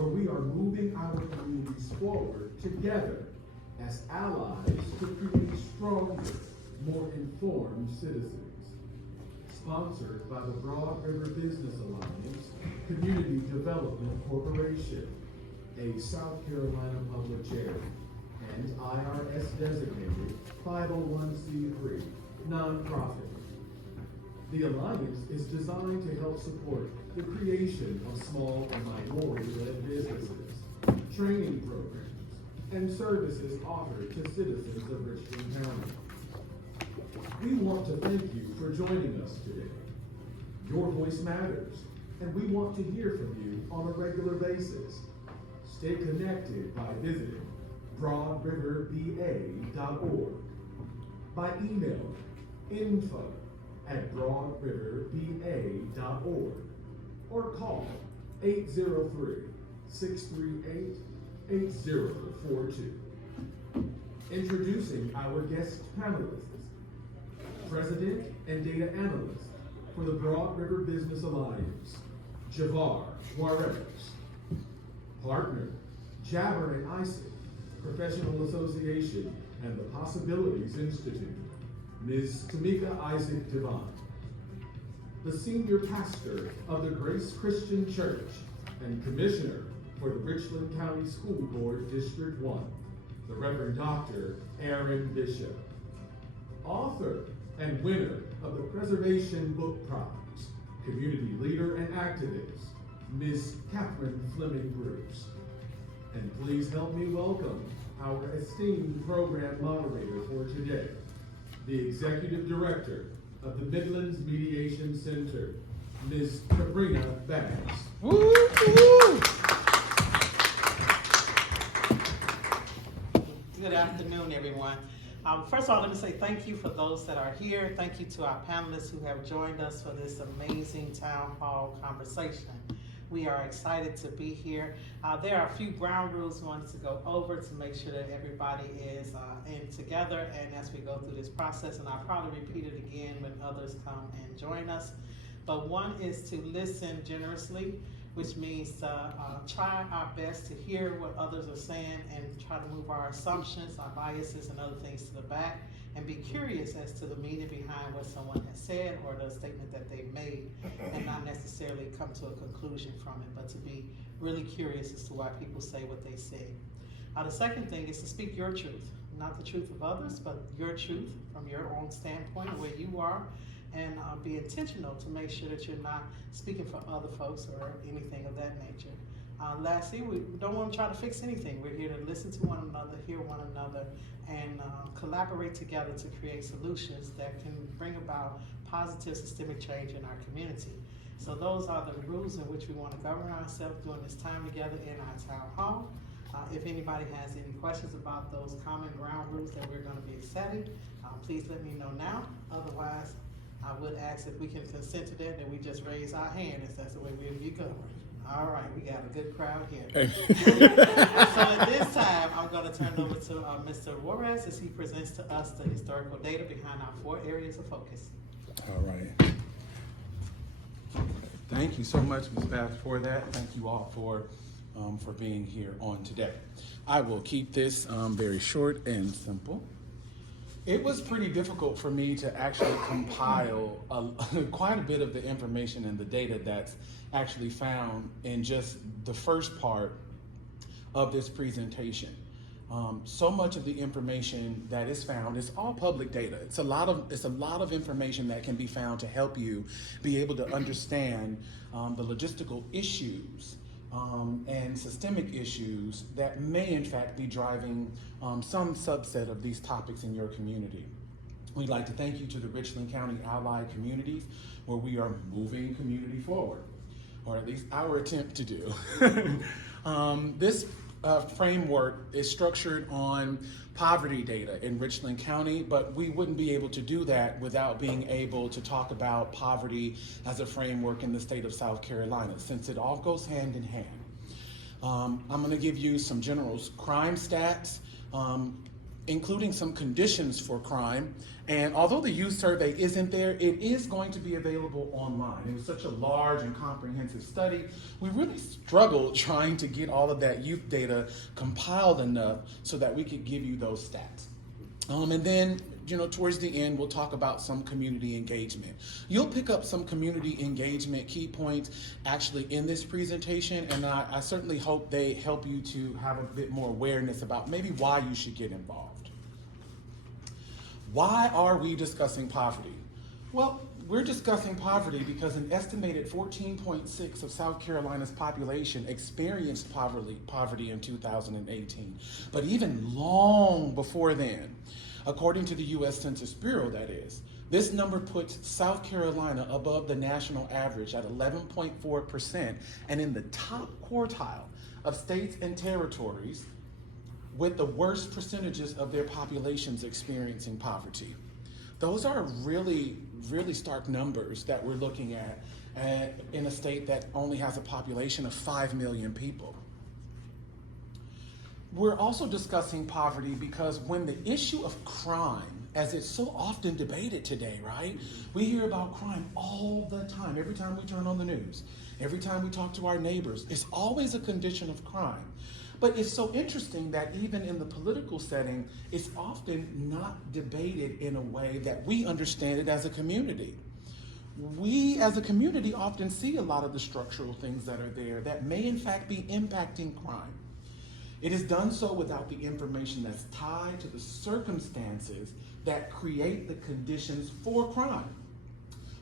where we are moving our communities forward together as allies to create stronger, more informed citizens. Sponsored by the Broad River Business Alliance Community Development Corporation, a South Carolina public charity, and IRS designated 501c3 nonprofit. The Alliance is designed to help support the creation of small and minority-led businesses, training programs, and services offered to citizens of Richland County. We want to thank you for joining us today. Your voice matters, and we want to hear from you on a regular basis. Stay connected by visiting broadriverba.org, by email info@broadriverba.org, or call 803-638-8042. Introducing our guest panelists, President and Data Analyst for the Broad River Business Alliance, Javar Juarez. Partner, Jabber and Isaac Professional Association and the Possibilities Institute, Ms. Tamika Isaac Devine. The Senior Pastor of the Grace Christian Church and Commissioner for the Richland County School Board District 1, the Reverend Dr. Aaron Bishop. Author and winner of the Preservation Book Prize, community leader and activist, Ms. Catherine Fleming Bruce. And please help me welcome our esteemed program moderator for today, the Executive Director of the Midlands Mediation Center, Ms. Sabrina Bass. Woo, woo. Good afternoon, everyone. First of all, let me say thank you for those that are here. Thank you to our panelists who have joined us for this amazing town hall conversation. We are excited to be here. There are a few ground rules we wanted to go over to make sure that everybody is in together and as we go through this process, and I'll probably repeat it again when others come and join us. But one is to listen generously, which means to try our best to hear what others are saying and try to move our assumptions, our biases, and other things to the back, and be curious as to the meaning behind what someone has said or the statement that they've made, and not necessarily come to a conclusion from it, but to be really curious as to why people say what they say. The second thing is to speak your truth, not the truth of others, but your truth from your own standpoint, where you are, and be intentional to make sure that you're not speaking for other folks or anything of that nature. Lastly, we don't want to try to fix anything. We're here to listen to one another, hear one another, and collaborate together to create solutions that can bring about positive systemic change in our community. So those are the rules in which we want to govern ourselves during this time together in our town hall. If anybody has any questions about those common ground rules that we're going to be setting, please let me know now. Otherwise, I would ask if we can consent to that we just raise our hand if that's the way we'll be governed. All right, we got a good crowd here. So at this time, I'm going to turn it over to Mr. Juarez as he presents to us the historical data behind our 4 areas of focus. All right. Thank you so much, Ms. Bass, for that. Thank you all for being here on today. I will keep this very short and simple. It was pretty difficult for me to actually compile quite a bit of the information and the data that's actually found in just the first part of this presentation. So much of the information that is found is all public data. It's a lot of information that can be found to help you be able to understand the logistical issues and systemic issues that may in fact be driving some subset of these topics in your community. We'd like to thank you to the Richland County allied communities where we are moving community forward, or at least our attempt to do. This framework is structured on poverty data in Richland County, but we wouldn't be able to do that without being able to talk about poverty as a framework in the state of South Carolina, since it all goes hand in hand. I'm going to give you some general crime stats. including some conditions for crime. And although the youth survey isn't there, it is going to be available online. It was such a large and comprehensive study. We really struggled trying to get all of that youth data compiled enough so that we could give you those stats. And then, towards the end, we'll talk about some community engagement. You'll pick up some community engagement key points actually in this presentation, and I certainly hope they help you to have a bit more awareness about maybe why you should get involved. Why are we discussing poverty? Well, we're discussing poverty because an estimated 14.6% of South Carolina's population experienced poverty in 2018. But even long before then, according to the U.S. Census Bureau, that is, this number puts South Carolina above the national average at 11.4% and in the top quartile of states and territories with the worst percentages of their populations experiencing poverty. Those are really, really stark numbers that we're looking at in a state that only has a population of 5 million people. We're also discussing poverty because when the issue of crime, as it's so often debated today, right? We hear about crime all the time, every time we turn on the news, every time we talk to our neighbors, it's always a condition of crime. But it's so interesting that even in the political setting, it's often not debated in a way that we understand it as a community. We as a community often see a lot of the structural things that are there that may in fact be impacting crime. It is done so without the information that's tied to the circumstances that create the conditions for crime,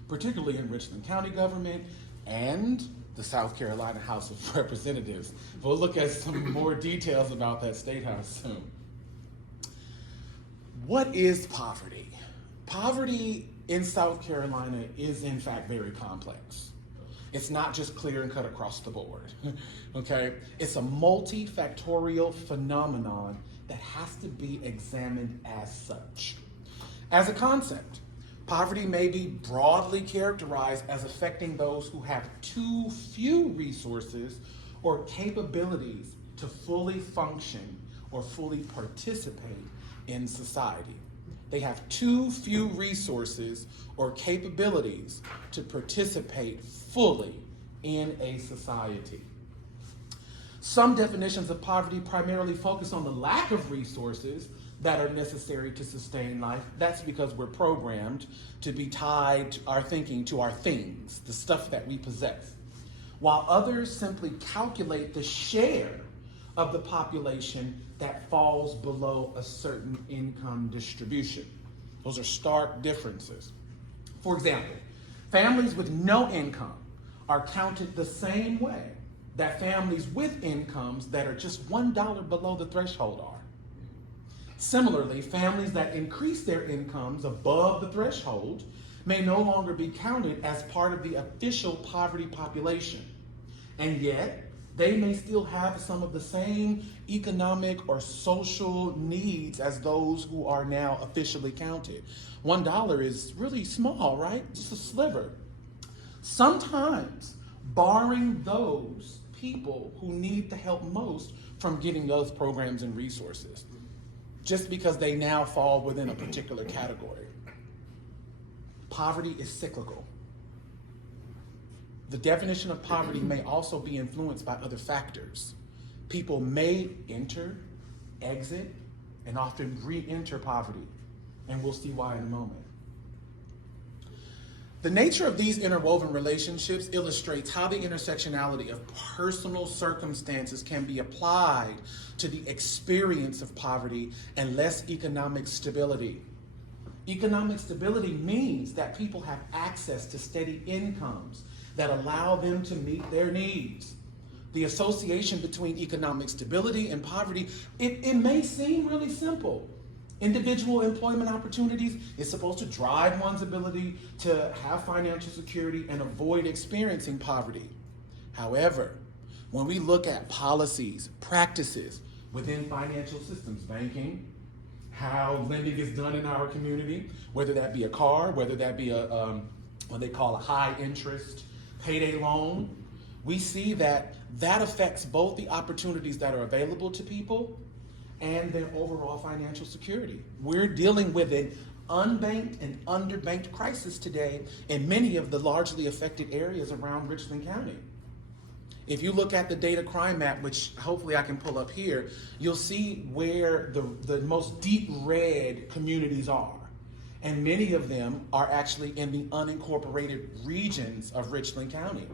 particularly in Richland County government and the South Carolina House of Representatives. We'll look at some more details about that state house soon. What is poverty? Poverty in South Carolina is in fact very complex. It's not just clear and cut across the board, okay? It's a multifactorial phenomenon that has to be examined as such. As a concept, poverty may be broadly characterized as affecting those who have too few resources or capabilities to fully function or fully participate in society. They have too few resources or capabilities to participate fully in a society. Some definitions of poverty primarily focus on the lack of resources that are necessary to sustain life. That's because we're programmed to be tied our thinking to our things, the stuff that we possess, while others simply calculate the share of the population that falls below a certain income distribution. Those are stark differences. For example, families with no income are counted the same way that families with incomes that are just $1 below the threshold are. Similarly, families that increase their incomes above the threshold may no longer be counted as part of the official poverty population. And yet, they may still have some of the same economic or social needs as those who are now officially counted. $1 is really small, right? Just a sliver. Sometimes, barring those people who need the help most from getting those programs and resources, just because they now fall within a particular category. Poverty is cyclical. The definition of poverty may also be influenced by other factors. People may enter, exit, and often re-enter poverty, and we'll see why in a moment. The nature of these interwoven relationships illustrates how the intersectionality of personal circumstances can be applied to the experience of poverty and less economic stability. Economic stability means that people have access to steady incomes that allow them to meet their needs. The association between economic stability and poverty, it may seem really simple. Individual employment opportunities is supposed to drive one's ability to have financial security and avoid experiencing poverty. However, when we look at policies, practices within financial systems, banking, how lending is done in our community, whether that be a car, whether that be what they call a high interest payday loan, we see that that affects both the opportunities that are available to people and their overall financial security. We're dealing with an unbanked and underbanked crisis today in many of the largely affected areas around Richland County. If you look at the data crime map, which hopefully I can pull up here, you'll see where the most deep red communities are. And many of them are actually in the unincorporated regions of Richland County.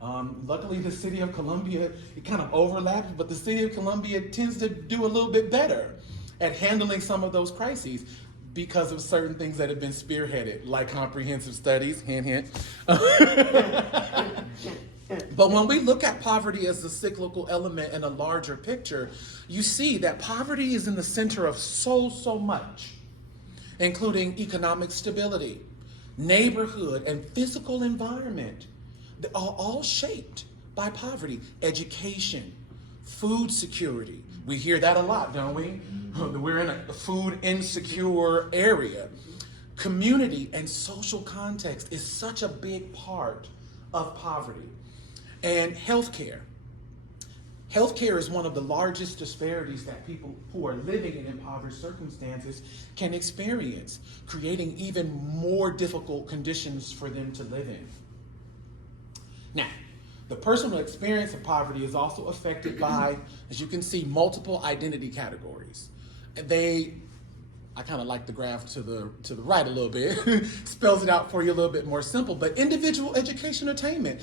Luckily, the city of Columbia, it kind of overlaps, but the city of Columbia tends to do a little bit better at handling some of those crises because of certain things that have been spearheaded, like comprehensive studies, hint, hint. But when we look at poverty as a cyclical element in a larger picture, you see that poverty is in the center of so much, including economic stability, neighborhood, and physical environment. They are all shaped by poverty. Education, food security. We hear that a lot, don't we? We're in a food insecure area. Community and social context is such a big part of poverty. And healthcare. Healthcare is one of the largest disparities that people who are living in impoverished circumstances can experience, creating even more difficult conditions for them to live in. Now, the personal experience of poverty is also affected by, as you can see, multiple identity categories. I kind of like the graph to the right a little bit, spells it out for you a little bit more simple, but individual education attainment.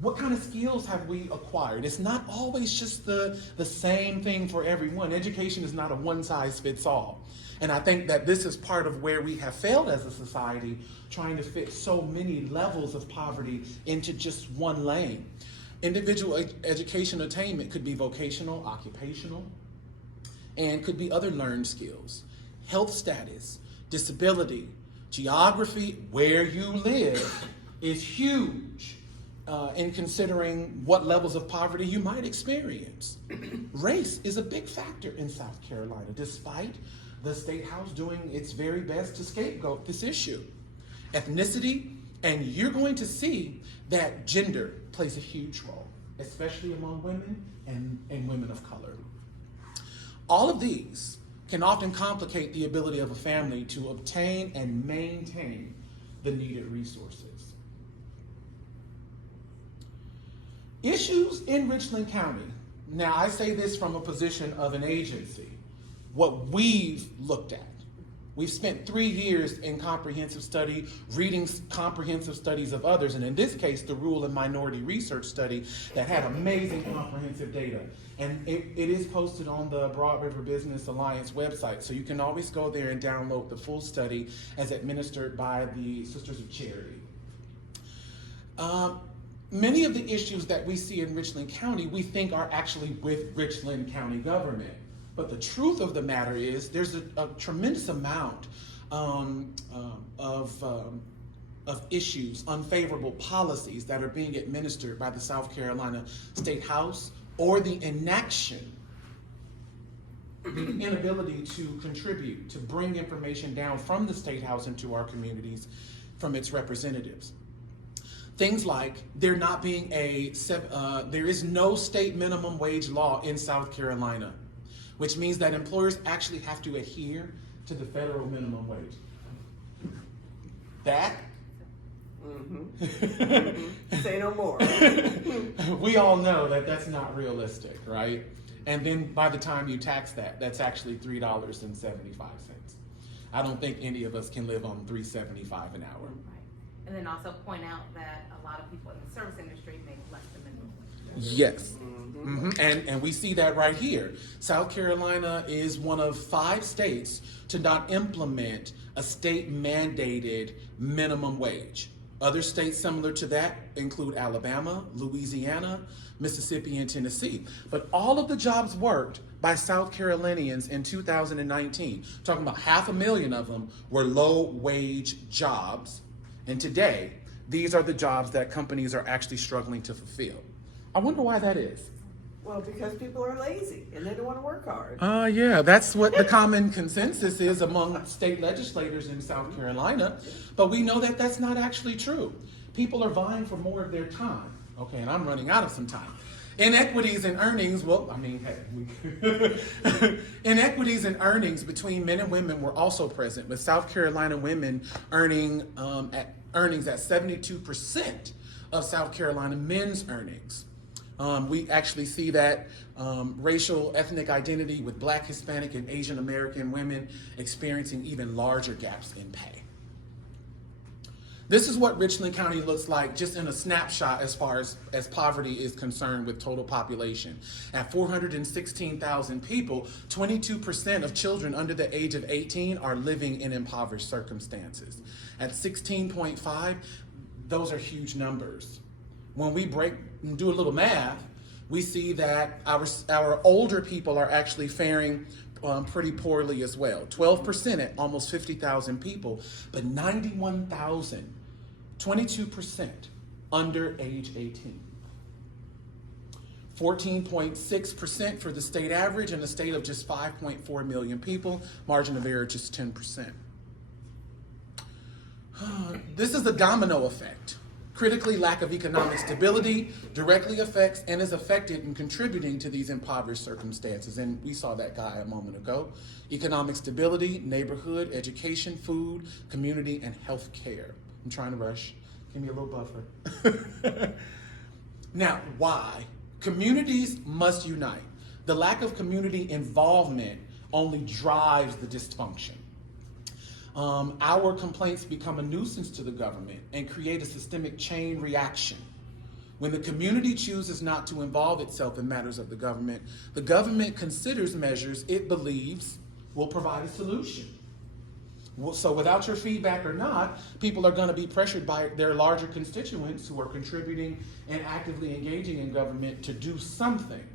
What kind of skills have we acquired? It's not always just the same thing for everyone. Education is not a one-size-fits-all. And I think that this is part of where we have failed as a society, trying to fit so many levels of poverty into just one lane. Individual education attainment could be vocational, occupational, and could be other learned skills. Health status, disability, geography, where you live is huge. In considering what levels of poverty you might experience. Race is a big factor in South Carolina, despite the State House doing its very best to scapegoat this issue. Ethnicity, and you're going to see that gender plays a huge role, especially among women and women of color. All of these can often complicate the ability of a family to obtain and maintain the needed resources. Issues in Richland County. Now, I say this from a position of an agency. What we've looked at. We've spent 3 years in comprehensive study, reading comprehensive studies of others, and in this case, the Rural and Minority Research Study that had amazing comprehensive data. And it is posted on the Broad River Business Alliance website, so you can always go there and download the full study as administered by the Sisters of Charity. Many of the issues that we see in Richland County, we think are actually with Richland County government. But the truth of the matter is there's a tremendous amount of issues, unfavorable policies that are being administered by the South Carolina State House, or the inaction, the inability to contribute, to bring information down from the State House into our communities from its representatives. Things like there not being there is no state minimum wage law in South Carolina, which means that employers actually have to adhere to the federal minimum wage. That? Say no more. We all know that that's not realistic, right? And then by the time you tax that, that's actually $3.75. I don't think any of us can live on $3.75 an hour. And then also point out that a lot of people in the service industry make less than minimum wage. Yes. And we see that right here. South Carolina is one of 5 states to not implement a state mandated minimum wage. Other states similar to that include Alabama, Louisiana, Mississippi, and Tennessee. But all of the jobs worked by South Carolinians in 2019, talking about 500,000 of them, were low wage jobs. And today, these are the jobs that companies are actually struggling to fulfill. I wonder why that is. Well, because people are lazy and they don't want to work hard. Yeah, that's what the common consensus is among state legislators in South Carolina. But we know that that's not actually true. People are vying for more of their time. Okay, and I'm running out of some time. Inequities in earnings, inequities in earnings between men and women were also present, with South Carolina women earning earnings at 72% of South Carolina men's earnings. We actually see that racial ethnic identity with Black, Hispanic, and Asian American women experiencing even larger gaps in pay. This is what Richland County looks like just in a snapshot as far as poverty is concerned with total population. At 416,000 people, 22% of children under the age of 18 are living in impoverished circumstances. At 16.5, those are huge numbers. When we break and do a little math, we see that our older people are actually faring pretty poorly as well. 12% at almost 50,000 people, but 91,000, 22% under age 18. 14.6% for the state average in a state of just 5.4 million people, margin of error just 10%. This is the domino effect. Critically, lack of economic stability directly affects and is affected in contributing to these impoverished circumstances. And we saw that guy a moment ago. Economic stability, neighborhood, education, food, community, and health care. I'm trying to rush. Give me a little buffer. Now, why? Communities must unite. The lack of community involvement only drives the dysfunction. Our complaints become a nuisance to the government and create a systemic chain reaction. When the community chooses not to involve itself in matters of the government considers measures it believes will provide a solution. So without your feedback or not, people are going to be pressured by their larger constituents who are contributing and actively engaging in government to do something.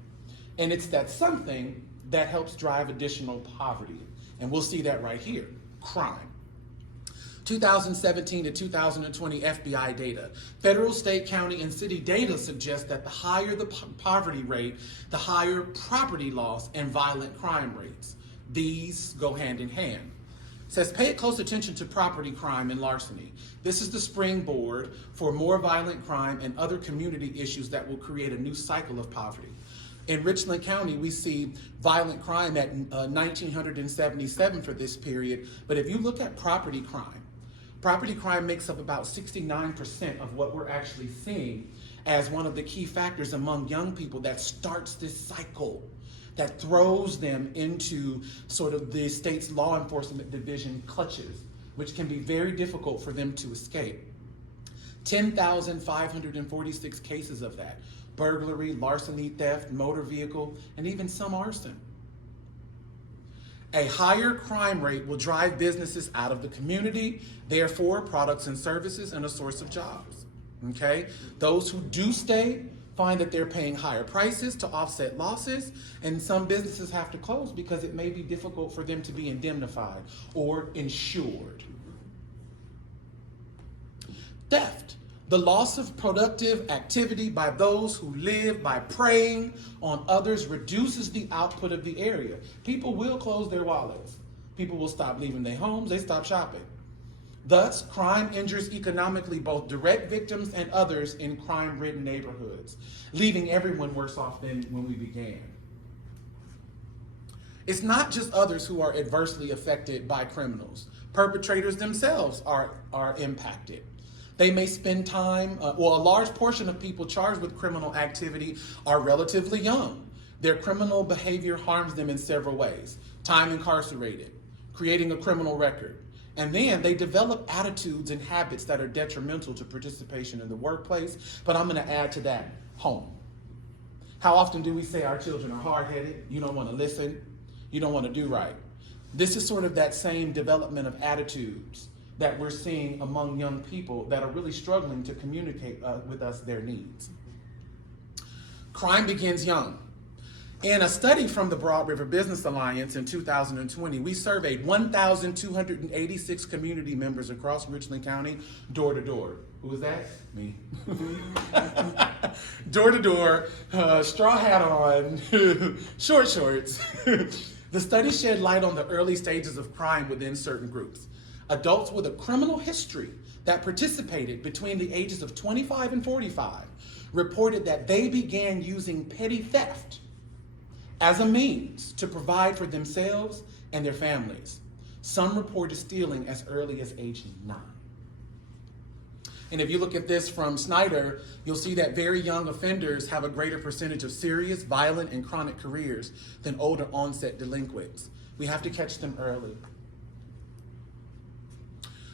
And it's that something that helps drive additional poverty. And we'll see that right here. Crime. 2017 to 2020 FBI data. Federal, state, county, and city data suggest that the higher the poverty rate, the higher property loss and violent crime rates. These go hand in hand. It says pay close attention to property crime and larceny. This is the springboard for more violent crime and other community issues that will create a new cycle of poverty. In Richland County, we see violent crime at 1,977 for this period. But if you look at property crime makes up about 69% of what we're actually seeing as one of the key factors among young people that starts this cycle, that throws them into sort of the state's law enforcement division clutches, which can be very difficult for them to escape. 10,546 cases of that. Burglary, larceny, theft, motor vehicle, and even some arson. A higher crime rate will drive businesses out of the community, therefore products and services and a source of jobs, okay? Those who do stay find that they're paying higher prices to offset losses, and some businesses have to close because it may be difficult for them to be indemnified or insured. Theft. The loss of productive activity by those who live by preying on others reduces the output of the area. People will close their wallets. People will stop leaving their homes, they stop shopping. Thus, crime injures economically both direct victims and others in crime-ridden neighborhoods, leaving everyone worse off than when we began. It's not just others who are adversely affected by criminals. Perpetrators themselves are impacted. They may spend time, a large portion of people charged with criminal activity are relatively young. Their criminal behavior harms them in several ways. Time incarcerated, creating a criminal record. And then they develop attitudes and habits that are detrimental to participation in the workplace. But I'm going to add to that, home. How often do we say our children are hard-headed? You don't want to listen. You don't want to do right. This is sort of that same development of attitudes that we're seeing among young people that are really struggling to communicate with us their needs. Crime begins young. In a study from the Broad River Business Alliance in 2020, we surveyed 1,286 community members across Richland County, door to door. Who was that? Me. Door to door, straw hat on, short shorts. The study shed light on the early stages of crime within certain groups. Adults with a criminal history that participated between the ages of 25 and 45 reported that they began using petty theft as a means to provide for themselves and their families. Some reported stealing as early as age 9. And if you look at this from Snyder, you'll see that very young offenders have a greater percentage of serious, violent, and chronic careers than older onset delinquents. We have to catch them early.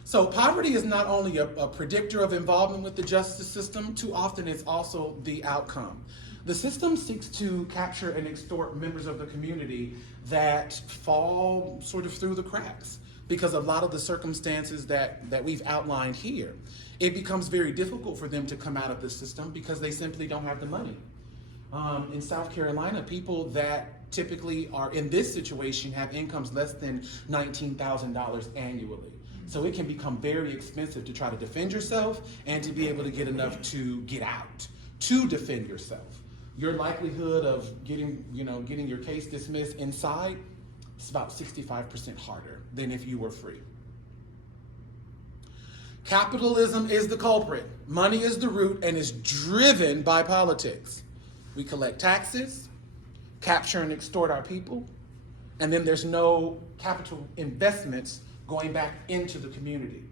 So poverty is not only a predictor of involvement with the justice system, too often it's also the outcome. The system seeks to capture and extort members of the community that fall sort of through the cracks because of a lot of the circumstances that we've outlined here. It becomes very difficult for them to come out of the system because they simply don't have the money. In South Carolina, people that typically are in this situation have incomes less than $19,000 annually. So it can become very expensive to try to defend yourself and to be able to get enough to get out, to defend yourself. Your likelihood of getting your case dismissed inside is about 65% harder than if you were free. Capitalism is the culprit. Money is the root and is driven by politics. We collect taxes, capture and extort our people, and then there's no capital investments going back into the community.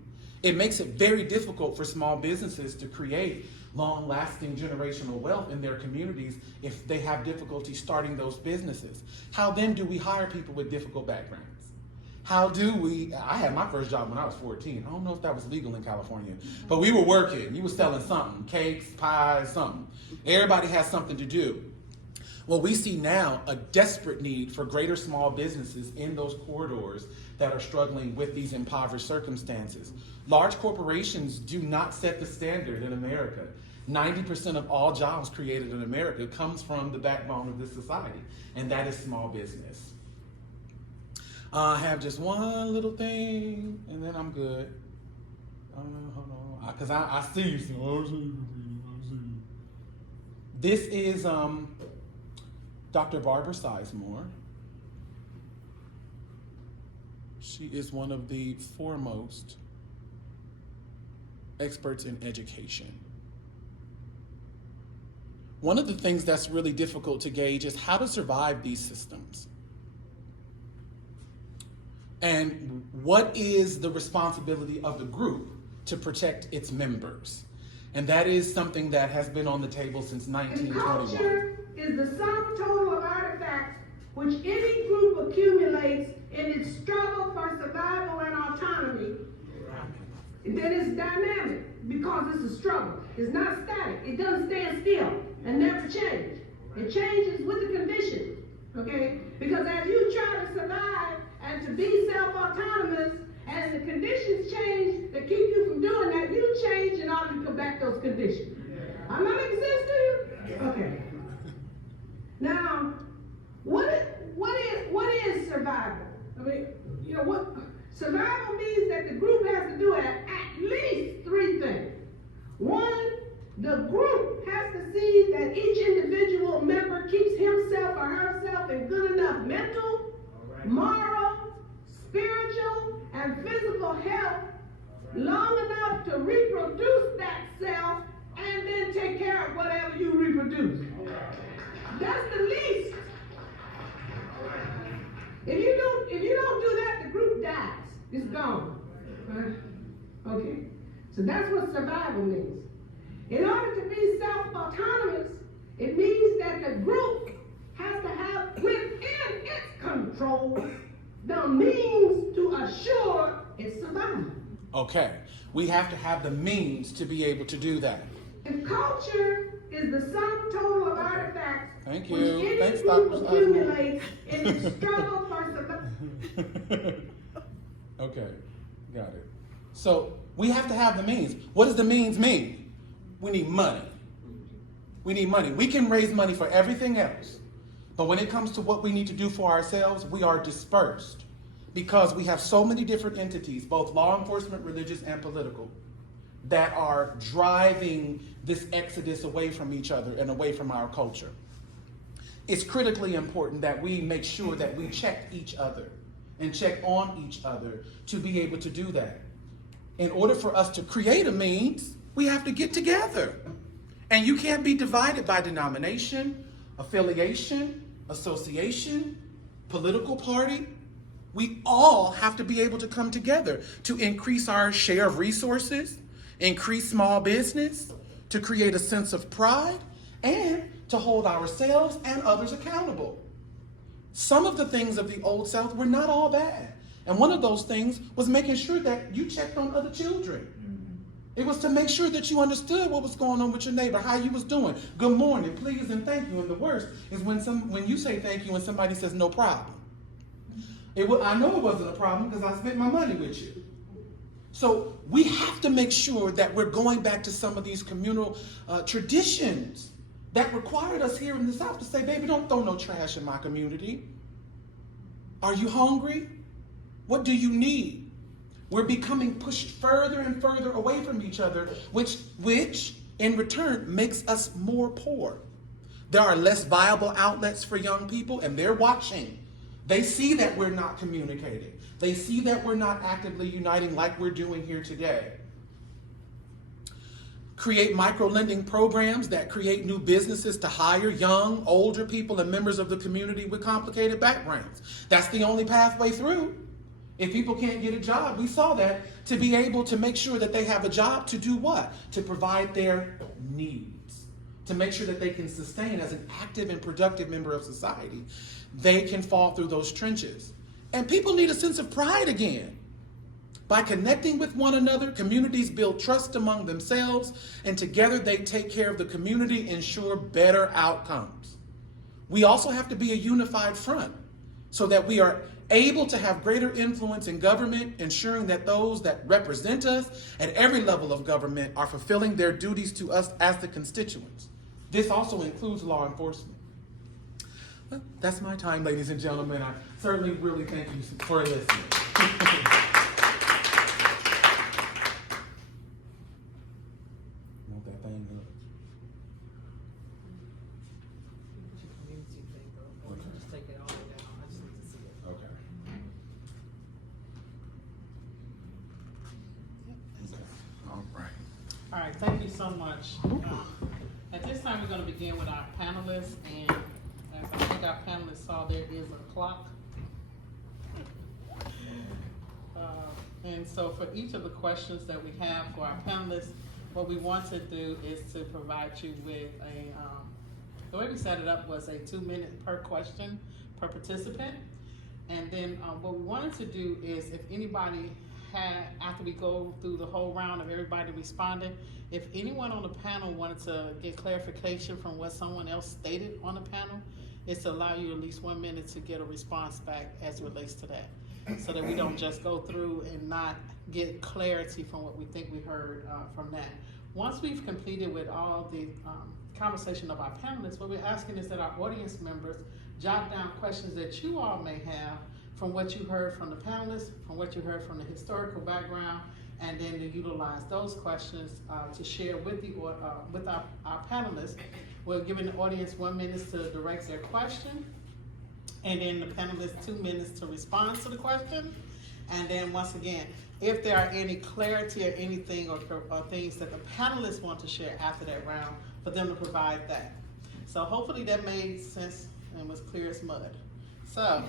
It makes it very difficult for small businesses to create long-lasting generational wealth in their communities if they have difficulty starting those businesses. How then do we hire people with difficult backgrounds? I had my first job when I was 14. I don't know if that was legal in California, but we were working. You were selling something, cakes, pies, something. Everybody has something to do. Well, we see now a desperate need for greater small businesses in those corridors that are struggling with these impoverished circumstances. Large corporations do not set the standard in America. 90% of all jobs created in America comes from the backbone of this society, and that is small business. I have just one little thing, and then I'm good. Hold on, because I see you. So I see you. This is Dr. Barbara Sizemore. She is one of the foremost experts in education. One of the things that's really difficult to gauge is how to survive these systems. And what is the responsibility of the group to protect its members? And that is something that has been on the table since 1921. Culture is the sum total of artifacts which any group accumulates in its struggle for survival and autonomy. Then it's dynamic because it's a struggle. It's not static. It doesn't stand still and never change. It changes with the conditions, okay? Because as you try to survive and to be self-autonomous, as the conditions change that keep you from doing that, you change in order to combat those conditions. Am I making sense to you? Okay. Now, what is survival? I mean, what survival means that the group has to do at least 3 things. 1, the group has to see that each individual member keeps himself or herself in good enough mental, moral, spiritual, and physical health long enough to reproduce that self and then take care of whatever you reproduce. That's the least. If you don't do that, the group dies. It's gone. Okay. So that's what survival means. In order to be self-autonomous, it means that the group has to have within its control the means to assure its survival. Okay, we have to have the means to be able to do that. If culture is the sum total of artifacts Thank you. which any Thanks, group Dr. accumulates in its struggle for survival. Okay, got it. So we have to have the means. What does the means mean? We need money. We need money. We can raise money for everything else. But when it comes to what we need to do for ourselves, we are dispersed because we have so many different entities, both law enforcement, religious, and political, that are driving this exodus away from each other and away from our culture. It's critically important that we make sure that we check each other and check on each other to be able to do that. in order for us to create a means, we have to get together. And you can't be divided by denomination, affiliation, association, political party. We all have to be able to come together to increase our share of resources, increase small business, to create a sense of pride, and to hold ourselves and others accountable. Some of the things of the Old South were not all bad. And one of those things was making sure that you checked on other children. It was to make sure that you understood what was going on with your neighbor, how you was doing. Good morning, please, and thank you. And the worst is when you say thank you and somebody says no problem. I know it wasn't a problem because I spent my money with you. So we have to make sure that we're going back to some of these communal traditions that required us here in the South to say, baby, don't throw no trash in my community. Are you hungry? What do you need? We're becoming pushed further and further away from each other, which in return makes us more poor. There are less viable outlets for young people, and they're watching. They see that we're not communicating. They see that we're not actively uniting like we're doing here today. Create micro-lending programs that create new businesses to hire young, older people and members of the community with complicated backgrounds. That's the only pathway through. If people can't get a job, we saw that, to be able to make sure that they have a job to do what? To provide their needs. To make sure that they can sustain as an active and productive member of society. They can fall through those trenches. And people need a sense of pride again. By connecting with one another, communities build trust among themselves, and together they take care of the community, ensure better outcomes. We also have to be a unified front so that we are able to have greater influence in government, ensuring that those that represent us at every level of government are fulfilling their duties to us as the constituents. This also includes law enforcement. Well, that's my time, ladies and gentlemen. I certainly really thank you for listening. Want that thing up? Just take it all the way down. I just need to see it. Okay. All right. All right, thank you so much. At this time, we're gonna begin with our panelists, and as I think our panelists saw, there is a clock. And so for each of the questions that we have for our panelists, what we want to do is to provide you with the way we set it up was a 2-minute per question per participant. And then what we wanted to do is, if anybody after we go through the whole round of everybody responding, if anyone on the panel wanted to get clarification from what someone else stated on the panel, is to allow you at least 1 minute to get a response back as it relates to that. So that we don't just go through and not get clarity from what we think we heard from that. Once we've completed with all the conversation of our panelists, what we're asking is that our audience members jot down questions that you all may have from what you heard from the panelists, from what you heard from the historical background, and then to utilize those questions to share with our panelists. We're giving the audience 1 minute to direct their question, and then the panelists 2 minutes to respond to the question. And then once again, if there are any clarity or anything or things that the panelists want to share after that round, for them to provide that. So hopefully that made sense and was clear as mud. So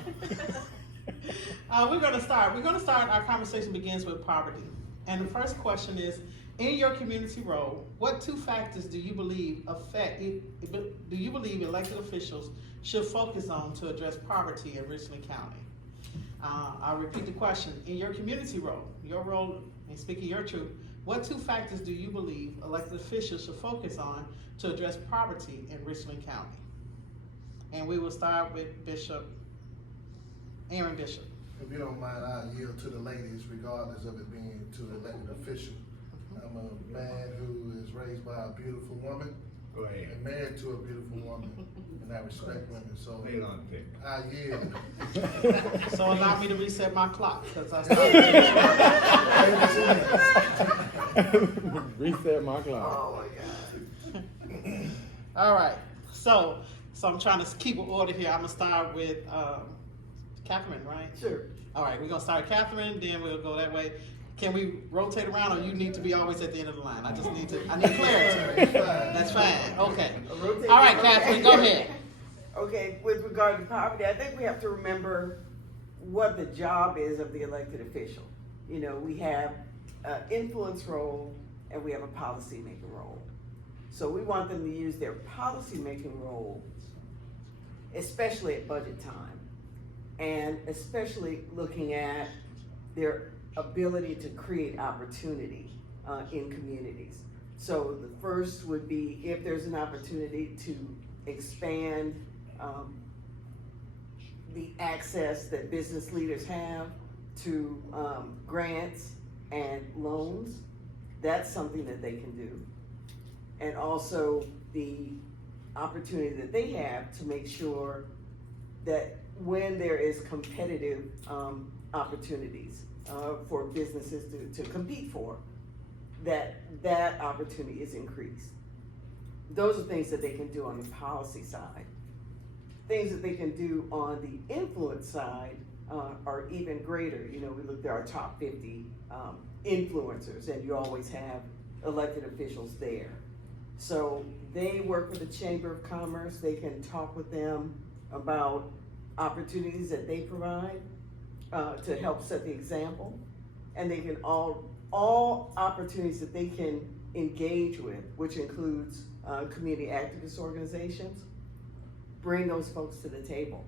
we're gonna start. Our conversation begins with poverty. And the first question is, in your community role, what 2 factors do you believe elected officials should focus on to address poverty in Richland County? I'll repeat the question. In your community role, your role in speaking your truth, what 2 factors do you believe elected officials should focus on to address poverty in Richland County? And we will start with Aaron Bishop. If you don't mind, I'll yield to the ladies regardless of it being to the elected official. I'm a man who is raised by a beautiful woman. Go ahead. And married to a beautiful woman. And I respect women, so Lay it on the table. I yield. So allow me to reset my clock, because I started. Reset my clock. Oh my God. All right, so I'm trying to keep an order here. I'm gonna start with Catherine, right? Sure. All right, we're gonna start with Catherine, then we'll go that way. Can we rotate around, or you need to be always at the end of the line? I need clarity. That's fine, okay. Rotate. All right, Okay. Catherine, go ahead. Okay, with regard to poverty, I think we have to remember what the job is of the elected official. You know, we have an influence role and we have a policy-making role. So we want them to use their policy-making role, especially at budget time, and especially looking at their ability to create opportunity in communities. So the first would be if there's an opportunity to expand the access that business leaders have to grants and loans, that's something that they can do. And also the opportunity that they have to make sure that when there is competitive opportunities for businesses to compete for, that opportunity is increased. Those are things that they can do on the policy side. Things that they can do on the influence side are even greater. You know, we looked at our top 50 influencers, and you always have elected officials there. So they work with the Chamber of Commerce. They can talk with them about opportunities that they provide to help set the example. And they can all opportunities that they can engage with, which includes community activist organizations, bring those folks to the table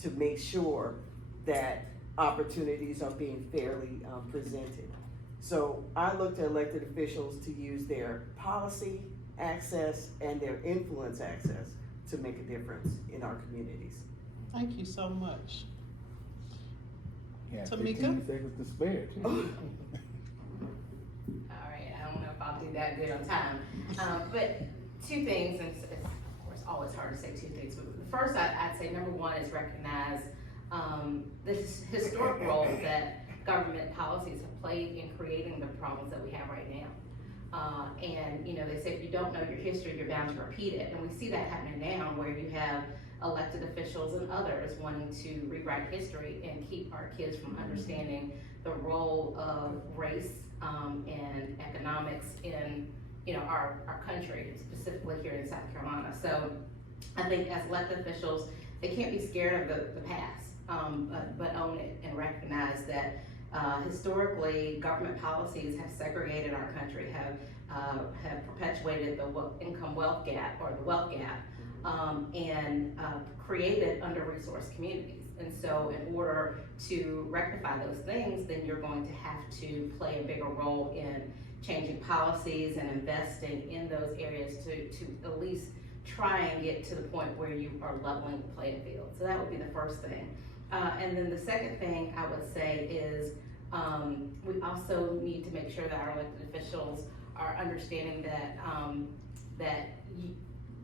to make sure that opportunities are being fairly presented. So I looked at elected officials to use their policy access and their influence access to make a difference in our communities. Thank you so much. Yeah, Tamika? 15 seconds to spare, too. All right, I don't know if I'll do that good on time. But two things, and it's of course always hard to say two things, but the first I'd say number one is recognize the historic role that government policies have played in creating the problems that we have right now. And you know, they say if you don't know your history, you're bound to repeat it. And we see that happening now where you have elected officials and others wanting to rewrite history and keep our kids from understanding the role of race and economics in, you know, our country, specifically here in South Carolina. So I think as elected officials, they can't be scared of the past, but own it and recognize that historically, government policies have segregated our country, have perpetuated the income wealth gap or the wealth gap, and created under-resourced communities. And so in order to rectify those things, then you're going to have to play a bigger role in changing policies and investing in those areas to at least try and get to the point where you are leveling the playing field. So that would be the first thing. And then the second thing I would say is we also need to make sure that our elected officials are understanding that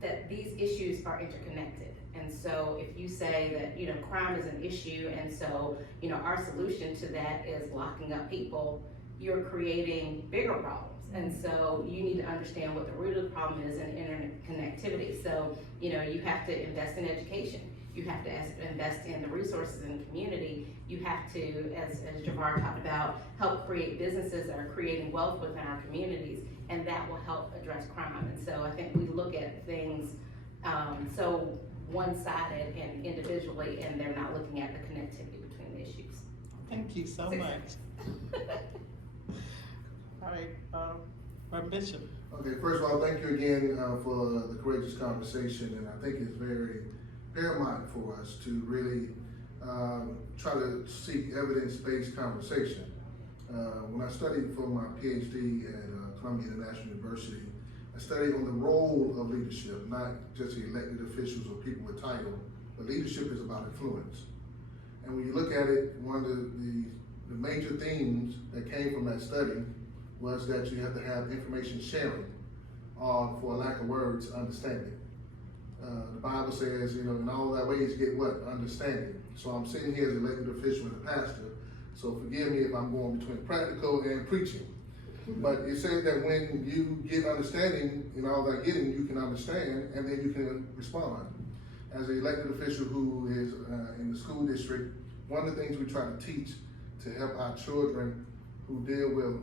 that these issues are interconnected. And so if you say that, you know, crime is an issue, and so, you know, our solution to that is locking up people, you're creating bigger problems. And so you need to understand what the root of the problem is in interconnectivity. So, you know, you have to invest in education. You have to invest in the resources in the community. You have to, as Javar talked about, help create businesses that are creating wealth within our communities, and that will help address crime. And so I think we look at things so one-sided and individually, and they're not looking at the connectivity between the issues. Thank you so much. All right, Reverend Bishop. Okay, first of all, thank you again for the courageous conversation, and I think it's very paramount for us to really try to seek evidence-based conversation. When I studied for my PhD at Columbia International University, I studied on the role of leadership, not just the elected officials or people with title, but leadership is about influence. And when you look at it, one of the major themes that came from that study was that you have to have information sharing, for lack of words, understanding. The Bible says, you know, in all thy ways get what? Understanding. So I'm sitting here as an elected official and a pastor, so forgive me if I'm going between practical and preaching. But it says that when you get understanding in all that getting, you can understand and then you can respond. As an elected official who is in the school district, one of the things we try to teach to help our children who deal with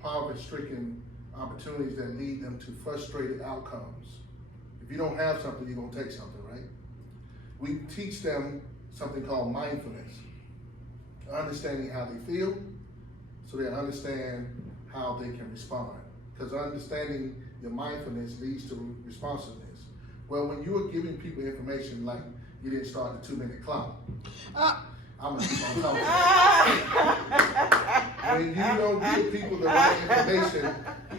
poverty-stricken opportunities that lead them to frustrated outcomes. If you don't have something, you're gonna take something, right? We teach them something called mindfulness, understanding how they feel, so they understand how they can respond. Because understanding your mindfulness leads to responsiveness. Well, when you are giving people information, like you didn't start the 2-minute clock, I'm gonna keep on talking. When you don't give people the right information,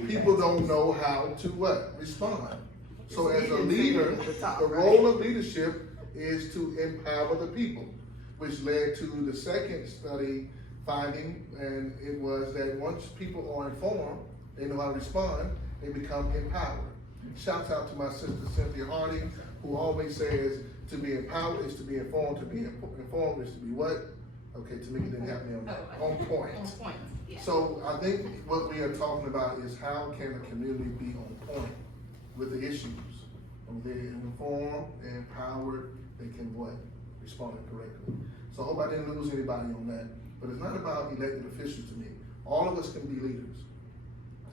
people don't know how to what? Respond. So as a leader, the role of leadership is to empower the people, which led to the second study finding, and it was that once people are informed, they know how to respond, they become empowered. Shouts out to my sister Cynthia Harding, who always says, to be empowered is to be informed, to be informed is to be what? Okay, Tamika didn't have me on that. On point. On point, yeah. So I think what we are talking about is how can a community be on point with the issues? When they're informed, they're empowered, they can what? Respond correctly. So I hope I didn't lose anybody on that. But it's not about elected officials to me. All of us can be leaders.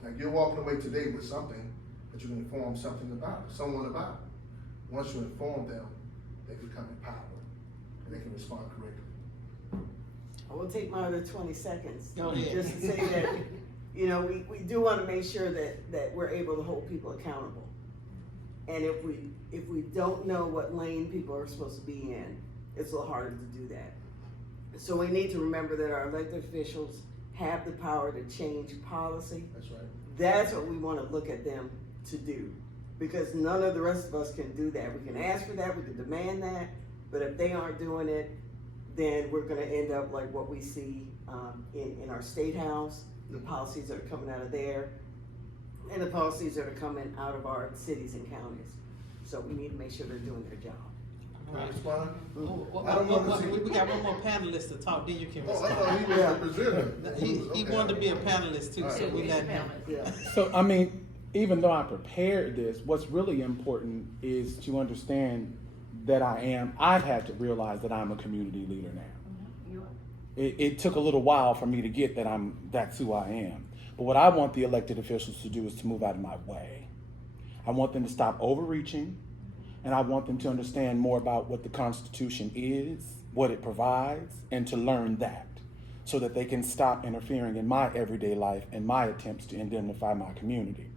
Like you're walking away today with something that you can inform someone about. Once you inform them, they become empowered and they can respond correctly. I will take my other 20 seconds. Go ahead. Just to say that, you know, we do want to make sure that we're able to hold people accountable. And if we don't know what lane people are supposed to be in, it's a little harder to do that. So we need to remember that our elected officials have the power to change policy. That's right. That's what we want to look at them to do. Because none of the rest of us can do that. We can ask for that, we can demand that, but if they aren't doing it, then we're gonna end up like what we see in our state house, the policies that are coming out of there, and the policies that are coming out of our cities and counties. So we need to make sure they're doing their job. Can I respond? Well, I don't want to see. we got one more panelist to talk, then you can Oh, I respond. thought he was the presenter. He Okay. wanted to be a panelist too, so All right. we let him. Yeah. So, I mean, even though I prepared this, what's really important is to understand that I've had to realize that I'm a community leader now. It took a little while for me to get that that's who I am. But what I want the elected officials to do is to move out of my way. I want them to stop overreaching, and I want them to understand more about what the Constitution is, what it provides, and to learn that so that they can stop interfering in my everyday life and my attempts to indemnify my community.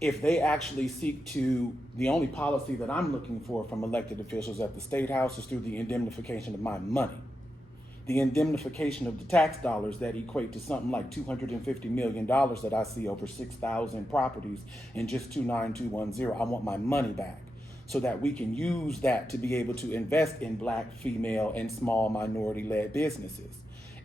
If they actually seek to, the only policy that I'm looking for from elected officials at the State House is through the indemnification of my money. The indemnification of the tax dollars that equate to something like $250 million that I see over 6,000 properties in just 29210. I want my money back so that we can use that to be able to invest in Black, female, and small minority-led businesses.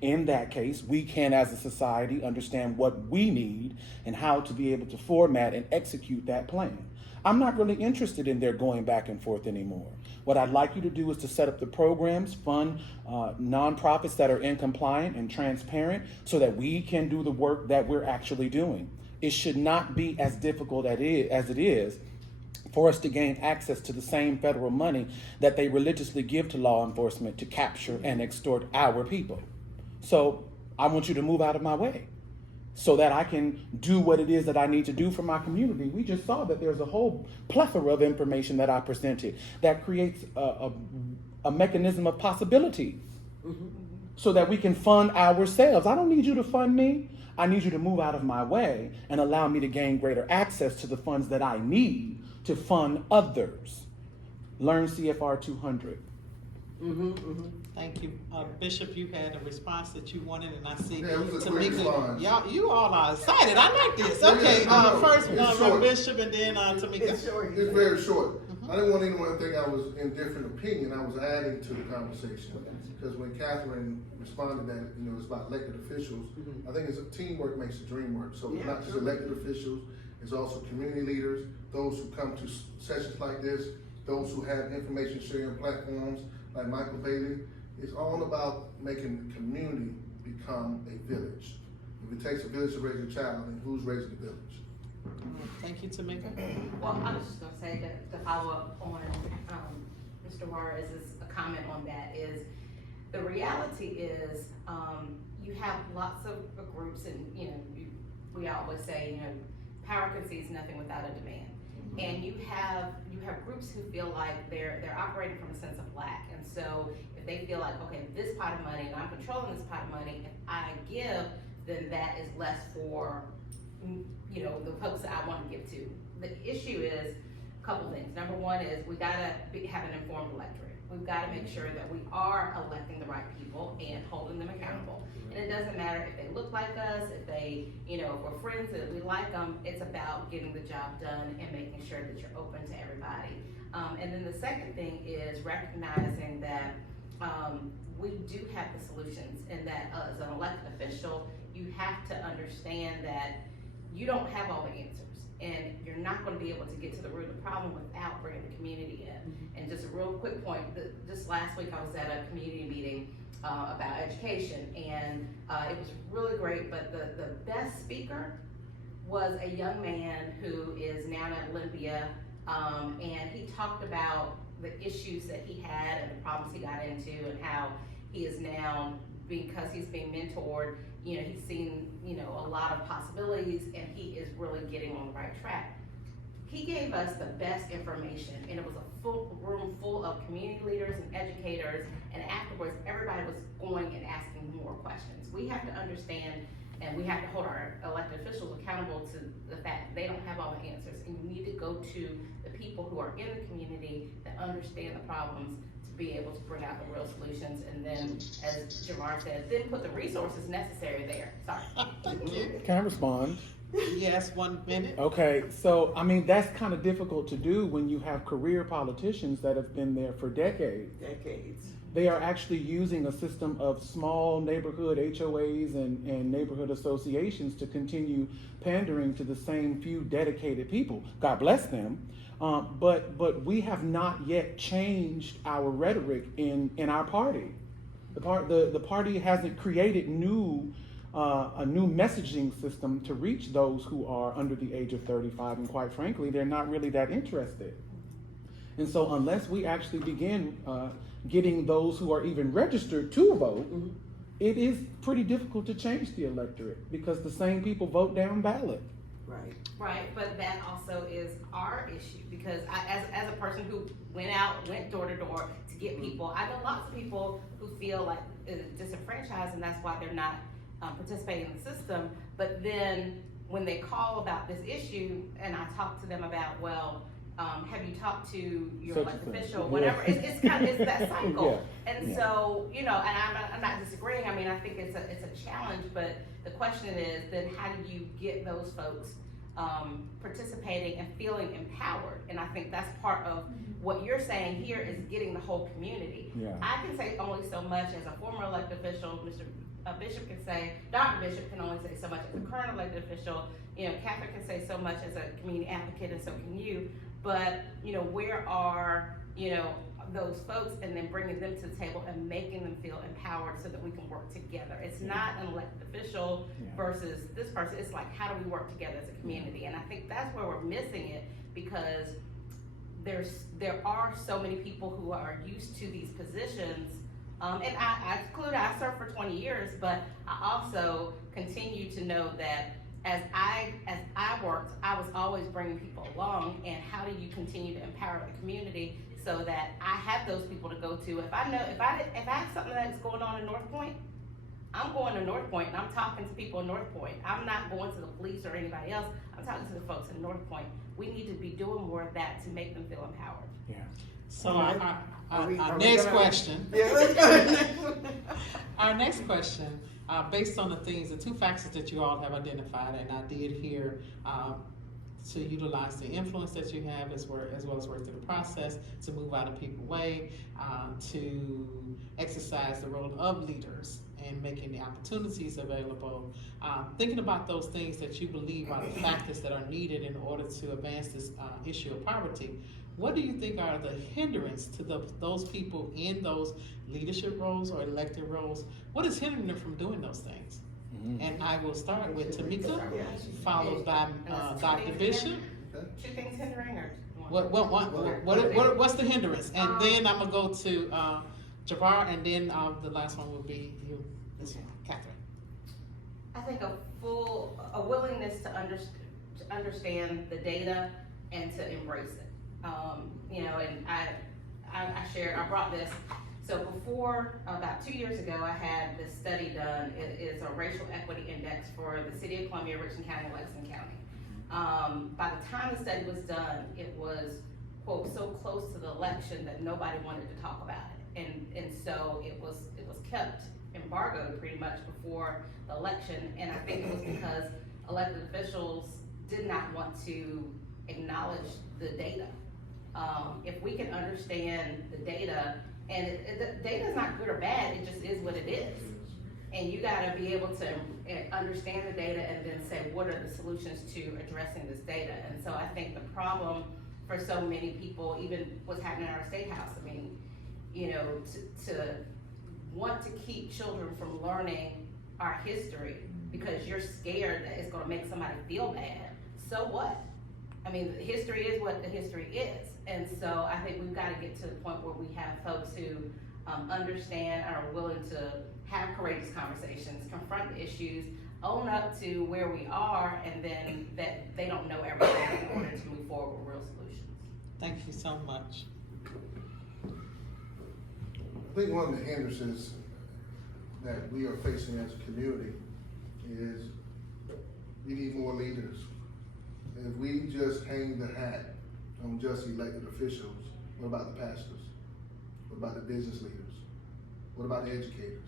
In that case, we can, as a society, understand what we need and how to be able to format and execute that plan. I'm not really interested in their going back and forth anymore. What I'd like you to do is to set up the programs, fund nonprofits that are in compliant and transparent so that we can do the work that we're actually doing. It should not be as difficult as it is for us to gain access to the same federal money that they religiously give to law enforcement to capture and extort our people. So I want you to move out of my way so that I can do what it is that I need to do for my community. We just saw that there's a whole plethora of information that I presented that creates a mechanism of possibilities so that we can fund ourselves. I don't need you to fund me. I need you to move out of my way and allow me to gain greater access to the funds that I need to fund others. Learn CFR 200. Thank you. Bishop, you had a response that you wanted, and I see Yeah, it was a quick response. you all are excited. I like this. Okay, I know. first It's one short. from Bishop, and then Tamika. It's short. It's very short. I didn't want anyone to think I was in different opinion. I was adding to the conversation. Because when Catherine responded that, it's about elected officials, I think it's teamwork makes the dream work. So it's not just elected officials, it's also community leaders, those who come to sessions like this, those who have information sharing platforms like Michael Bailey. It's all about making the community become a village. If it takes a village to raise a child, then who's raising the village? Thank you, Tamika. Well, I was just gonna say that to follow up on, Mr. Juarez's comment on that is, The reality is, you have lots of groups, and we always say, power concedes nothing without a demand. And you have groups who feel like they're operating from a sense of lack. And so if they feel like, okay, this pot of money, and I'm controlling this pot of money, if I give, then that is less for, the folks that I want to give to. The issue is a couple things. Number one is we gotta have an informed electorate. We've gotta make sure that we are electing the right people and holding them accountable. And it doesn't matter if they look like us, if they, if we're friends, if we like them, it's about getting the job done and making sure that you're open to everybody. And then the second thing is recognizing that we do have the solutions, and that as an elected official, you have to understand that you don't have all the answers, and you're not going to be able to get to the root of the problem without bringing the community in. And just a real quick point, just last week I was at a community meeting about education, and it was really great, but the best speaker was a young man who is now at Olympia, and he talked about the issues that he had and the problems he got into, and how he is now, because he's being mentored, he's seen, a lot of possibilities, and he is really getting on the right track. He gave us the best information, and it was a full room full of community leaders and educators, and afterwards, everybody was going and asking more questions. We have to understand, and we have to hold our elected officials accountable to the fact that they don't have all the answers, and you need to go to the people who are in the community that understand the problems to be able to bring out the real solutions, and then, as Jamar said, then put the resources necessary there. Sorry. Thank you. Can I respond? Yes, 1 minute. Okay, so that's kind of difficult to do when you have career politicians that have been there for decades. They are actually using a system of small neighborhood HOAs and neighborhood associations to continue pandering to the same few dedicated people. God bless them. But we have not yet changed our rhetoric in our party. The party hasn't created a new messaging system to reach those who are under the age of 35, and quite frankly, they're not really that interested. And so unless we actually begin getting those who are even registered to vote, it is pretty difficult to change the electorate, because the same people vote down ballot. Right, but that also is our issue, because as a person who went door to door to get people, I know lots of people who feel like disenfranchised, and that's why they're not participating in the system. But then when they call about this issue, and I talk to them about, have you talked to your elected official, whatever, it's that cycle. And so, and I'm not disagreeing. I mean, I think it's a challenge, but the question is, then how do you get those folks participating and feeling empowered? And I think that's part of what you're saying here, is getting the whole community. I can say only so much as a former elected official. Mr. Bishop can say, Dr. Bishop can only say so much as a current elected official. Catherine can say so much as a community advocate, and so can you. But, where are, those folks, and then bringing them to the table and making them feel empowered so that we can work together. It's not an elected official versus this person. It's like, how do we work together as a community? And I think that's where we're missing it, because there are so many people who are used to these positions. And I served for 20 years, but I also continue to know that as I worked, I was always bringing people along. And how do you continue to empower the community so that I have those people to go to? If I have something that's going on in North Point, I'm going to North Point and I'm talking to people in North Point. I'm not going to the police or anybody else. I'm talking to the folks in North Point. We need to be doing more of that to make them feel empowered. So our next question. Our next question, based on the two factors that you all have identified, and I did hear to utilize the influence that you have as well as work through the process, to move out of people's way, to exercise the role of leaders and making the opportunities available. Thinking about those things that you believe are the factors that are needed in order to advance this issue of poverty, what do you think are the hindrance to those people in those leadership roles or elected roles? What is hindering them from doing those things? And I will start with Tamika, followed by Dr. Bishop. Two things hindering, or What's the hindrance? And then I'm gonna go to Javar, and then the last one will be you, Ms. Catherine. I think a willingness to understand the data and to embrace it. You know, and I brought this. So before, about 2 years ago, I had this study done. It is a racial equity index for the city of Columbia, Richland County, and Lexington County. By the time the study was done, it was, quote, so close to the election that nobody wanted to talk about it. And so it was kept embargoed pretty much before the election. And I think it was because elected officials did not want to acknowledge the data. If we can understand the data, and the data is not good or bad, it just is what it is. And you gotta be able to understand the data and then say, what are the solutions to addressing this data? And so I think the problem for so many people, even what's happening in our state house, I mean, you know, to want to keep children from learning our history because you're scared that it's gonna make somebody feel bad, so what? I mean, history is what the history is. And so I think we've got to get to the point where we have folks who understand and are willing to have courageous conversations, confront the issues, own up to where we are, and then that they don't know everything in order to move forward with real solutions. Thank you so much. I think one of the hindrances that we are facing as a community is we need more leaders. If we just hang the hat on just elected officials, what about the pastors? What about the business leaders? What about the educators?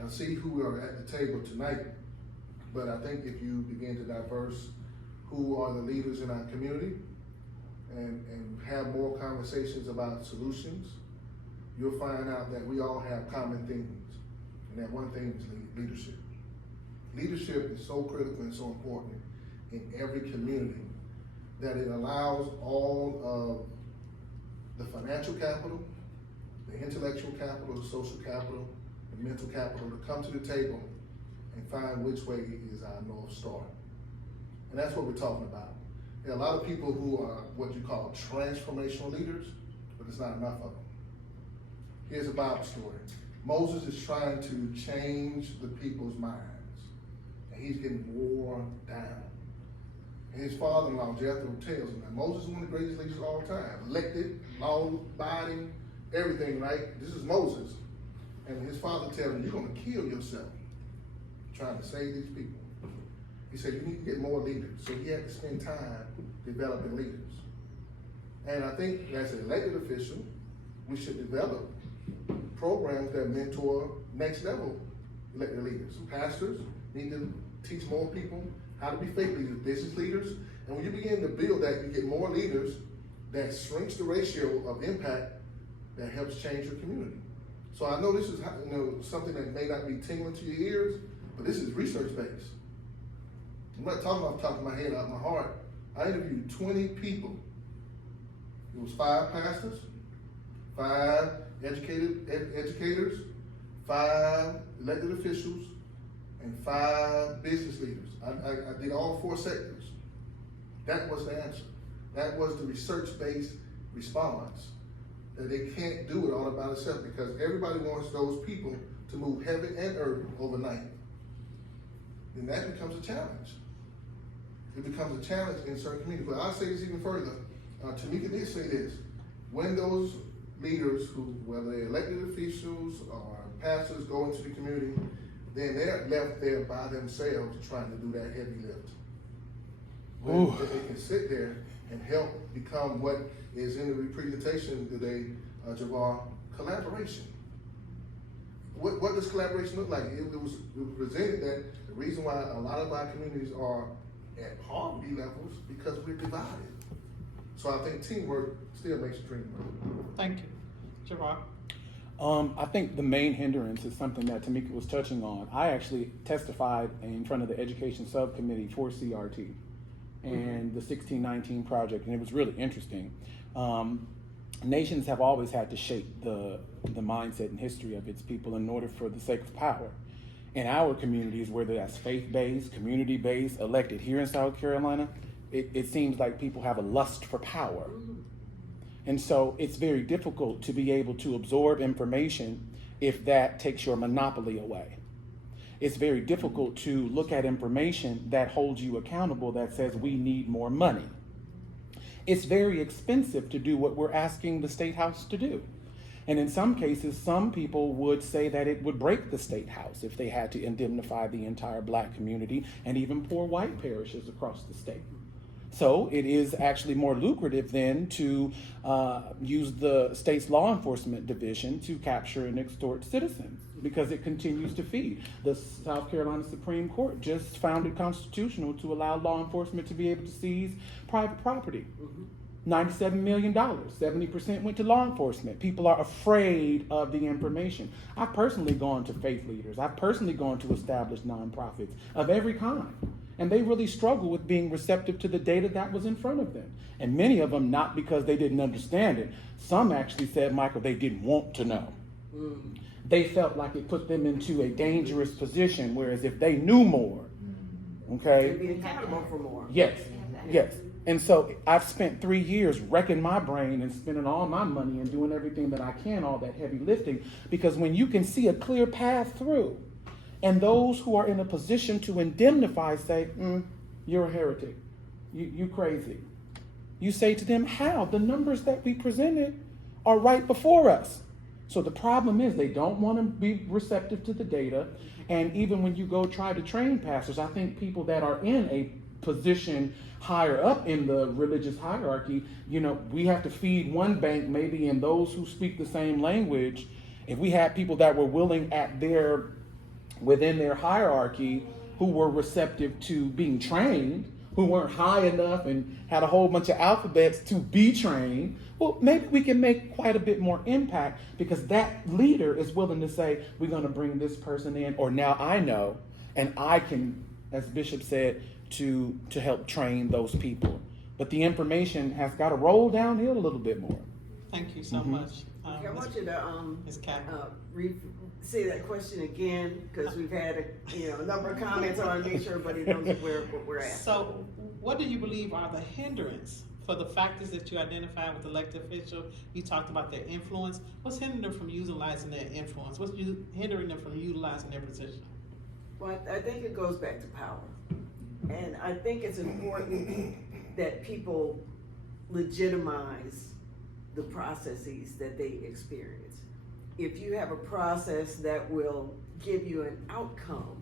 I see who are at the table tonight, but I think if you begin to diverse who are the leaders in our community and have more conversations about solutions, you'll find out that we all have common themes, and that one thing is leadership. Leadership is so critical and so important in every community that it allows all of the financial capital, the intellectual capital, the social capital, the mental capital to come to the table and find which way is our North Star. And that's what we're talking about. There are a lot of people who are what you call transformational leaders, but there's not enough of them. Here's a Bible story. Moses is trying to change the people's minds, and he's getting worn down. And his father-in-law, Jethro, tells him that Moses is one of the greatest leaders of all time. Elected, law-abiding, everything, right? This is Moses. And his father tells him, you're gonna kill yourself trying to save these people. He said, you need to get more leaders. So he had to spend time developing leaders. And I think as an elected official, we should develop programs that mentor next level elected leaders. Pastors need to teach more people how to be faith leaders, business leaders. And when you begin to build that, you get more leaders that shrinks the ratio of impact that helps change your community. So I know this is something that may not be tingling to your ears, but this is research-based. I'm not talking off the top of my head, out of my heart. I interviewed 20 people. It was 5 pastors, 5 educators, 5 elected officials, and 5 business leaders. I did all 4 sectors. That was the answer. That was the research-based response. That they can't do it all by itself because everybody wants those people to move heaven and earth overnight. Then that becomes a challenge. It becomes a challenge in certain communities. But I'll say this even further. Tamika did say this. When those leaders who, whether they're elected officials or pastors, go into the community, then they're left there by themselves trying to do that heavy lift. But they can sit there and help become what is in the presentation today, Javar, collaboration. What does collaboration look like? It was presented that the reason why a lot of our communities are at poverty levels because we're divided. So I think teamwork still makes the dream work. Thank you. Javar? I think the main hindrance is something that Tamika was touching on. I actually testified in front of the education subcommittee for CRT and the 1619 project, and it was really interesting. Nations have always had to shape the mindset and history of its people in order for the sake of power. In our communities, whether that's faith-based, community-based, elected here in South Carolina, it seems like people have a lust for power. And so it's very difficult to be able to absorb information if that takes your monopoly away. It's very difficult to look at information that holds you accountable, that says we need more money. It's very expensive to do what we're asking the State House to do. And in some cases, some people would say that it would break the State House if they had to indemnify the entire Black community and even poor white parishes across the state. So it is actually more lucrative then to use the state's law enforcement division to capture and extort citizens, because it continues to feed. The South Carolina Supreme Court just found it constitutional to allow law enforcement to be able to seize private property. $97 million, 70% went to law enforcement. People are afraid of the information. I've personally gone to faith leaders. I've personally gone to established nonprofits of every kind. And they really struggle with being receptive to the data that was in front of them. And many of them, not because they didn't understand it. Some actually said, Michael, they didn't want to know. They felt like it put them into a dangerous position, whereas if they knew more, okay? They'd be accountable for more. Yes, yes. And so I've spent 3 years wrecking my brain and spending all my money and doing everything that I can, all that heavy lifting, because when you can see a clear path through, and those who are in a position to indemnify say, you're a heretic, you crazy. You say to them, how? The numbers that we presented are right before us. So the problem is they don't want to be receptive to the data. And even when you go try to train pastors, I think people that are in a position higher up in the religious hierarchy, we have to feed one bank maybe, and those who speak the same language. If we had people that were willing within their hierarchy who were receptive to being trained, who weren't high enough and had a whole bunch of alphabets to be trained, well, maybe we can make quite a bit more impact, because that leader is willing to say, we're going to bring this person in, or now I know, and I can, as Bishop said, to help train those people. But the information has got to roll downhill a little bit more. Thank you so much. Okay, I want you to Ms. Catherine. say that question again, because we've had a number of comments. I want to make sure everybody knows what we're asking. So what do you believe are the hindrance for the factors that you identified with elected officials? You talked about their influence. What's hindering them from utilizing their influence? What's hindering them from utilizing their position? Well, I think it goes back to power. And I think it's important that people legitimize the processes that they experience. If you have a process that will give you an outcome,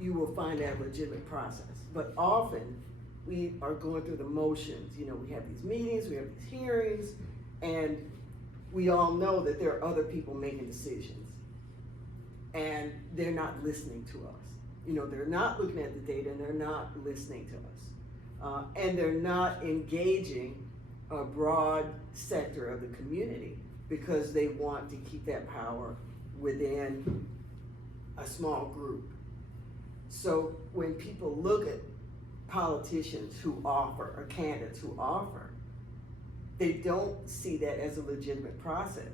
you will find that a legitimate process. But often, we are going through the motions. We have these meetings, we have these hearings, and we all know that there are other people making decisions. And they're not listening to us. They're not looking at the data, and they're not listening to us. And they're not engaging a broad sector of the community, because they want to keep that power within a small group. So when people look at politicians who offer, or candidates who offer, they don't see that as a legitimate process,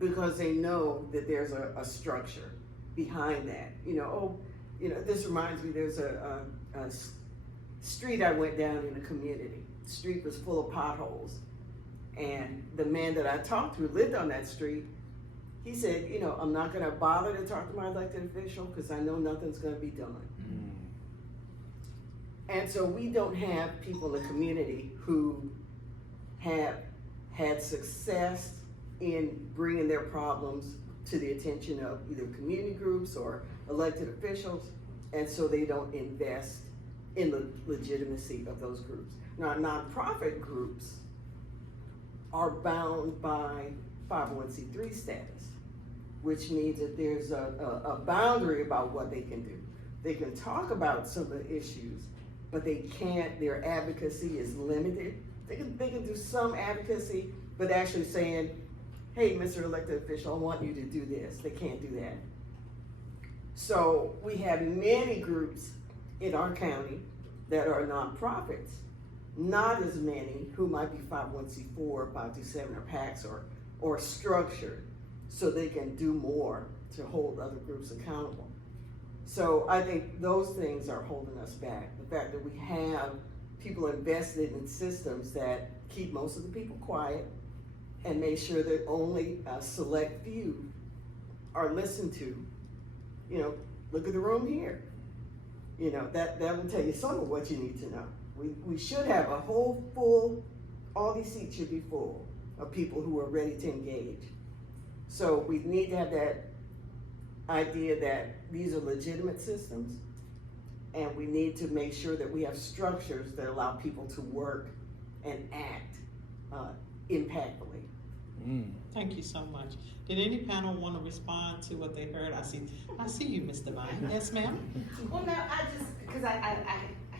because they know that there's a structure behind that. This reminds me, there's a street I went down in a community. The street was full of potholes. And the man that I talked to lived on that street. He said, I'm not going to bother to talk to my elected official, because I know nothing's going to be done. And so we don't have people in the community who have had success in bringing their problems to the attention of either community groups or elected officials, and so they don't invest in the legitimacy of those groups. Now, nonprofit groups are bound by 501c3 status, which means that there's a boundary about what they can do. They can talk about some of the issues, but they can't, their advocacy is limited. They can do some advocacy, but actually saying, hey, Mr. Elected Official, I want you to do this. They can't do that. So we have many groups in our county that are nonprofits, not as many who might be 501c4, 527, or PACs, or structured so they can do more to hold other groups accountable. So I think those things are holding us back. The fact that we have people invested in systems that keep most of the people quiet and make sure that only a select few are listened to. You know, look at the room here. You know, that will tell you some of what you need to know. We should have a whole full, all these seats should be full of people who are ready to engage. So we need to have that idea that these are legitimate systems, and we need to make sure that we have structures that allow people to work and act impactfully. Thank you so much. Did any panel want to respond to what they heard? I see you, Ms. Devine. Yes, ma'am? Well, no, because I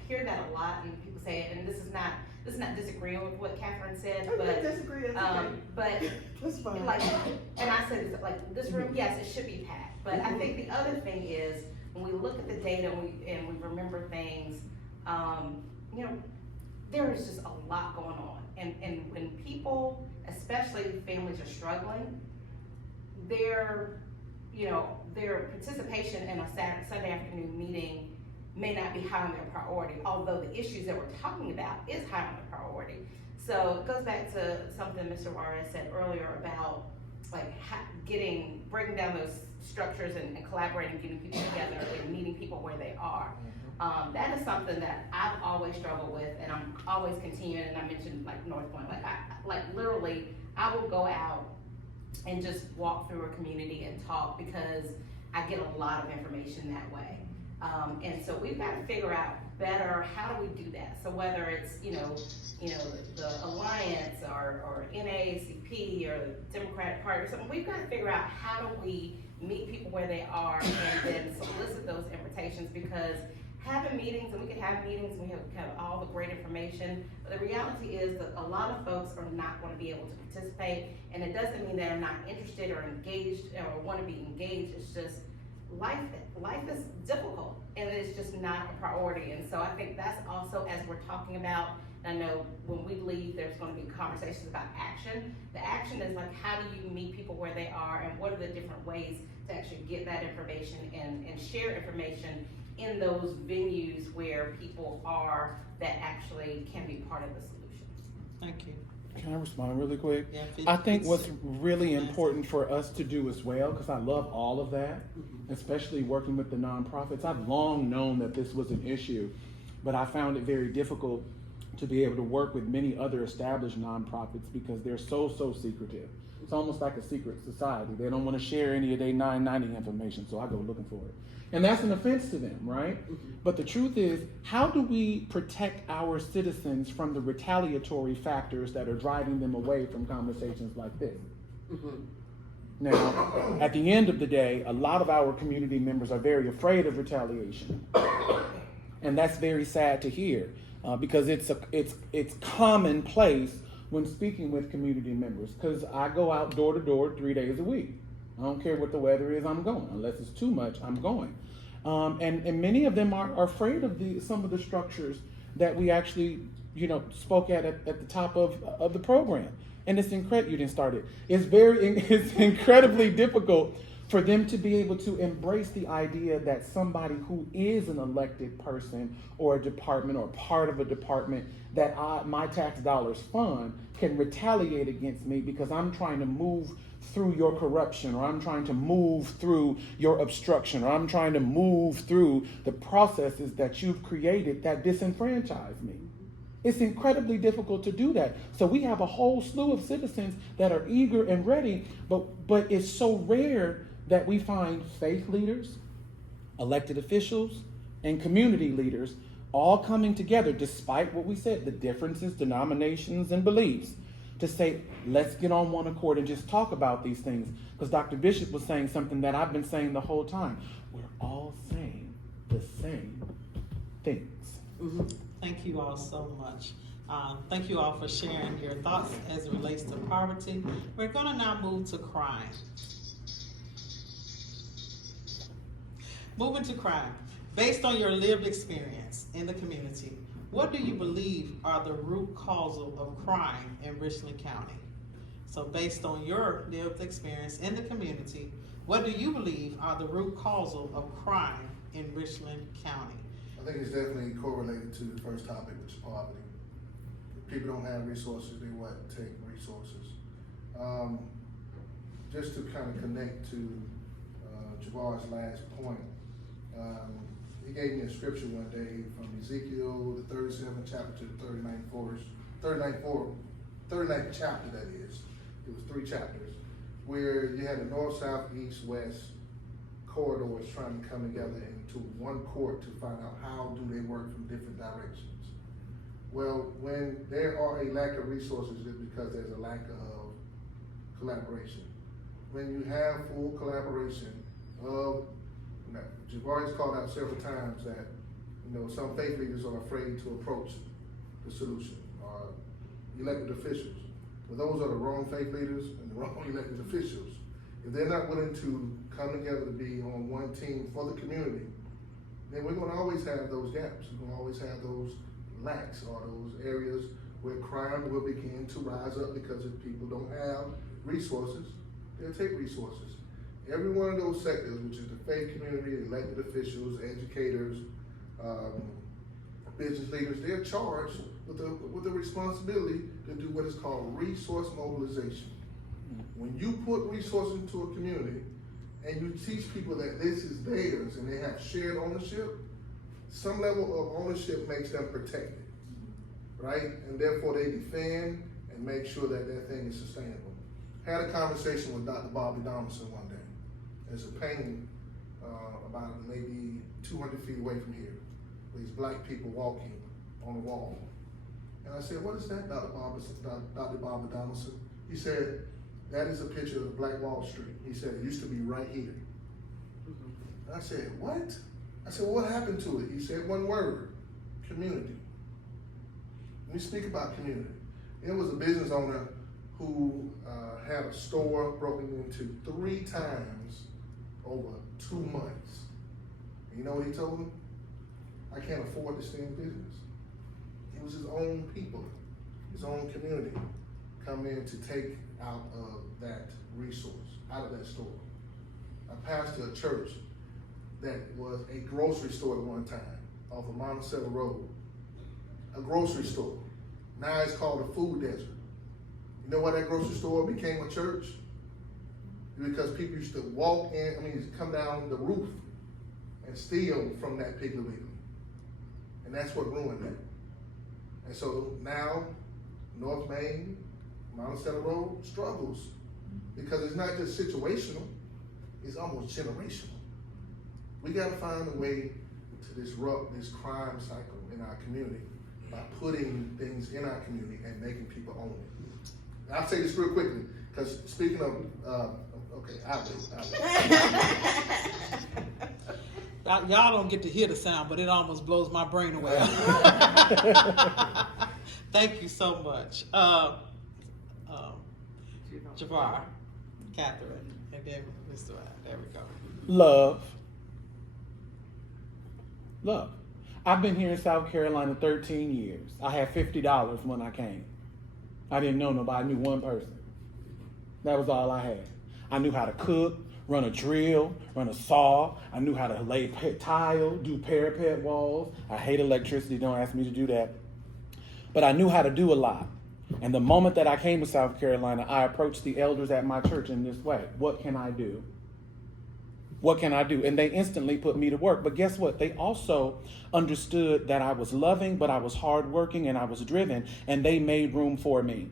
hear that a lot, and people say it, and this is not disagreeing with what Catherine said, I but, disagree, that's okay. but, That's fine. like, and I said this, like, this room, yes, it should be packed, but I think the other thing is, when we look at the data and we remember things, you know, there is just a lot going on, and when people, especially families, are struggling, their participation in a Sunday afternoon meeting may not be high on their priority, although the issues that we're talking about is high on the priority. So it goes back to something Mr. Juarez said earlier about like breaking down those structures and collaborating, getting people together and meeting people where they are. That is something that I've always struggled with, and I'm always continuing. And I mentioned like North Point, literally, I will go out and just walk through a community and talk because I get a lot of information that way. And so we've got to figure out better, how do we do that? So whether it's, the Alliance or NAACP or the Democratic Party or something, we've got to figure out how do we meet people where they are and then solicit those invitations, because having meetings, and we can have meetings, and we have all the great information, but the reality is that a lot of folks are not going to be able to participate, and it doesn't mean they're not interested or engaged or want to be engaged. It's just life is difficult, and it's just not a priority. And so I think that's also, as we're talking about, and I know when we leave, there's going to be conversations about action. The action is like, how do you meet people where they are, and what are the different ways to actually get that information and share information in those venues where people are that actually can be part of the solution. Thank you. Can I respond really quick? Yeah, I think what's really important for us to do as well, because I love all of that, especially working with the nonprofits. I've long known that this was an issue, but I found it very difficult to be able to work with many other established nonprofits because they're so secretive. It's almost like a secret society. They don't want to share any of their 990 information, so I go looking for it. And that's an offense to them, right? But the truth is, how do we protect our citizens from the retaliatory factors that are driving them away from conversations like this? Now, at the end of the day, a lot of our community members are very afraid of retaliation. And that's very sad to hear, because it's commonplace when speaking with community members, because I go out door to door 3 days a week. I don't care what the weather is, I'm going. Unless it's too much, I'm going. And many of them are afraid of some of the structures that we actually, spoke at the top of the program. And it's incredible. You didn't start it. It's incredibly difficult for them to be able to embrace the idea that somebody who is an elected person or a department or part of a department that my tax dollars fund can retaliate against me because I'm trying to move through your corruption, or I'm trying to move through your obstruction, or I'm trying to move through the processes that you've created that disenfranchise me. It's incredibly difficult to do that. So we have a whole slew of citizens that are eager and ready, but it's so rare that we find faith leaders, elected officials, and community leaders all coming together, despite what we said, the differences, denominations, and beliefs, to say, let's get on one accord and just talk about these things. Because Dr. Bishop was saying something that I've been saying the whole time. We're all saying the same things. Thank you all so much. Thank you all for sharing your thoughts as it relates to poverty. We're going to now move to crime. Moving to crime. Based on your lived experience in the community, what do you believe are the root causes of crime in Richland County? So based on your lived experience in the community, what do you believe are the root causes of crime in Richland County? I think it's definitely correlated to the first topic, which is poverty. people don't have resources, they what, take resources. Just to kind of connect to Javar's last point, he gave me a scripture one day from Ezekiel, the 37th chapter to the 39th chapter, that is. It was 3 chapters, where you had the north, south, east, west corridors trying to come together into one court to find out how do they work from different directions. Well, when there are a lack of resources, it's because there's a lack of collaboration. When you have full collaboration of, Javar has called out several times that, some faith leaders are afraid to approach the solution, or elected officials. But those are the wrong faith leaders and the wrong elected officials. If they're not willing to come together to be on one team for the community, then we're gonna always have those gaps. We're gonna always have those lacks, or those areas where crime will begin to rise up, because if people don't have resources, they'll take resources. Every one of those sectors, which is the faith community, elected officials, educators, business leaders, they're charged with the responsibility to do what is called resource mobilization. When you put resources into a community and you teach people that this is theirs and they have shared ownership, some level of ownership makes them protected, right? And therefore they defend and make sure that their thing is sustainable. Had a conversation with Dr. Bobby Donaldson one day. There's a painting about maybe 200 feet away from here, with these black people walking on the wall. And I said, what is that, Dr. Bobby Donaldson? He said, that is a picture of Black Wall Street. He said, it used to be right here. And I said, what? I said, well, what happened to it? He said, one word, community. Let me speak about community. There was a business owner who had a store broken into 3 times over 2 months. And you know what he told them? I can't afford to stay in business. It was his own people, his own community, come in to take out of that resource, out of that store. I pastored a church that was a grocery store at one time off of Monticello Road. A grocery store. Now it's called a food desert. You know why that grocery store became a church? Because people used to walk in, come down the roof and steal from that Piggly Wiggly. And that's what ruined that. And so now, North Main, Monticello Road struggles, because it's not just situational, it's almost generational. We gotta find a way to disrupt this crime cycle in our community by putting things in our community and making people own it. I'll say this real quickly, because speaking of, okay, I'll Y'all don't get to hear the sound, but it almost blows my brain away. Thank you so much. Javar, Catherine, and then Mr. There we go. Love. I've been here in South Carolina 13 years. I had $50 when I came. I didn't know nobody. I knew one person. That was all I had. I knew how to cook, run a drill, run a saw. I knew how to lay tile, do parapet walls. I hate electricity, don't ask me to do that. But I knew how to do a lot. And the moment that I came to South Carolina, I approached the elders at my church in this way. What can I do? What can I do? And they instantly put me to work. But guess what? They also understood that I was loving, but I was hardworking and I was driven, and they made room for me.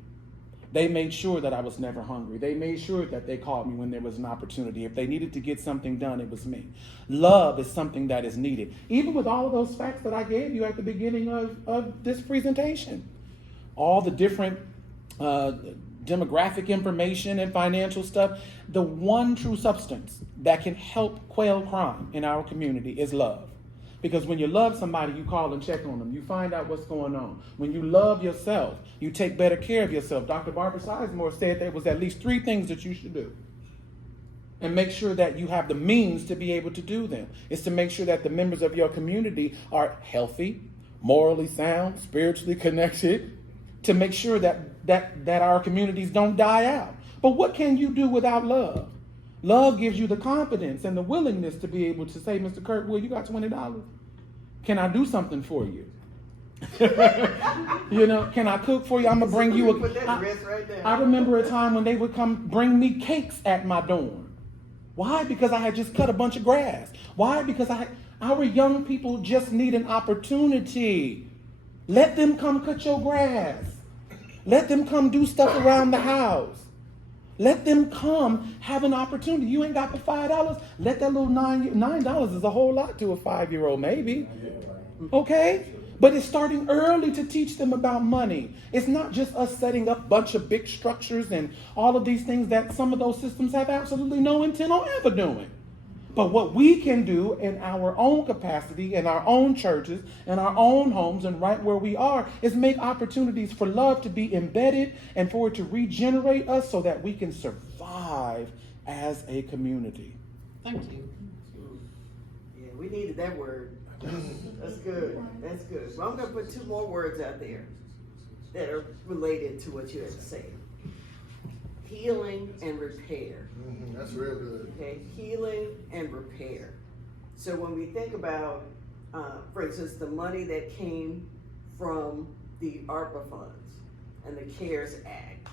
They made sure that I was never hungry. They made sure that they called me when there was an opportunity. If they needed to get something done, it was me. Love is something that is needed. Even with all of those facts that I gave you at the beginning of this presentation, all the different demographic information and financial stuff, the one true substance that can help quell crime in our community is love. Because when you love somebody, you call and check on them. You find out what's going on. When you love yourself, you take better care of yourself. Dr. Barbara Sizemore said there was at least 3 things that you should do. And make sure that you have the means to be able to do them. It's to make sure that the members of your community are healthy, morally sound, spiritually connected, to make sure that our communities don't die out. But what can you do without love? Love gives you the confidence and the willingness to be able to say, Mr. Kirkwood, you got $20? Can I do something for you? You know, can I cook for you? I'm gonna bring you Put that a. dress right there. I remember a time when they would come bring me cakes at my dorm. Why? Because I had just cut a bunch of grass. Why? Because our young people just need an opportunity. Let them come cut your grass. Let them come do stuff around the house. Let them come have an opportunity. You ain't got the $5. Let that little $9 is a whole lot to a 5-year-old, maybe. Okay? But it's starting early to teach them about money. It's not just us setting up a bunch of big structures and all of these things that some of those systems have absolutely no intent on ever doing. But what we can do in our own capacity, in our own churches, in our own homes, and right where we are, is make opportunities for love to be embedded and for it to regenerate us so that we can survive as a community. Thank you. Yeah, we needed that word. That's good. That's good. Well, I'm gonna put 2 more words out there that are related to what you had to say. Healing and repair. That's real good. Okay, healing and repair. So when we think about, for instance, the money that came from the ARPA funds and the CARES Act,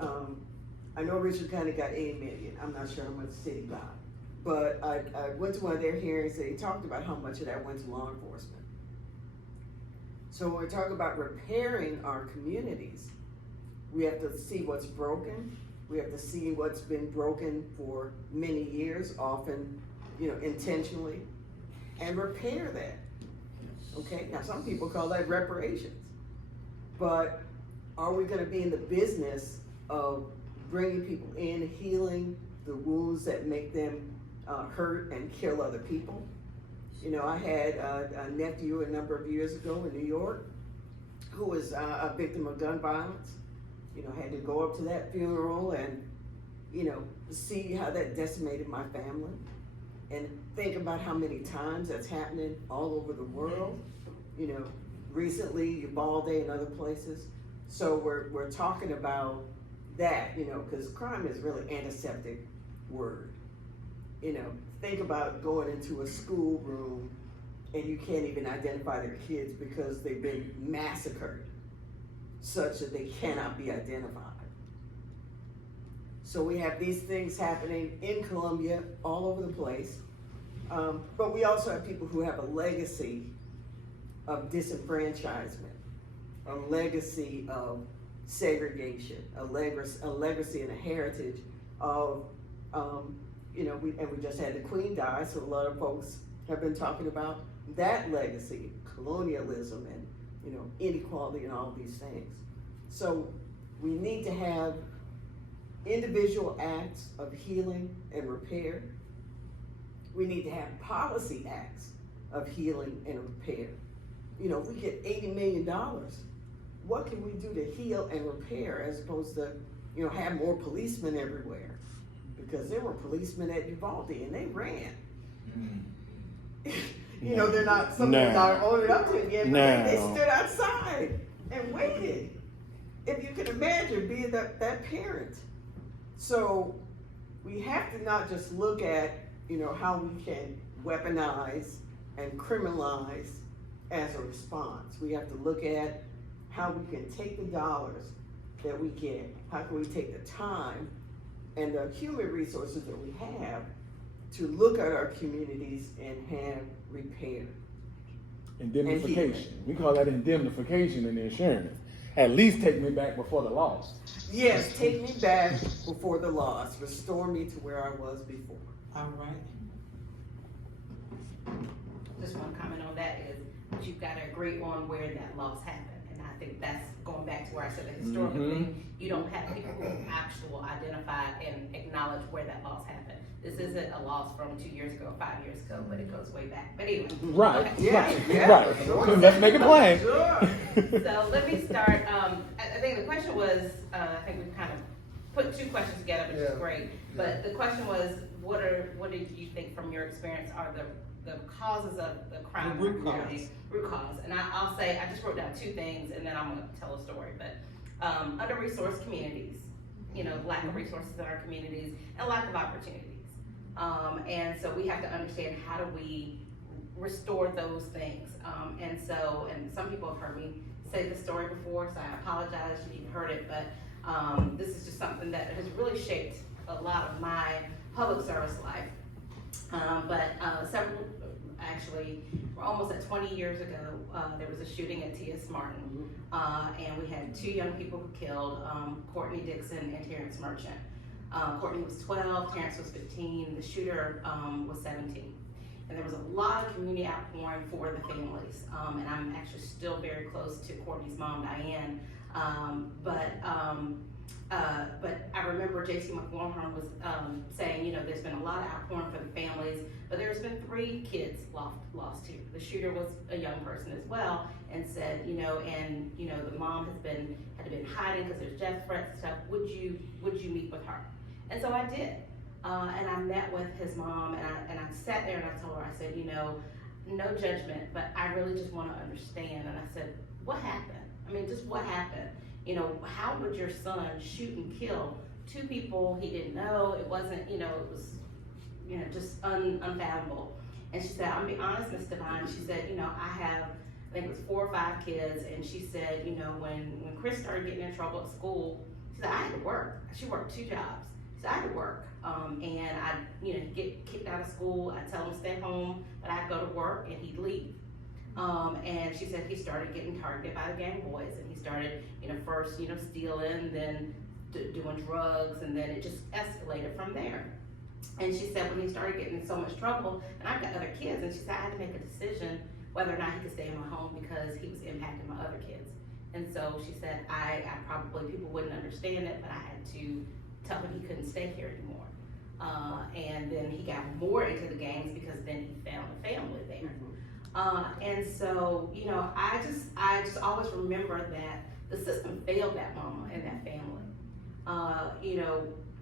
I know Richard County got $80 million. I'm not sure how much the city got, but I went to one of their hearings. They talked about how much of that went to law enforcement. So when we talk about repairing our communities, we have to see what's broken. We have to see what's been broken for many years, often, intentionally, and repair that. Okay, now some people call that reparations. But are we gonna be in the business of bringing people in, healing the wounds that make them hurt and kill other people? I had a nephew a number of years ago in New York who was a victim of gun violence. Had to go up to that funeral and, see how that decimated my family and think about how many times that's happening all over the world, recently, Uvalde and other places. So we're talking about that, because crime is really antiseptic word. Think about going into a school room and you can't even identify their kids because they've been massacred such that they cannot be identified. So we have these things happening in Columbia, all over the place. But we also have people who have a legacy of disenfranchisement, a legacy of segregation, a legacy and a heritage of, we just had the Queen die, so a lot of folks have been talking about that legacy, colonialism and inequality and all of these things. So we need to have individual acts of healing and repair. We need to have policy acts of healing and repair. If we get $80 million, what can we do to heal and repair as opposed to, have more policemen everywhere? Because there were policemen at Uvalde and they ran. They're not, some of them are old enough to it yet, but they stood outside and waited. If you can imagine being that parent. So we have to not just look at, how we can weaponize and criminalize as a response. We have to look at how we can take the dollars that we get, how can we take the time and the human resources that we have to look at our communities and have repair. Indemnification. We call that indemnification in insurance. At least take me back before the loss. Yes, take me back before the loss. Restore me to where I was before. All right. Just one comment on that is that you've got to agree on where that loss happened. And I think that's going back to where I said the historical thing. You don't have people who actually identify and acknowledge where that loss happened. This isn't a loss from 2 years ago, 5 years ago, but it goes way back. But anyway. Right, Yeah, right. sure. Let's make it plain. Sure. So let me start. I think the question was, I think we've kind of put 2 questions together, which is great. But the question was, what did you think from your experience are the causes of the crime The root in our community? Root cause. And I'll say, I just wrote down 2 things and then I'm gonna tell a story. But under-resourced communities, lack of resources in our communities and lack of opportunities. And so we have to understand how do we restore those things. And some people have heard me say this story before, so I apologize if you've heard it, but this is just something that has really shaped a lot of my public service life. Actually, almost at 20 years ago, there was a shooting at T.S. Martin, and we had 2 young people who killed, Courtney Dixon and Terrence Merchant. Courtney was 12, Terrence was 15, the shooter was 17. And there was a lot of community outpouring for the families, and I'm actually still very close to Courtney's mom, Diane. But I remember J.C. McLaurin was saying, there's been a lot of outpouring for the families, but there's been 3 kids lost here. The shooter was a young person as well, and said, the mom had been hiding because there's death threats and stuff. Would you meet with her? And so I did, and I met with his mom, and I sat there and I told her, I said, no judgment, but I really just want to understand. And I said, what happened? I mean, just what happened? How would your son shoot and kill 2 people he didn't know? It wasn't, it was, just unfathomable. And she said, I'll be honest, Miss Devine, she said, I think it was 4 or 5 kids, and she said, when Chris started getting in trouble at school, she said, I had to work. She worked 2 jobs. She said, I had to work. And I'd, get kicked out of school, I'd tell him to stay home, but I'd go to work and he'd leave. And she said he started getting targeted by the gang boys, and he started, first, stealing, then doing drugs, and then it just escalated from there. And she said when he started getting in so much trouble, and I've got other kids, and she said I had to make a decision whether or not he could stay in my home because he was impacting my other kids. And so she said I probably, people wouldn't understand it, but I had to tell him he couldn't stay here anymore. And then he got more into the gangs because then he found a family there. And so, I just always remember that the system failed that mama and that family.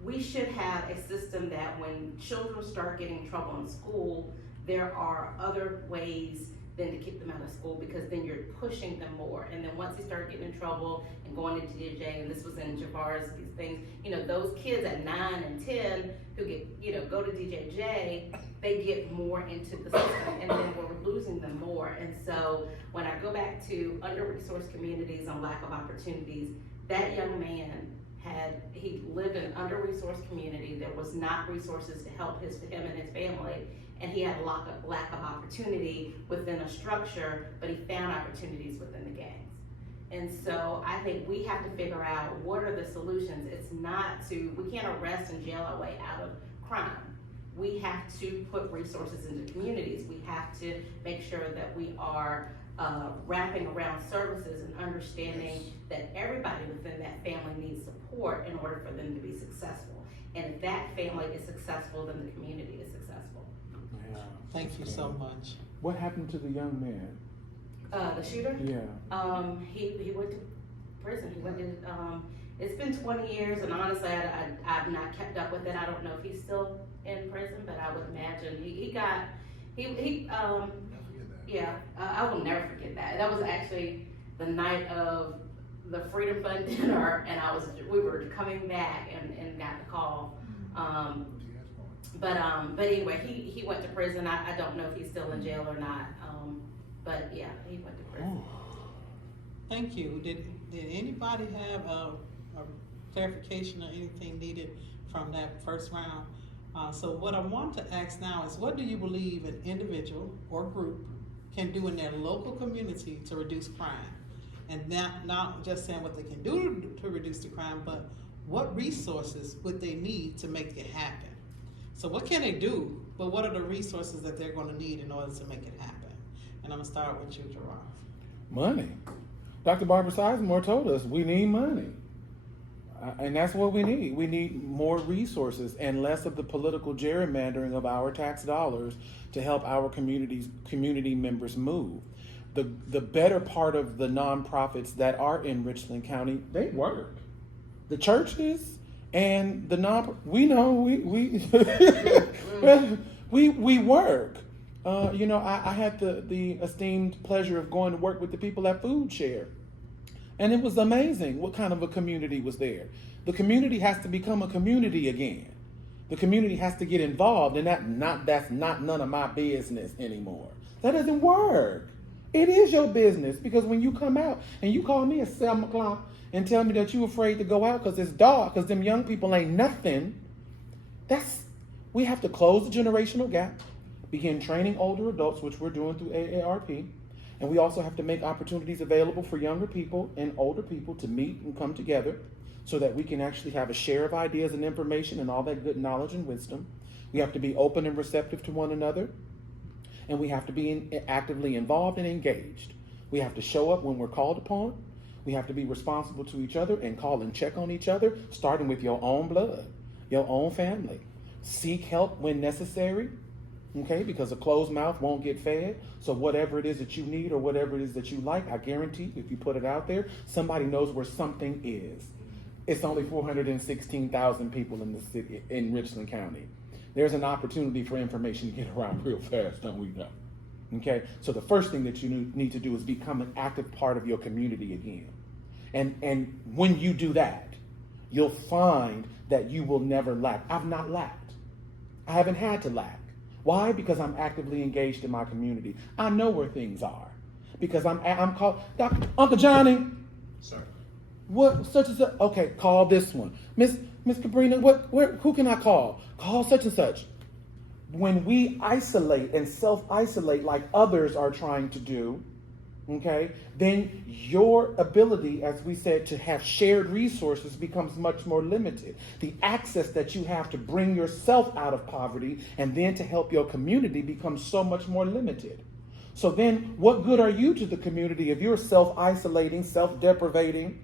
We should have a system that when children start getting in trouble in school, there are other ways than to kick them out of school, because then you're pushing them more. And then once they start getting in trouble and going into DJ, and this was in Javar's, these things, those kids at 9 and 10 who get, go to DJJ, they get more into the system, and then we're losing them more. And so when I go back to under-resourced communities and lack of opportunities, that young man he lived in an under-resourced community. There was not resources to help him and his family, and he had a lack of opportunity within a structure, but he found opportunities within the gangs. And so I think we have to figure out what are the solutions. We can't arrest and jail our way out of crime. We have to put resources into communities. We have to make sure that we are wrapping around services and understanding that everybody within that family needs support in order for them to be successful. And if that family is successful, then the community is successful. Yeah. Thank you so much. What happened to the young man? The shooter? Yeah. He went to prison. He went to, it's been 20 years, and honestly, I've not kept up with it. I don't know if he's still in prison, but I would imagine I will never forget that. That was actually the night of the Freedom Fund dinner, and we were coming back and got the call. But anyway, he went to prison. I don't know if he's still in jail or not. But yeah, he went to prison. Thank you. Did anybody have a clarification or anything needed from that first round? So what I want to ask now is, what do you believe an individual or group can do in their local community to reduce crime? And not just saying what they can do to reduce the crime, but what resources would they need to make it happen? So what can they do, but what are the resources that they're gonna need in order to make it happen? And I'm gonna start with you, Gerard. Money. Dr. Barbara Sizemore told us we need money. And that's what we need. We need more resources and less of the political gerrymandering of our tax dollars to help our community members move. The better part of the nonprofits that are in Richland County, they work. The churches and the we work. I had the esteemed pleasure of going to work with the people at Food Share. And it was amazing what kind of a community was there. The community has to become a community again. The community has to get involved, and that's not none of my business anymore. That doesn't work. It is your business, because when you come out and you call me at 7 o'clock and tell me that you're afraid to go out because it's dark, because them young people ain't nothing, we have to close the generational gap, begin training older adults, which we're doing through AARP, and we also have to make opportunities available for younger people and older people to meet and come together so that we can actually have a share of ideas and information and all that good knowledge and wisdom. We have to be open and receptive to one another, and we have to be actively involved and engaged. We have to show up when we're called upon. We have to be responsible to each other and call and check on each other, starting with your own blood, your own family. Seek help when necessary, okay? Because a closed mouth won't get fed. So whatever it is that you need or whatever it is that you like, I guarantee if you put it out there, somebody knows where something is. It's only 416,000 people in the city, in Richland County. There's an opportunity for information to get around real fast, don't we know? Okay, so the first thing that you need to do is become an active part of your community again. And when you do that, you'll find that you will never lack. I've not lacked. I haven't had to lack. Why? Because I'm actively engaged in my community. I know where things are. Because I'm called, Uncle Johnny. Sir. What, such and such? Okay, call this one. Miss Cabrina, who can I call? Call such and such. When we isolate and self-isolate like others are trying to do, okay, then your ability, as we said, to have shared resources becomes much more limited. The access that you have to bring yourself out of poverty and then to help your community becomes so much more limited. So then what good are you to the community if you're self-isolating, self-deprivating,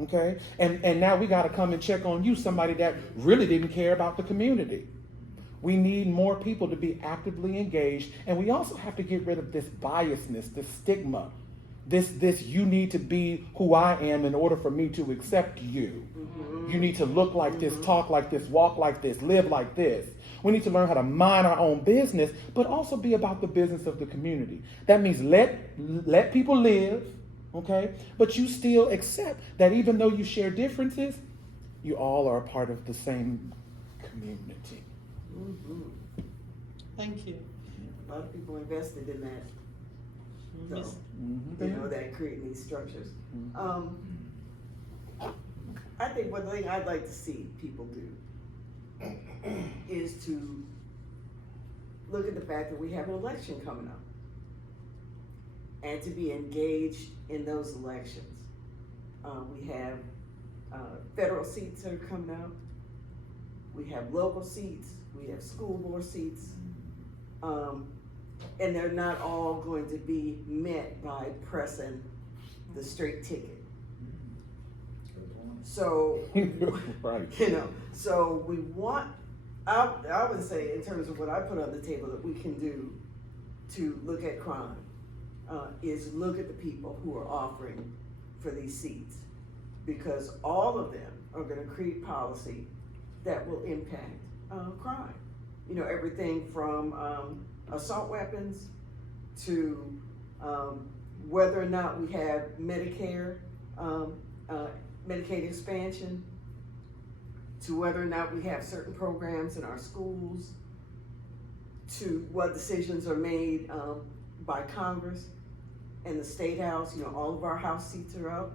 okay? And now we got to come and check on you, somebody that really didn't care about the community. We need more people to be actively engaged, and we also have to get rid of this biasness, this stigma, this you need to be who I am in order for me to accept you. Mm-hmm. You need to look like this, talk like this, walk like this, live like this. We need to learn how to mind our own business, but also be about the business of the community. That means let people live, okay? But you still accept that even though you share differences, you all are a part of the same community. Mm-hmm. Thank you. A lot of people invested in that. Miss- So, you know, that creating these structures. I think one thing I'd like to see people do is to look at the fact that we have an election coming up and to be engaged in those elections. We have federal seats that are coming up. We have local seats. We have school board seats. And they're not all going to be met by pressing the straight ticket. So, Right. you know, so we want, I would say in terms of what I put on the table that we can do to look at crime, is look at the people who are offering for these seats. Because all of them are gonna create policy that will impact crime. You know, everything from assault weapons to whether or not we have Medicare, Medicaid expansion, to whether or not we have certain programs in our schools, to what decisions are made by Congress and the State House. You know, all of our House seats are up,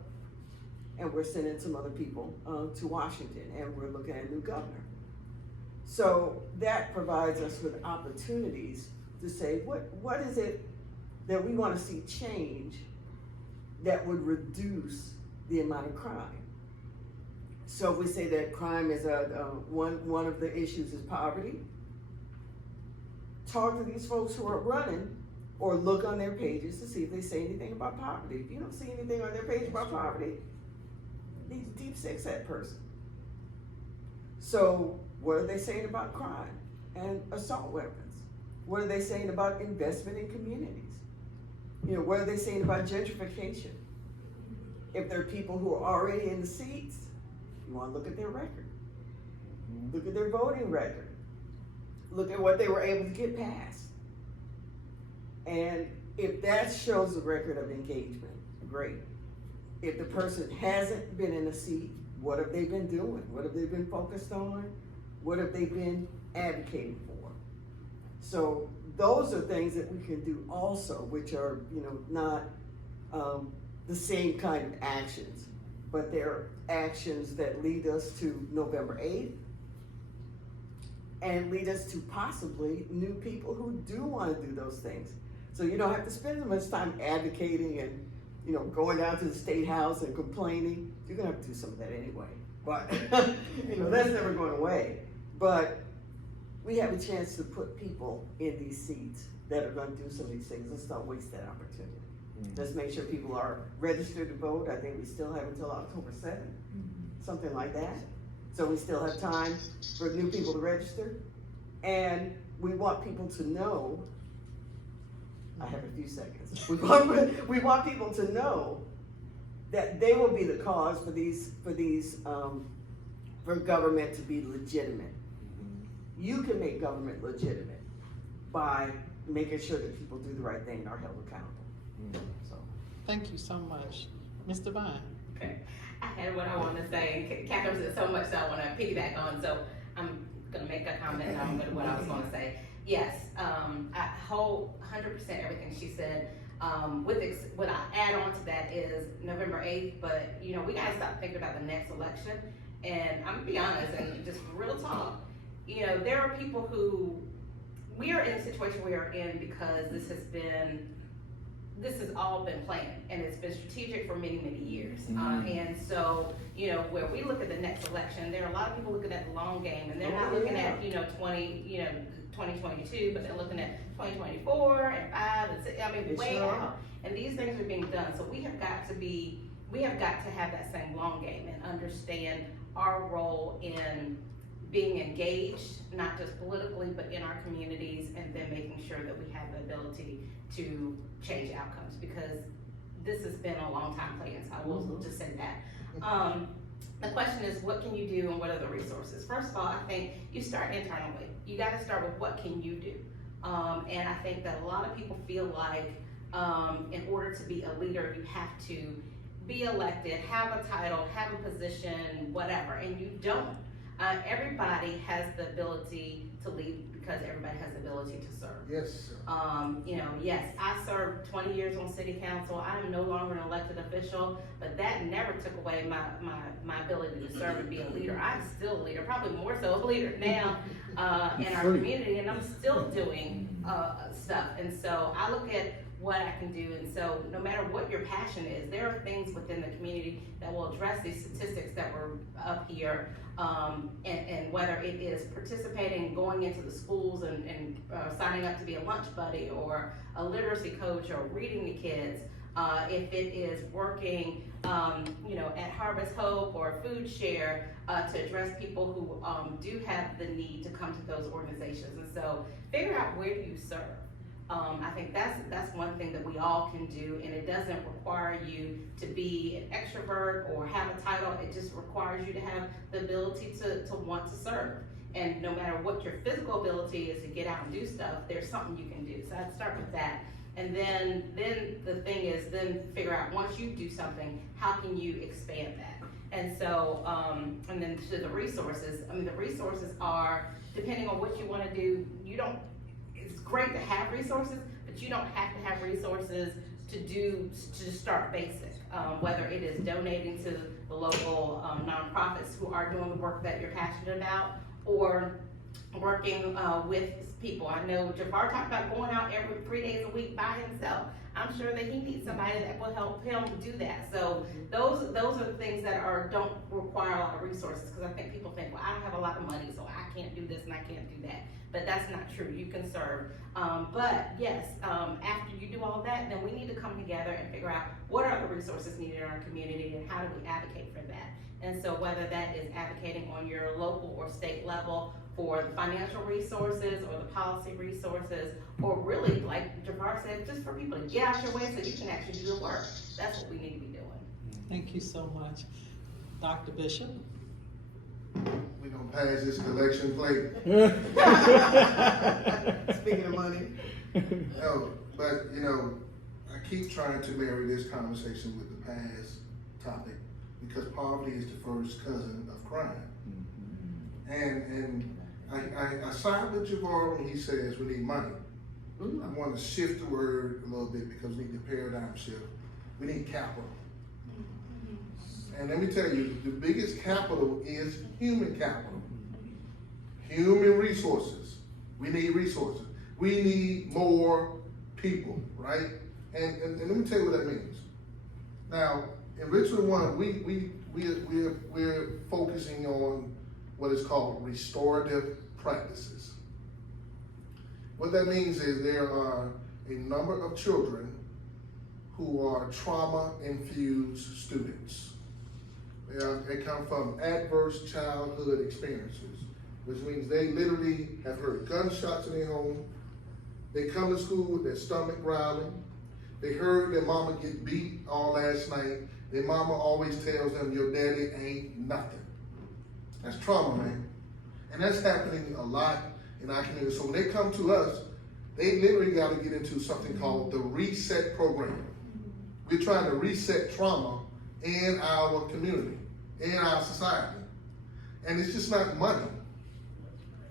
and we're sending some other people to Washington, and we're looking at a new governor. So that provides us with opportunities to say, what is it that we want to see change that would reduce the amount of crime? So if we say that crime is one of the issues is poverty, talk to these folks who are running or look on their pages to see if they say anything about poverty. If you don't see anything on their page about poverty, you need to deep six that person. So what are they saying about crime and assault weapons? What are they saying about investment in communities? You know, what are they saying about gentrification? If there are people who are already in the seats, you want to look at their record. Look at their voting record. Look at what they were able to get passed. And if that shows a record of engagement, great. If the person hasn't been in a seat, what have they been doing? What have they been focused on? What have they been advocating for? So those are things that we can do also, which are, not, the same kind of actions, but they're actions that lead us to November 8th and lead us to possibly new people who do want to do those things. So you don't have to spend as much time advocating and, going down to the State House and complaining. You're gonna have to do some of that anyway, but, that's never going away. But we have a chance to put people in these seats that are gonna do some of these things. Let's not waste that opportunity. Let's make sure people are registered to vote. I think we still have until October 7th, something like that. So we still have time for new people to register. And we want people to know, I have a few seconds. We want people to know that they will be the cause for government to be legitimate. You can make government legitimate by making sure that people do the right thing and are held accountable. So, Thank you so much. Mr. Vine? Okay, I had what I wanted to say. Catherine said so much that I want to piggyback on, so I'm gonna make a comment and I'm gonna what I was gonna say. Yes, I hold 100% everything she said. What I add on to that is November 8th, but we gotta stop thinking about the next election. And I'm gonna be honest and just real talk. There are people who we are in the situation we are in because this has all been planned and it's been strategic for many, many years. And so, where we look at the next election, there are a lot of people looking at the long game and they're not looking at, 2022, but they're looking at 2024 and 5 and 6, way out. And these things are being done. So we have got to have that same long game and understand our role in being engaged, not just politically, but in our communities, and then making sure that we have the ability to change outcomes, because this has been a long time playing, so I will just say that. The question is, what can you do and what are the resources? First of all, I think you start internally. You gotta start with what can you do? And I think that a lot of people feel like in order to be a leader, you have to be elected, have a title, have a position, whatever, and you don't. Everybody has the ability to lead because everybody has the ability to serve. Yes, sir. Yes, I served 20 years on city council. I am no longer an elected official, but that never took away my ability to serve and be a leader. I'm still a leader, probably more so a leader now in our community, and I'm still doing stuff. And so I look at what I can do, and so no matter what your passion is, there are things within the community that will address these statistics that were up here, and whether it is participating, going into the schools and signing up to be a lunch buddy or a literacy coach or reading to kids, if it is working at Harvest Hope or Food Share to address people who do have the need to come to those organizations. And so figure out where you serve. I think that's one thing that we all can do, and it doesn't require you to be an extrovert or have a title. It just requires you to have the ability to want to serve. And no matter what your physical ability is to get out and do stuff, there's something you can do. So I'd start with that. And then the thing is then figure out, once you do something, how can you expand that? And so, and then to the resources, the resources are, depending on what you want to do, it's great to have resources, but you don't have to have resources to start basic. Whether it is donating to the local nonprofits who are doing the work that you're passionate about, or working with people. I know Jafar talked about going out every 3 days a week by himself. I'm sure that he needs somebody that will help him do that. So those are the things that don't require a lot of resources, because I think people think, well, I don't have a lot of money, so I can't do this and I can't do that. But that's not true. You can serve. But yes, after you do all of that, then we need to come together and figure out what are the resources needed in our community and how do we advocate for that. And so whether that is advocating on your local or state level for the financial resources or the policy resources, or really, like Jafar said, just for people to get out your way so you can actually do the work. That's what we need to be doing. Thank you so much. Dr. Bishop? We're gonna pass this collection plate. speaking of money. No, but I keep trying to marry this conversation with the past topic, because poverty is the first cousin of crime. And I side with Javar when he says we need money. I want to shift the word a little bit because we need the paradigm shift. We need capital. And let me tell you, the biggest capital is human capital. Human resources. We need resources. We need more people, right? And let me tell you what that means. Now, in Richland One, we're focusing on what is called restorative practices. What that means is there are a number of children who are trauma-infused students. They come from adverse childhood experiences, which means they literally have heard gunshots in their home. They come to school with their stomach growling. They heard their mama get beat all last night. Their mama always tells them, your daddy ain't nothing. That's trauma, man. And that's happening a lot in our community. So when they come to us, they literally got to get into something called the reset program. We're trying to reset trauma in our community, in our society. And it's just not money.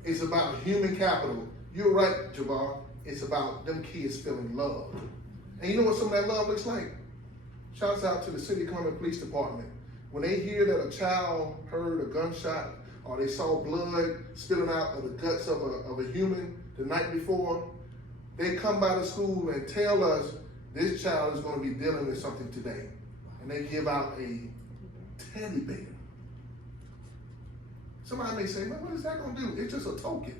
It's about human capital. You're right, Javar. It's about them kids feeling loved. And you know what some of that love looks like? Shouts out to the City of Columbia Police Department. When they hear that a child heard a gunshot or they saw blood spilling out of the guts of a human the night before, they come by the school and tell us this child is going to be dealing with something today. And they give out a teddy bear. Somebody may say, man, what is that going to do? It's just a token.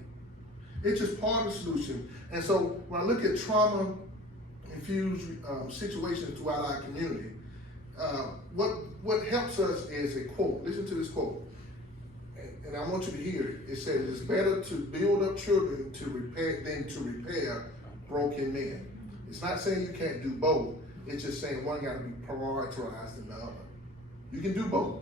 It's just part of the solution. And so when I look at trauma-infused situations throughout our community, what helps us is a quote. Listen to this quote. And I want you to hear it. It says, it's better to build up children than to repair broken men. It's not saying you can't do both. It's just saying one got to be prioritized than the other. You can do both.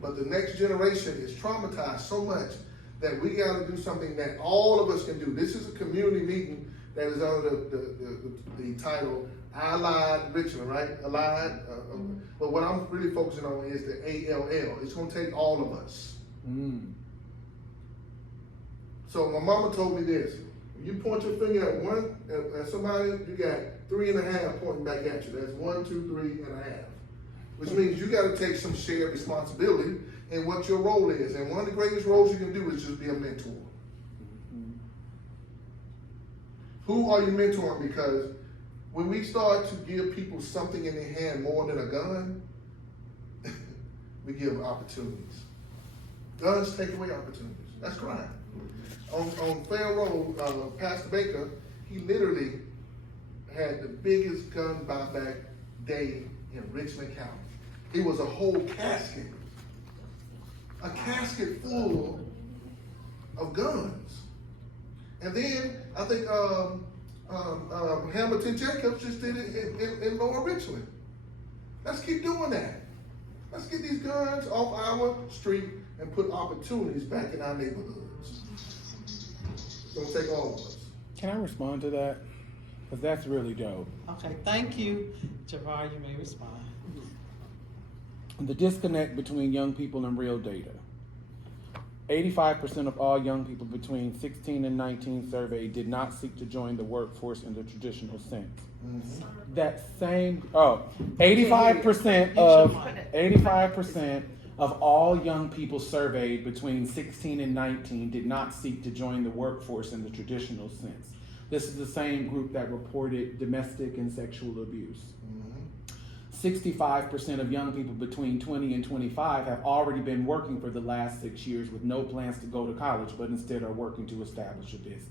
But the next generation is traumatized so much that we got to do something that all of us can do. This is a community meeting that is under the title Allied Richland, right? Allied. But what I'm really focusing on is the ALL. It's going to take all of us. So my mama told me this. When you point your finger at somebody, you got 3.5 pointing back at you. That's 1, 2, 3.5. Which means you got to take some shared responsibility in what your role is. And one of the greatest roles you can do is just be a mentor. Who are you mentoring? Because when we start to give people something in their hand more than a gun, we give opportunities. Guns take away opportunities. That's crime. On Fair Road, Pastor Baker, he literally had the biggest gun buyback day in Richland County. It was a whole casket full of guns. And then I think Hamilton Jacobs just did it in Lower Richland. Let's keep doing that. Let's get these guns off our street and put opportunities back in our neighborhoods. It's gonna take all of us. Can I respond to that? Because that's really dope. Okay, thank you. Javar, you may respond. The disconnect between young people and real data. 85% of all young people between 16 and 19 surveyed did not seek to join the workforce in the traditional sense. That same, 85% of all young people surveyed between 16 and 19 did not seek to join the workforce in the traditional sense. This is the same group that reported domestic and sexual abuse. 65% of young people between 20 and 25 have already been working for the last 6 years with no plans to go to college, but instead are working to establish a business.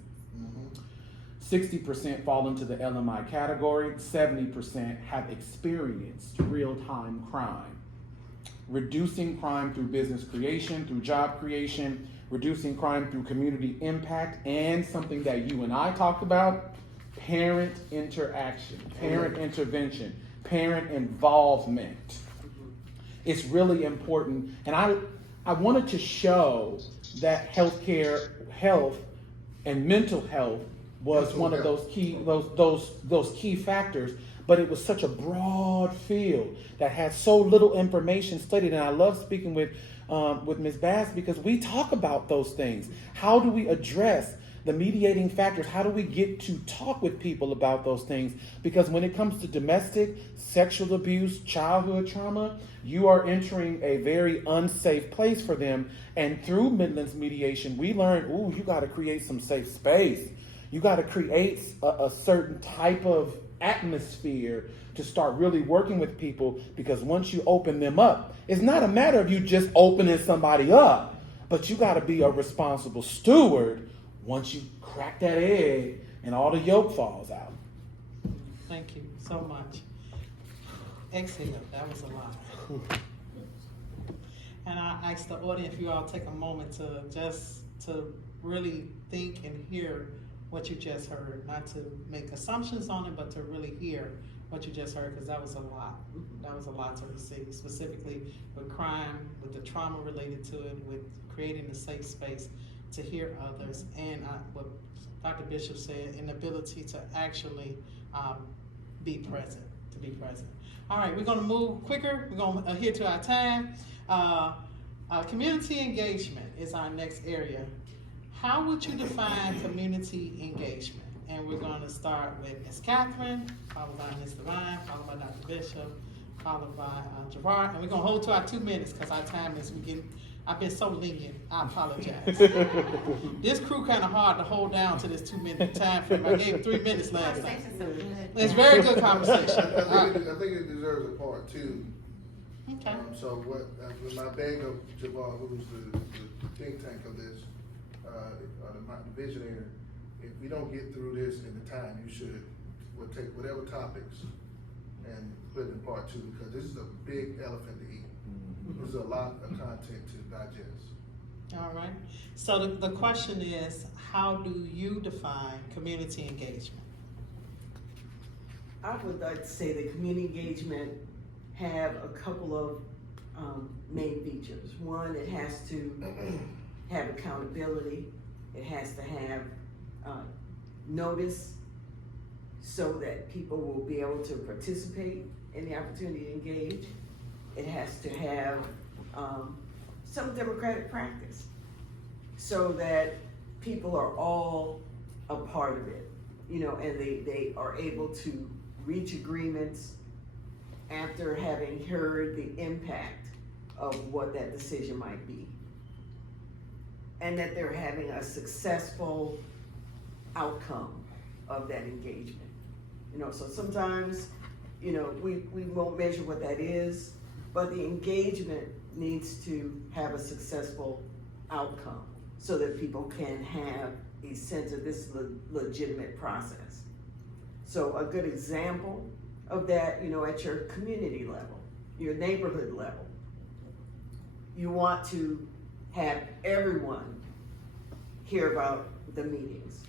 60% fall into the LMI category. 70% have experienced real-time crime. Reducing crime through business creation, through job creation, reducing crime through community impact, and something that you and I talked about, parent interaction, parent intervention, parent involvement. It's really important. And I wanted to show that health and mental health was one of those key key factors, but it was such a broad field that had so little information studied. And I love speaking with with Ms. Bass, because we talk about those things. How do we address the mediating factors? How do we get to talk with people about those things? Because when it comes to domestic, sexual abuse, childhood trauma, you are entering a very unsafe place for them. And through Midlands Mediation, we learned, you got to create some safe space. You got to create a certain type of atmosphere to start really working with people, because once you open them up, it's not a matter of you just opening somebody up, but you got to be a responsible steward once you crack that egg and all the yolk falls out. Thank you so much. Exhale, that was a lot. And I ask the audience, if you all take a moment to really think and hear what you just heard, not to make assumptions on it, but to really hear what you just heard, because that was a lot. That was a lot to receive, specifically with crime, with the trauma related to it, with creating a safe space to hear others, and what Dr. Bishop said, an ability to actually be present, All right, we're gonna move quicker. We're gonna adhere to our time. Community engagement is our next area. How would you define community engagement? And we're gonna start with Ms. Catherine, followed by Ms. Devine, followed by Dr. Bishop, followed by Javar, and we're gonna hold to our 2 minutes, because our time is, I've been so lenient, I apologize. This crew kinda hard to hold down to this 2-minute time frame. I gave 3 minutes last time. Conversation's so good. It's very good conversation. I think it deserves a part two. Okay. So when I beg of Javar, who's the think tank of this, the visionary, if we don't get through this in the time, we'll take whatever topics and put it in part two, because this is a big elephant to eat. There's a lot of content to digest. All right. So the question is, how do you define community engagement? I would like to say that community engagement have a couple of main features. One, it has to have accountability. It has to have notice, so that people will be able to participate in the opportunity to engage. It has to have some democratic practice, so that people are all a part of it, and they are able to reach agreements after having heard the impact of what that decision might be. And that they're having a successful outcome of that engagement. So sometimes, we won't measure what that is, but the engagement needs to have a successful outcome, so that people can have a sense of this legitimate process. So a good example of that, at your community level, your neighborhood level, you want to have everyone hear about the meetings.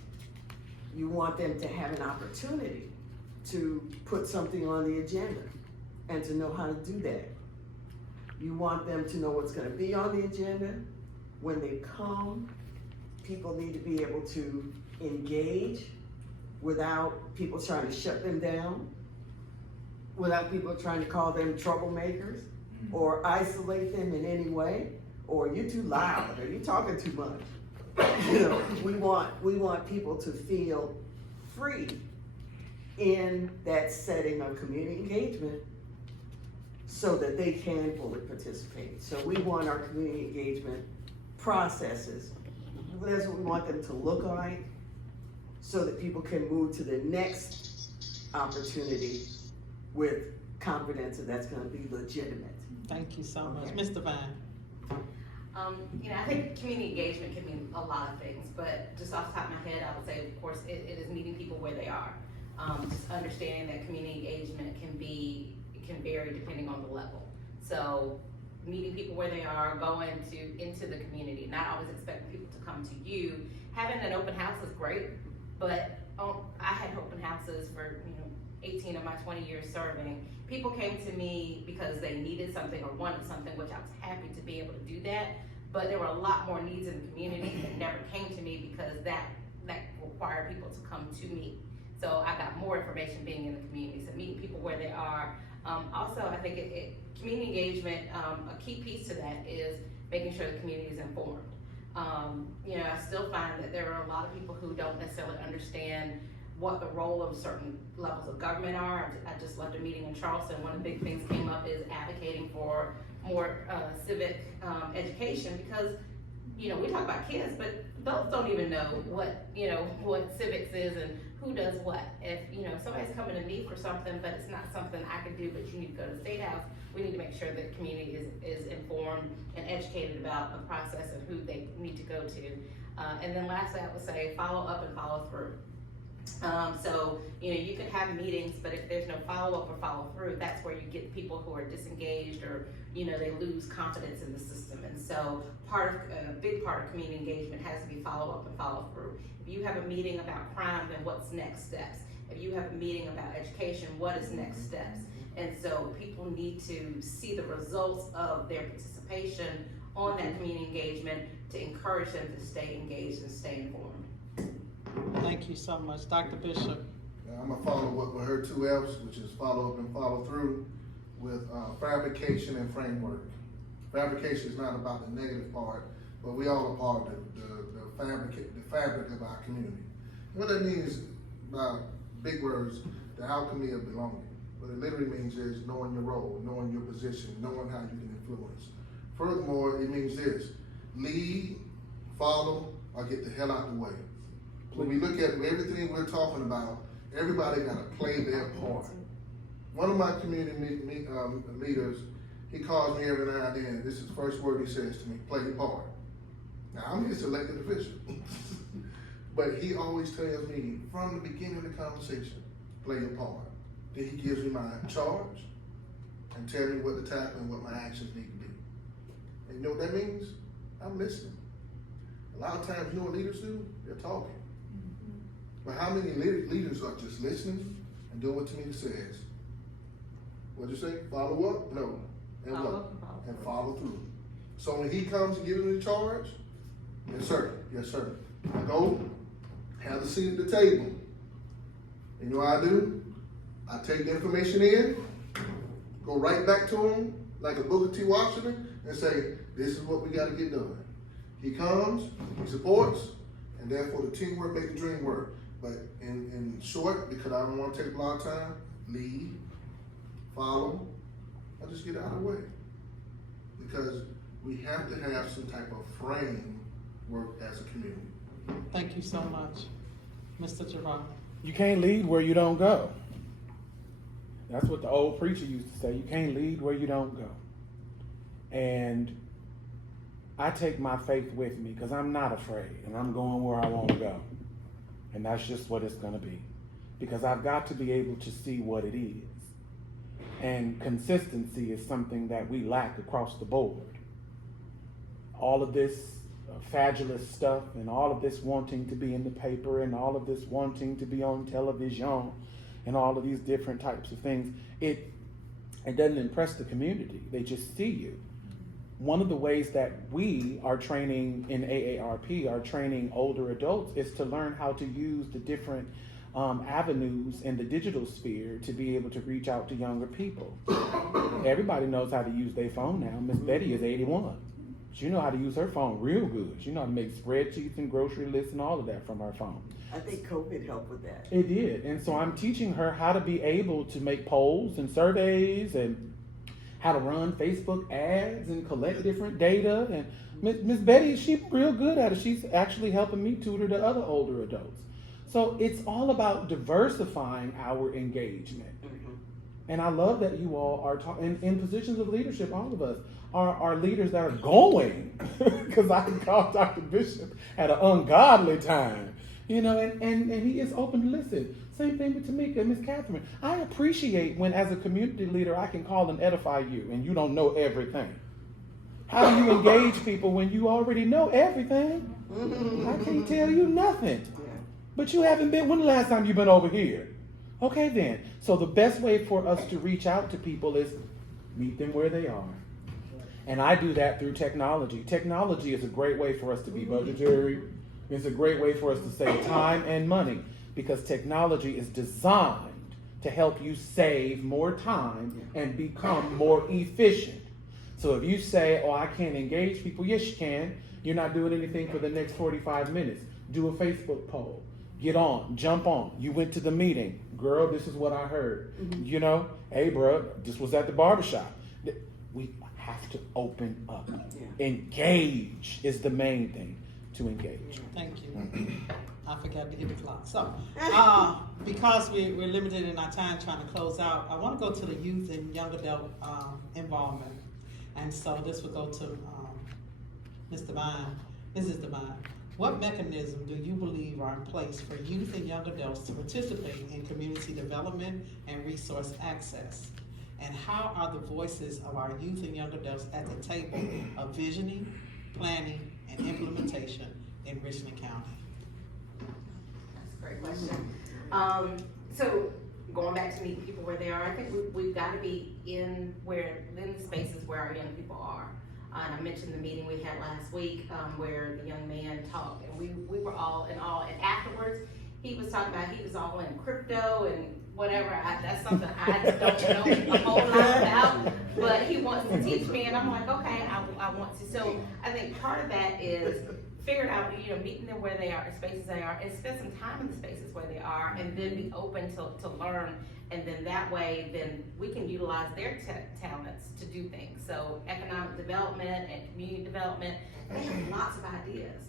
You want them to have an opportunity to put something on the agenda and to know how to do that. You want them to know what's gonna be on the agenda. When they come, people need to be able to engage without people trying to shut them down, without people trying to call them troublemakers or isolate them in any way, or you're too loud, or you're talking too much. We want people to feel free in that setting of community engagement, so that they can fully participate. So we want our community engagement processes, that's what we want them to look like, so that people can move to the next opportunity with confidence that that's gonna be legitimate. Thank you so much. Okay. Ms. Devine. I think community engagement can mean a lot of things, but just off the top of my head, I would say, of course, it is meeting people where they are. Just understanding that community engagement can vary depending on the level. So meeting people where they are, going into the community, not always expecting people to come to you. Having an open house is great, but I had open houses for 18 of my 20 years serving. People came to me because they needed something or wanted something, which I was happy to be able to do that. But there were a lot more needs in the community that never came to me, because that required people to come to me. So I got more information being in the community, so meeting people where they are. Also, I think community engagement, a key piece to that is making sure the community is informed. You know, I still find that there are a lot of people who don't necessarily understand what the role of certain levels of government are. I just left a meeting in Charleston. One of the big things came up is advocating for more civic education, because, you know, we talk about kids, but adults don't even know what, you know, what civics is and who does what. If, you know, somebody's coming to me for something, but it's not something I can do, but you need to go to the State House, we need to make sure that the community is informed and educated about the process and who they need to go to. And then lastly, I would say follow up and follow through. So, you know, you can have meetings, but if there's no follow-up or follow-through, that's where you get people who are disengaged, or, you know, they lose confidence in the system. And so a big part of community engagement has to be follow-up and follow-through. If you have a meeting about crime, then what's next steps? If you have a meeting about education, what is next steps? And so people need to see the results of their participation on that community engagement to encourage them to stay engaged and stay informed. Thank you so much. Dr. Bishop. Now, I'm gonna follow up with her 2 F's, which is follow up and follow through, with fabrication and framework. Fabrication is not about the negative part, but we all are part of the fabric of our community. What that means by big words, the alchemy of belonging. What it literally means is knowing your role, knowing your position, knowing how you can influence. Furthermore, it means this: lead, follow, or get the hell out the way. When we look at everything we're talking about, everybody got to play their part. One of my community leaders, he calls me every now and then. This is the first word he says to me: play your part. Now, I'm his elected official. But he always tells me from the beginning of the conversation, play your part. Then he gives me my charge and tells me what the task and what my actions need to be. And you know what that means? I'm listening. A lot of times, you know what leaders do? They're talking. But how many leaders are just listening and doing what Tamika says? What'd you say? Follow up? No. And Follow what? up and follow And follow through. So when he comes and gives me the charge, yes sir, yes sir. I go, have the seat at the table. And you know what I do? I take the information in, go right back to him like a Booker T. Washington, and say, this is what we gotta get done. He comes, he supports, and therefore the teamwork makes the dream work. But in short, because I don't want to take a lot of time, lead, follow, I just get out of the way. Because we have to have some type of framework as a community. Thank you so much. Mr. Javon. You can't lead where you don't go. That's what the old preacher used to say. You can't lead where you don't go. And I take my faith with me because I'm not afraid and I'm going where I want to go. And that's just what it's going to be. Because I've got to be able to see what it is. And consistency is something that we lack across the board. All of this fabulous stuff and all of this wanting to be in the paper and all of this wanting to be on television and all of these different types of things, it doesn't impress the community. They just see you. One of the ways that we are training in AARP, are training older adults, is to learn how to use the different avenues in the digital sphere to be able to reach out to younger people. Everybody knows how to use their phone now. Miss Betty is 81. She knows how to use her phone real good. She knows how to make spreadsheets and grocery lists and all of that from her phone. I think COVID helped with that. It did. And so I'm teaching her how to be able to make polls and surveys and how to run Facebook ads and collect different data. And Miss Betty, she's real good at it. She's actually helping me tutor the other older adults. So it's all about diversifying our engagement. Mm-hmm. And I love that you all are in positions of leadership. All of us are leaders that are going, because I called Dr. Bishop at an ungodly time, you know, and he is open to listen. Same thing with Tamika and Miss Catherine. I appreciate when, as a community leader, I can call and edify you, and you don't know everything. How do you engage people when you already know everything? I can't tell you nothing. But you haven't been. When the last time you've been over here? Okay then. So the best way for us to reach out to people is meet them where they are. And I do that through technology. Technology is a great way for us to be budgetary. It's a great way for us to save time and money, because technology is designed to help you save more time and become more efficient. So if you say, oh, I can't engage people, yes, you can. You're not doing anything for the next 45 minutes. Do a Facebook poll. Get on, jump on. You went to the meeting. Girl, this is what I heard. You know, hey, bro, this was at the barbershop. We have to open up. Engage is the main thing, to engage. Thank you. I forgot to hit the clock. So, because we're limited in our time trying to close out, I want to go to the youth and young adult involvement. And so this will go to Ms. Devine. Mrs. Devine, what mechanism do you believe are in place for youth and young adults to participate in community development and resource access? And how are the voices of our youth and young adults at the table of visioning, planning, and implementation in Richland County? That's a great question. So going back to meeting people where they are, I think we've got to be in the spaces where our young people are. And I mentioned the meeting we had last week where the young man talked, and we were all in awe. And afterwards, he was talking about he was all in crypto and whatever. That's something I don't know a whole lot about, but he wants to teach me, and I'm like, okay, I want to. So I think part of that is figuring out, meeting them where they are, the spaces they are, and spend some time in the spaces where they are, and then be open to learn. And then that way, then we can utilize their talents to do things. So economic development and community development, they have lots of ideas.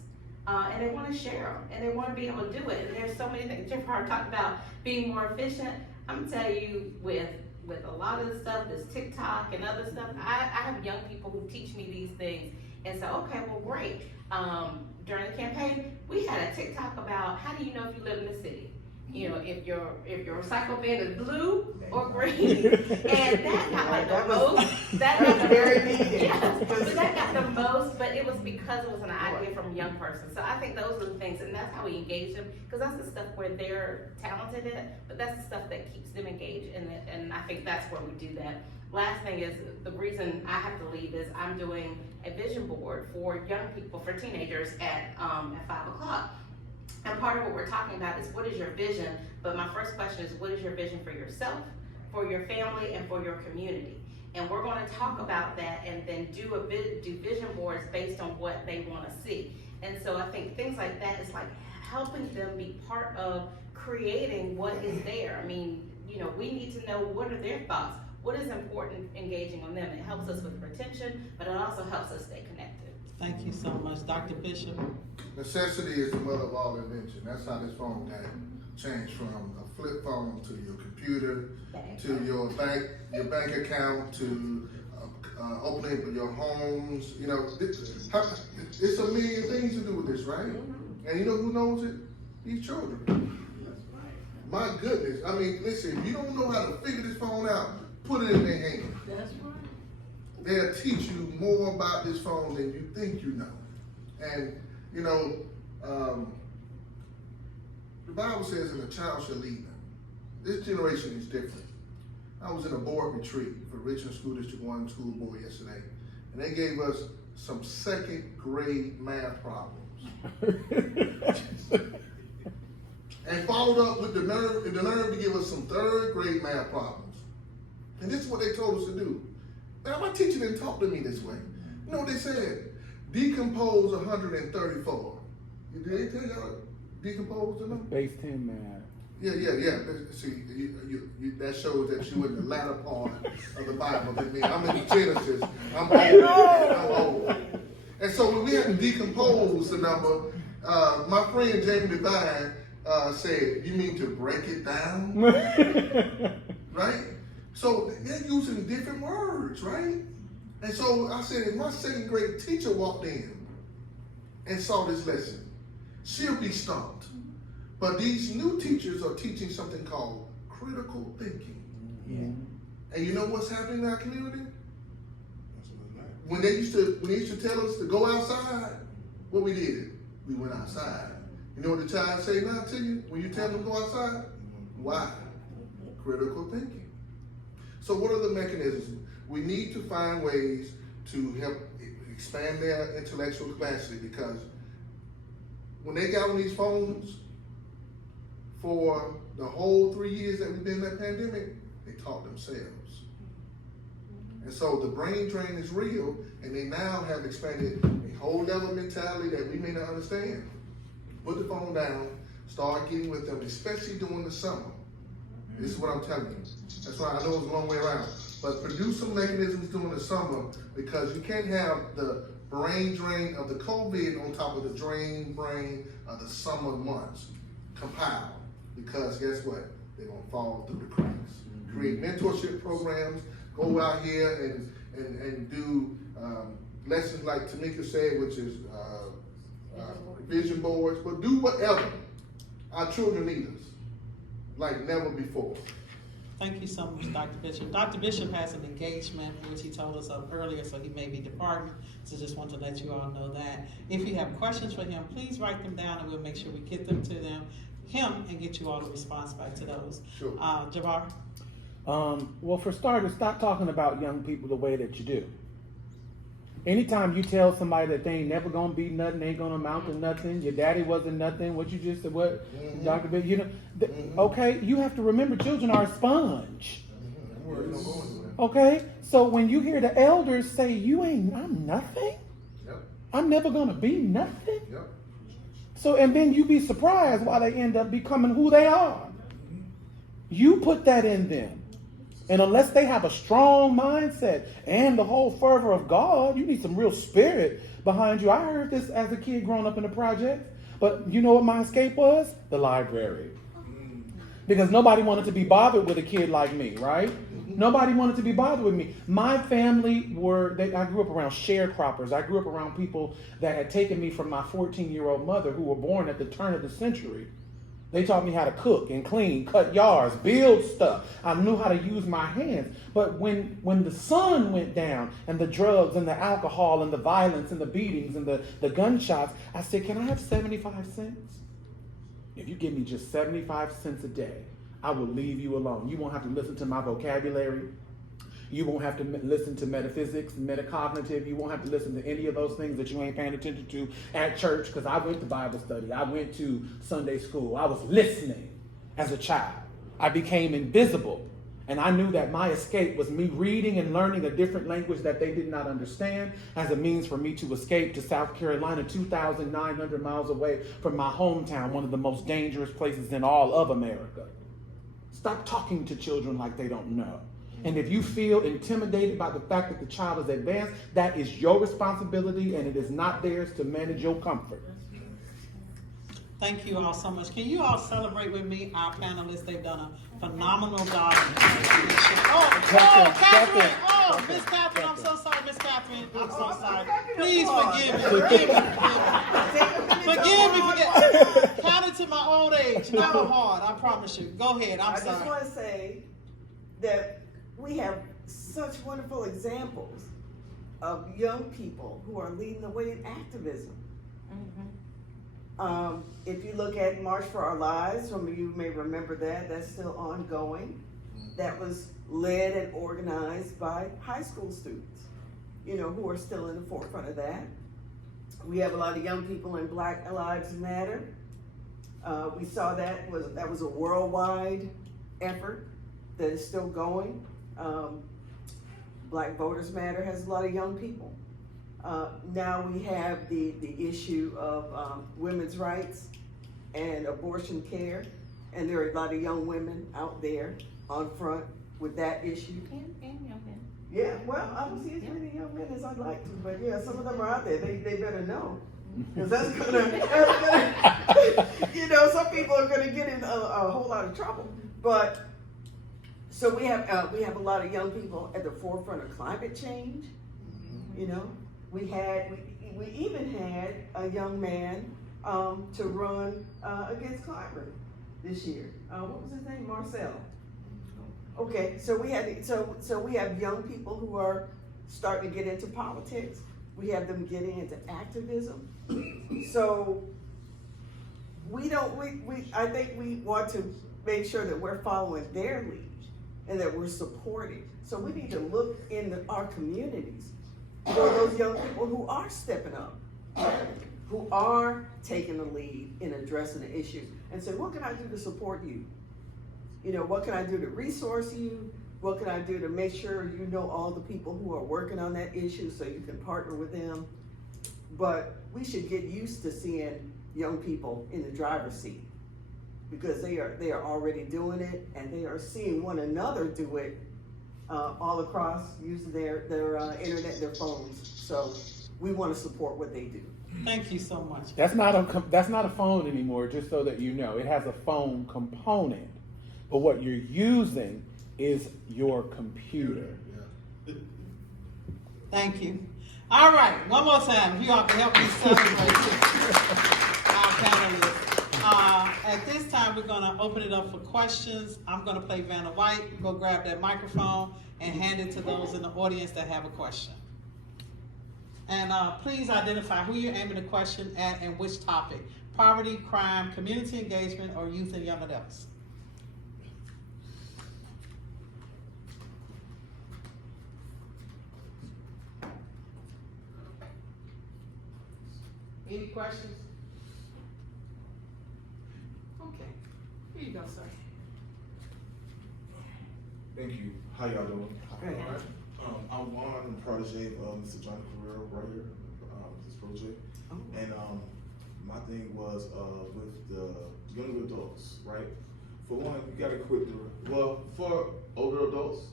And they want to share them, and they want to be able to do it. And there's so many things. Jeff Hart talked about being more efficient. I'm gonna tell you, with a lot of the stuff, this TikTok and other stuff, I have young people who teach me these things. And so, okay, well, great. During the campaign, we had a TikTok about how do you know if you live in the city? If your recycle bin is blue or green. And that got like the most. That got very needed. Yes, but that got the most, but it was because it was an idea from a young person. So I think those are the things, and that's how we engage them, because that's the stuff where they're talented in it, but that's the stuff that keeps them engaged in it, and I think that's where we do that. Last thing is, the reason I have to leave is I'm doing a vision board for young people, for teenagers at 5 o'clock. And part of what we're talking about is what is your vision, but my first question is what is your vision for yourself, for your family, and for your community? And we're going to talk about that and then do vision boards based on what they want to see. And so I think things like that is like helping them be part of creating what is there. I mean, we need to know what are their thoughts, what is important engaging on them. It helps us with retention, but it also helps us stay connected. Thank you so much, Dr. Bishop. Necessity is the mother of all invention. That's how this phone game changed from a flip phone to your computer, to your bank account, to opening up your homes. It's a million things to do with this, right? And you know who knows it? These children. My goodness. I mean, listen, if you don't know how to figure this phone out, put it in their hand. That's right. They'll teach you more about this phone than you think you know. And, the Bible says, and a child shall lead them. This generation is different. I was in a board retreat for Richland School District 1 school board yesterday, and they gave us some second grade math problems. And followed up with the nerve to give us some third grade math problems. And this is what they told us to do. Now, my teacher didn't talk to me this way. You know what they said? Decompose 134. Did they tell you how to decompose the number? Base 10 math. Yeah. See, you, that shows that you in the latter part of the Bible than me. I'm in Genesis. I'm old. And so when we had to decompose the number, my friend Jamie Devine said, "You mean to break it down?" Right? So they're using different words, right? And so I said, if my second grade teacher walked in and saw this lesson, she'll be stumped. But these new teachers are teaching something called critical thinking. Mm-hmm. And you know what's happening in our community? When they used to tell us to go outside, what we did? We went outside. You know what the child say now to you when you tell them to go outside? Why? Critical thinking. So what are the mechanisms? We need to find ways to help expand their intellectual capacity, because when they got on these phones for the whole 3 years that we've been in that pandemic, they taught themselves. And so the brain drain is real, and they now have expanded a whole level of mentality that we may not understand. Put the phone down, start getting with them, especially during the summer. This is what I'm telling you. That's why I know it's a long way around. But produce some mechanisms during the summer, because you can't have the brain drain of the COVID on top of the drain brain of the summer months compiled. Because guess what? They're gonna fall through the cracks. Create mentorship programs, go out here and do lessons like Tamika said, which is vision boards, but do whatever. Our children need us like never before. Thank you so much, Dr. Bishop. Dr. Bishop has an engagement, which he told us of earlier, so he may be departing. So just want to let you all know that. If you have questions for him, please write them down, and we'll make sure we get them to him and get you all the response back to those. Sure. Javar? Well, for starters, stop talking about young people the way that you do. Anytime you tell somebody that they ain't never gonna be nothing, ain't gonna amount to nothing, your daddy wasn't nothing, what you just said, what, Dr. B, you know, okay, you have to remember children are a sponge. Okay, so when you hear the elders say, I'm nothing, Yep. I'm never gonna be nothing. Yep. So, and then you be surprised why they end up becoming who they are. You put that in them. And unless they have a strong mindset and the whole fervor of God, you need some real spirit behind you. I heard this as a kid growing up in the project, but you know what my escape was? The library. Because nobody wanted to be bothered with a kid like me, right? Nobody wanted to be bothered with me. My family I grew up around sharecroppers. I grew up around people that had taken me from my 14-year-old mother, who were born at the turn of the century. They taught me how to cook and clean, cut yards, build stuff. I knew how to use my hands. But when the sun went down and the drugs and the alcohol and the violence and the beatings and the gunshots, I said, can I have 75 cents? If you give me just 75 cents a day, I will leave you alone. You won't have to listen to my vocabulary. You won't have to listen to metaphysics and metacognitive. You won't have to listen to any of those things that you ain't paying attention to at church, because I went to Bible study. I went to Sunday school. I was listening as a child. I became invisible. And I knew that my escape was me reading and learning a different language that they did not understand as a means for me to escape to South Carolina, 2,900 miles away from my hometown, one of the most dangerous places in all of America. Stop talking to children like they don't know. And if you feel intimidated by the fact that the child is advanced, that is your responsibility, and it is not theirs to manage your comfort. Thank you all so much. Can you all celebrate with me our panelists? They've done a phenomenal job. Catherine. Oh, Miss Catherine, I'm so sorry, Miss Catherine. I'm so sorry. Please forgive me. Forgive me. Count it to my old age. Never hard, I promise you. Go ahead, I'm I just sorry. want to say that we have such wonderful examples of young people who are leading the way in activism. If you look at March for Our Lives, some of you may remember that, that's still ongoing. That was led and organized by high school students, who are still in the forefront of that. We have a lot of young people in Black Lives Matter. We saw that was a worldwide effort that is still going. Black Voters Matter has a lot of young people. Now we have the issue of women's rights and abortion care, and there are a lot of young women out there on front with that issue. And young men. Yeah, well, I don't see as many young men as I'd like to, but yeah, some of them are out there. They better know, because that's gonna some people are gonna get in a whole lot of trouble. But so we have a lot of young people at the forefront of climate change. We even had a young man to run against Clyburn this year. What was his name? Marcel. Okay, so we have young people who are starting to get into politics. We have them getting into activism. So I think we want to make sure that we're following their lead and that we're supporting. So we need to look in our communities for those young people who are stepping up, who are taking the lead in addressing the issue, and say, what can I do to support you? What can I do to resource you? what can I do to make sure you know all the people who are working on that issue so you can partner with them? But we should get used to seeing young people in the driver's seat because they are already doing it and they are seeing one another do it all across using their internet, their phones. So we want to support what they do. Thank you so much. That's not a phone anymore, just so that you know. It has a phone component. But what you're using is your computer. Thank you. All right, one more time. You all can help me celebrate our panelists. At this time, we're going to open it up for questions. I'm going to play Vanna White. Go grab that microphone and hand it to those in the audience that have a question. And please identify who you're aiming the question at and which topic. Poverty, crime, community engagement, or youth and young adults. Any questions? Okay, here you go, sir. Thank you. How y'all doing? Great. I'm Juan, I'm a protege of Mr. Johnny Carrero right here, this project. Oh. And my thing was with the young adults, right? For one, you gotta quit for older adults,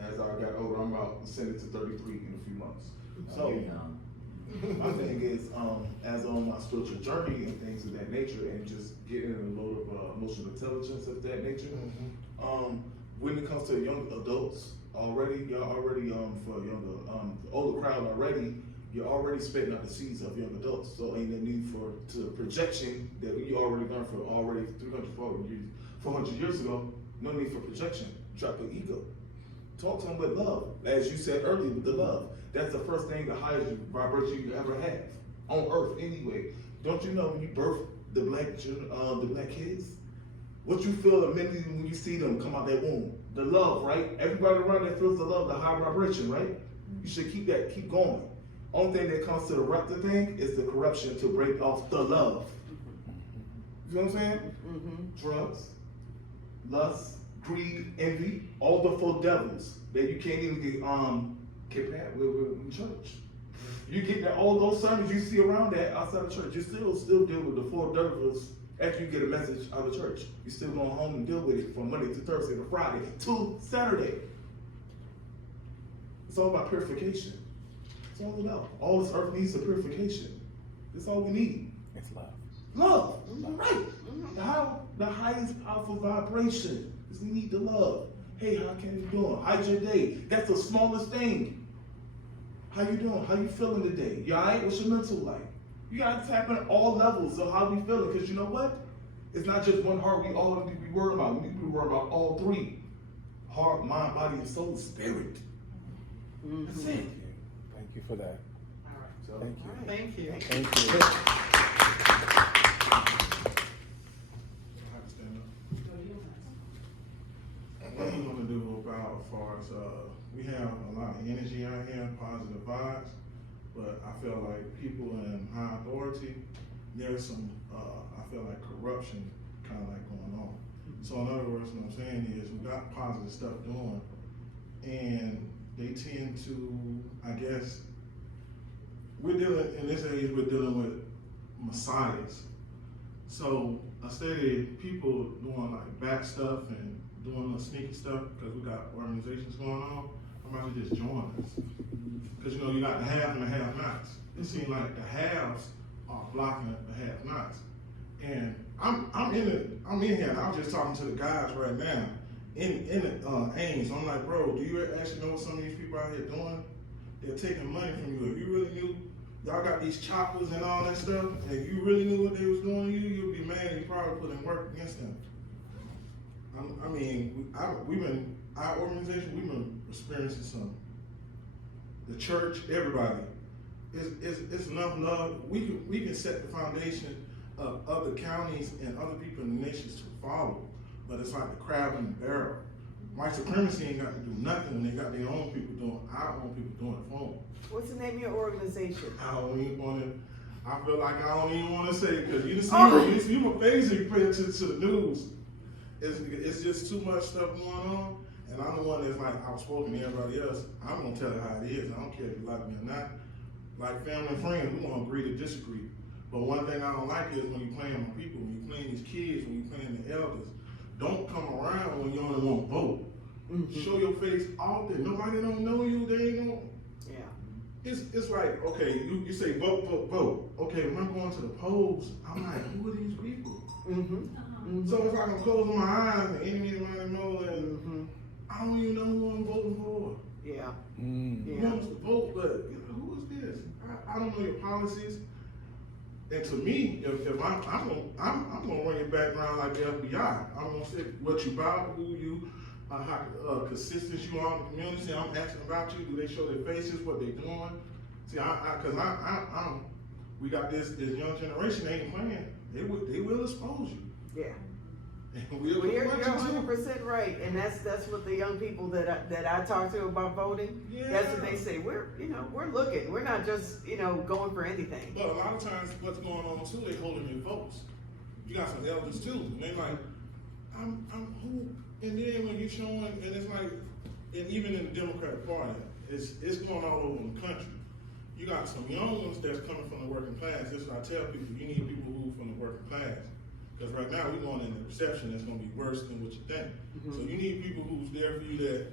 as I got older, I'm about to send it to 33 in a few months. So, my thing is, as on my spiritual journey and things of that nature, and just getting a load of emotional intelligence of that nature, when it comes to young adults, y'all already for younger, the older crowd already, you're already spitting out the seeds of young adults. So ain't no need to projection that you already learned for already 400 years ago. No need for projection. Drop your ego. Talk to them with love. As you said earlier, with the love. That's the first thing, the highest vibration you ever have on earth anyway. Don't you know when you birth the black kids, what you feel immediately when you see them come out that womb? The love, right? Everybody around there feels the love, the high vibration, right? You should keep going. Only thing that comes to the raptor thing is the corruption to break off the love. You know what I'm saying? Mm-hmm. Drugs, lust, greed, envy, all the four devils that you can't even get past with church. You get that all those sermons you see around that outside of church, you still deal with the four devils after you get a message out of church. You still going home and deal with it from Monday to Thursday to Friday to Saturday. It's all about purification. It's all about. All this earth needs is purification. That's all we need. It's love. Love, right? The highest powerful vibration is we need the love. Hey, how can you doing? How's your day? That's the smallest thing. How you doing? How you feeling today? You all right? What's your mental like? You gotta tap in all levels of how we feeling, because you know what? It's not just one heart we all need to be worried about. We need to be worried about all three. Heart, mind, body, and soul, spirit. Mm-hmm. That's it. Thank you for that. All right. So, Thank you. Thank you. Thank you. What we want to do about as far as we have a lot of energy out here, positive vibes, but I feel like people in high authority, there's some I feel like corruption kind of like going on. So in other words, what I'm saying is we got positive stuff doing, and they tend to, I guess, we're dealing in this age. We're dealing with messiahs. So instead of people doing like bad stuff and doing little sneaky stuff because we got organizations going on, I'm about to just join us. Because you know, you got the have and the have-nots. It seems like the haves are blocking the have-nots. And I'm in here, and I'm just talking to the guys right now in Ames. I'm like, bro, do you actually know what some of these people out here doing? They're taking money from you. If you really knew, y'all got these choppers and all that stuff, and you really knew what they was doing to you, you'd be mad and you probably put in work against them. I mean, our organization, we've been experiencing some. The church, everybody, it's enough love. We can set the foundation of other counties and other people in the nations to follow, but it's like the crab in the barrel. White supremacy ain't got to do nothing when they got their own people doing, our own people doing it for them. What's the name of your organization? I don't even want to. I feel like I don't even want to say, because you see my face, you pay attention to the news. It's just too much stuff going on, And I'm the one that's like outspoken to everybody else. I'm gonna tell you how it is. I don't care if you like me or not. Like family and friends, we gonna agree to disagree. But one thing I don't like is when you playing my people, when you playing these kids, when you playing the elders. Don't come around when you only want to vote. Show your face often. Nobody don't know you. They ain't gonna. Yeah. It's like, okay, you say vote, vote, vote. Okay, when I'm going to the polls, I'm like, who are these people? So it's like I'm closing my eyes and any money more, and I don't even know who I'm voting for. Yeah. You want us to vote, but you know, who is this? I don't know your policies. And to me, if I'm gonna run your background like the FBI. I'm gonna say what you about, who you, how consistent you are in the community. I'm asking about you. Do they show their faces, what they doing? See, we got this young generation. They ain't playing. They will expose you. Yeah. And we'll Well, you're put you too. 100% right, and that's what the young people that I talk to about voting. Yeah. That's what they say. We're looking. We're not just going for anything. But a lot of times, what's going on too? They holding their votes. You got some elders too, and they like, I'm who? And then when you showing, and it's like, and even in the Democratic Party, it's going all over the country. You got some young ones that's coming from the working class. This is what I tell people: you need people who are from the working class. Because right now we're going in the perception that's going to be worse than what you think. So you need people who's there for you that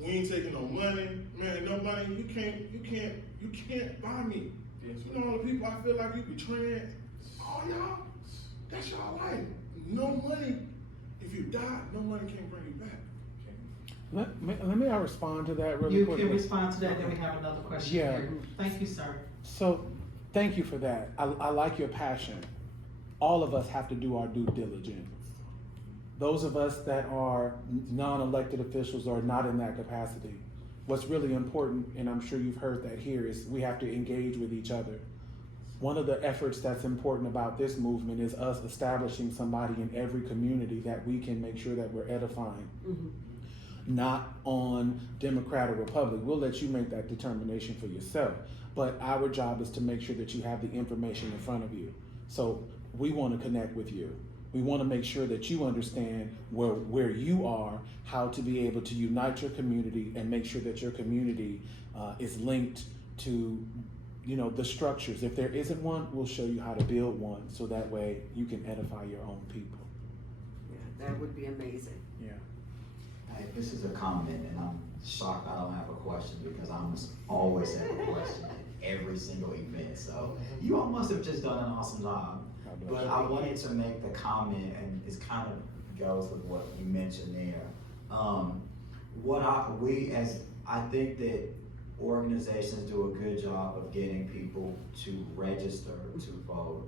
we ain't taking no money, man. No money, you can't buy me. You know all the people I feel like you betraying. Oh y'all, that's y'all life. No money. If you die, no money can bring you back. Let me respond to that really You quickly. can respond to that, then we have another question Yeah. here. Thank you, sir. So, thank you for that. I like your passion. All of us have to do our due diligence. Those of us that are non-elected officials or not in that capacity, what's really important, and I'm sure you've heard that here, is we have to engage with each other. One of the efforts that's important about this movement is us establishing somebody in every community that we can make sure that we're edifying. Not on Democrat or Republican. We'll let you make that determination for yourself. But our job is to make sure that you have the information in front of you. So we want to connect with you. We want to make sure that you understand where you are, how to be able to unite your community and make sure that your community is linked to the structures. If there isn't one, we'll show you how to build one so that way you can edify your own people. Yeah, that would be amazing. Yeah. Hey, this is a comment, and I'm shocked I don't have a question because I almost always have a question at every single event. So you all must have just done an awesome job. But I wanted to make the comment, and it kind of goes with what you mentioned there. I think that organizations do a good job of getting people to register to vote,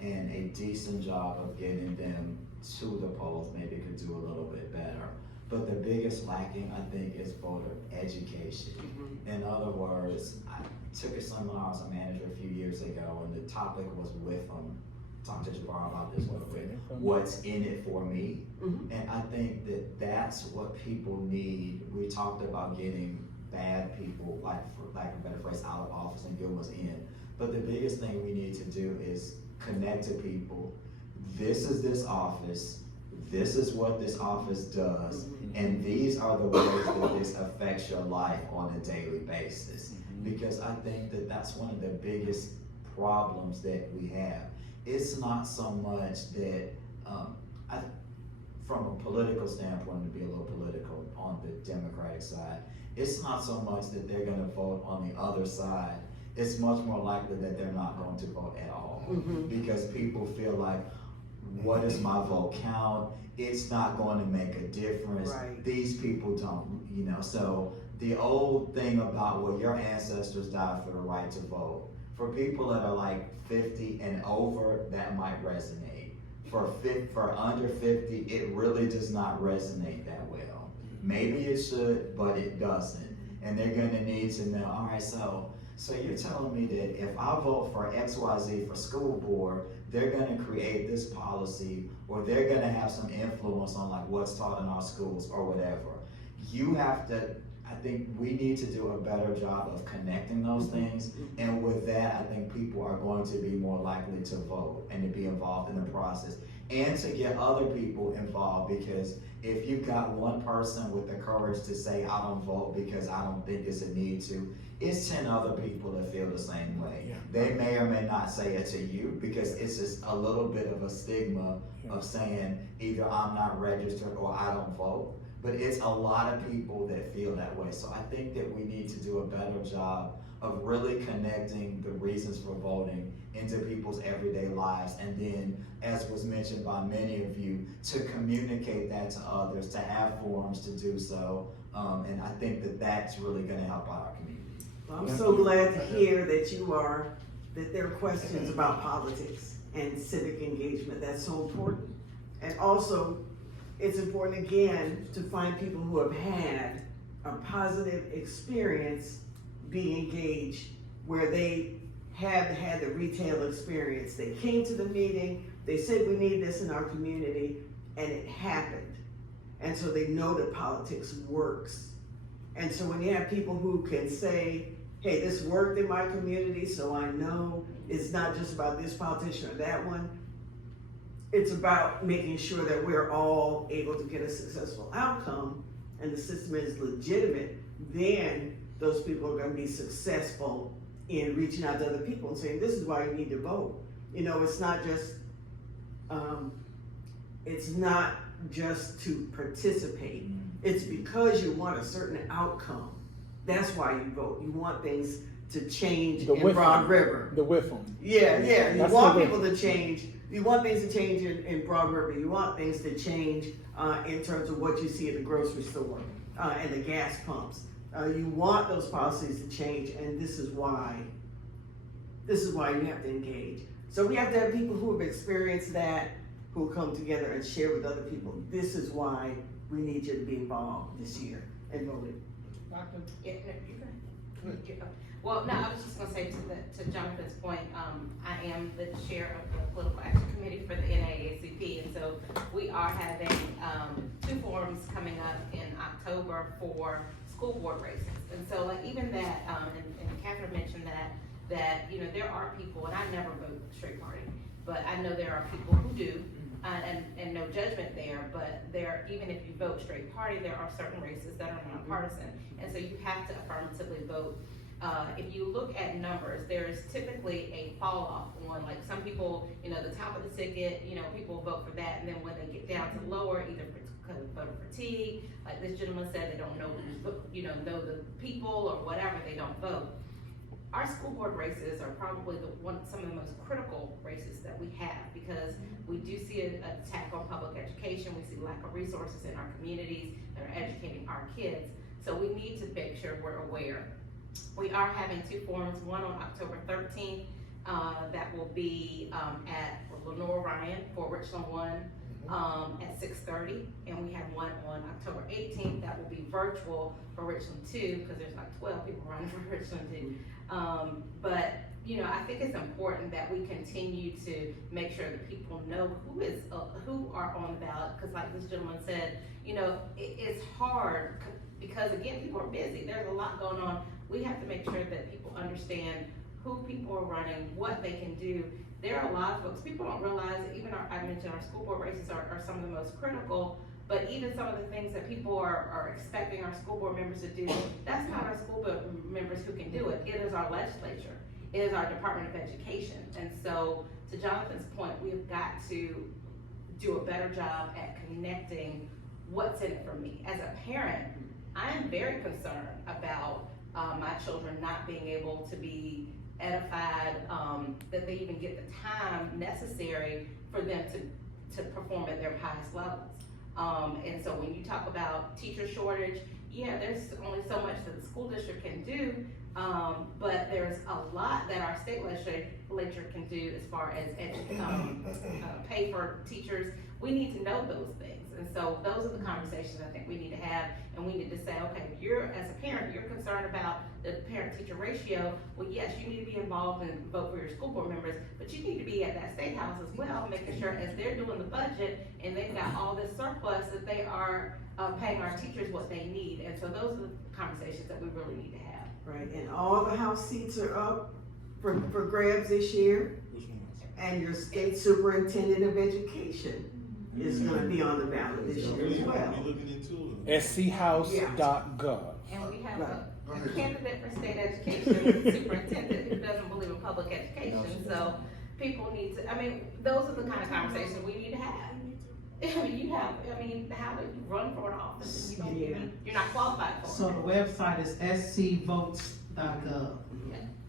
and a decent job of getting them to the polls. Maybe could do a little bit better. But the biggest lacking, I think, is voter education. In other words, I took a seminar as a manager a few years ago, and the topic was talk to Jabbar about this a little bit. What's in it for me? And I think that that's what people need. We talked about getting bad people, like for lack of a better phrase, out of office and good ones in. But the biggest thing we need to do is connect to people. This is this office. This is what this office does. And these are the ways that this affects your life on a daily basis. Because I think that that's one of the biggest problems that we have. It's not so much that, from a political standpoint, to be a little political on the Democratic side, it's not so much that they're gonna vote on the other side. It's much more likely that they're not going to vote at all. Because people feel like, what does my vote count? It's not going to make a difference. Right. These people don't, so the old thing about, well, your ancestors died for the right to vote. For people that are like 50 and over, that might resonate. For under 50, it really does not resonate that well. Maybe it should, but it doesn't. And they're gonna need to know, all right, so you're telling me that if I vote for XYZ for school board, they're gonna create this policy, or they're gonna have some influence on like what's taught in our schools or whatever. You have to, I think we need to do a better job of connecting those things. And with that, I think people are going to be more likely to vote and to be involved in the process. and to get other people involved, because if you've got one person with the courage to say, I don't vote because I don't think it's a need to, it's 10 other people that feel the same way. Yeah. They may or may not say it to you because it's just a little bit of a stigma of saying either I'm not registered or I don't vote. But it's a lot of people that feel that way. So I think that we need to do a better job of really connecting the reasons for voting into people's everyday lives. And then, as was mentioned by many of you, to communicate that to others, to have forums to do so. And I think that that's really gonna help out our community. Well, I'm so glad to hear that there are questions about politics and civic engagement. That's so important. And also, it's important again to find people who have had a positive experience being engaged, where they have had the retail experience. They came to the meeting, they said we need this in our community, and it happened. And so they know that politics works. And so when you have people who can say, hey, this worked in my community, so I know it's not just about this politician or that one. It's about making sure that we're all able to get a successful outcome and the system is legitimate. Then those people are gonna be successful in reaching out to other people and saying, this is why you need to vote. You know, it's not just to participate. It's because you want a certain outcome. That's why you vote. You want things to change in Broad River. The WIFM. Yeah. You That's want the people to change. You want things to change in Broad River. You want things to change in terms of what you see at the grocery store and the gas pumps. You want those policies to change, and this is why you have to engage. So we have to have people who have experienced that, who come together and share with other people. This is why we need you to be involved this year and voting. Yeah, no, you're good. Well, no, I was just gonna say to Jonathan's point, I am the chair of the Political Action Committee for the NAACP, and so we are having 2 forums coming up in October for school board races. And so like even that, and Catherine mentioned that, you know, there are people, and I never vote straight party, but I know there are people who do, and no judgment there, but even if you vote straight party, there are certain races that are nonpartisan, and so you have to affirmatively vote. If you look at numbers, there's typically a fall off on, like, some people, you know, the top of the ticket, you know, people vote for that, and then when they get down to lower, either because of voter fatigue, like this gentleman said, they don't know know the people or whatever, they don't vote. Our school board races are probably some of the most critical races that we have, because we do see an attack on public education. We see lack of resources in our communities that are educating our kids. So we need to make sure we're aware. We are having 2 forums, one on October 13th, that will be at Lenore Ryan for Richland 1 at 6:30, and we have one on October 18th that will be virtual for Richland 2, because there's like 12 people running for Richland 2. But you know, I think it's important that we continue to make sure that people know who are on the ballot, because like this gentleman said, you know, it's hard because again, people are busy. There's a lot going on. We have to make sure that people understand who people are running, what they can do. There are a lot of folks, people don't realize that even I mentioned our school board races are some of the most critical, but even some of the things that people are expecting our school board members to do, that's not our school board members who can do it. It is our legislature. It is our Department of Education. And so, to Jonathan's point, we've got to do a better job at connecting what's in it for me. As a parent, I am very concerned about my children not being able to be edified, that they even get the time necessary for them to perform at their highest levels. And so when you talk about teacher shortage, yeah, there's only so much that the school district can do, but there's a lot that our state legislature can do as far as pay for teachers. We need to know those things. And so those are the conversations I think we need to have, and we need to say, okay, if you're, as a parent, you're concerned about the parent-teacher ratio, well, yes, you need to be involved and vote for your school board members, but you need to be at that state house as well, making sure as they're doing the budget and they've got all this surplus that they are paying our teachers what they need. And so those are the conversations that we really need to have. Right, and all the House seats are up for grabs this year. And your state superintendent of education is gonna be on the ballot this year as well. Looking into it. schouse.gov. And we have Right. a candidate for state education superintendent who doesn't believe in public education, so people need to, I mean, those are the kind of conversations we need to have. I mean, how do you run for an office and you're not qualified for it? So the website is scvotes.gov.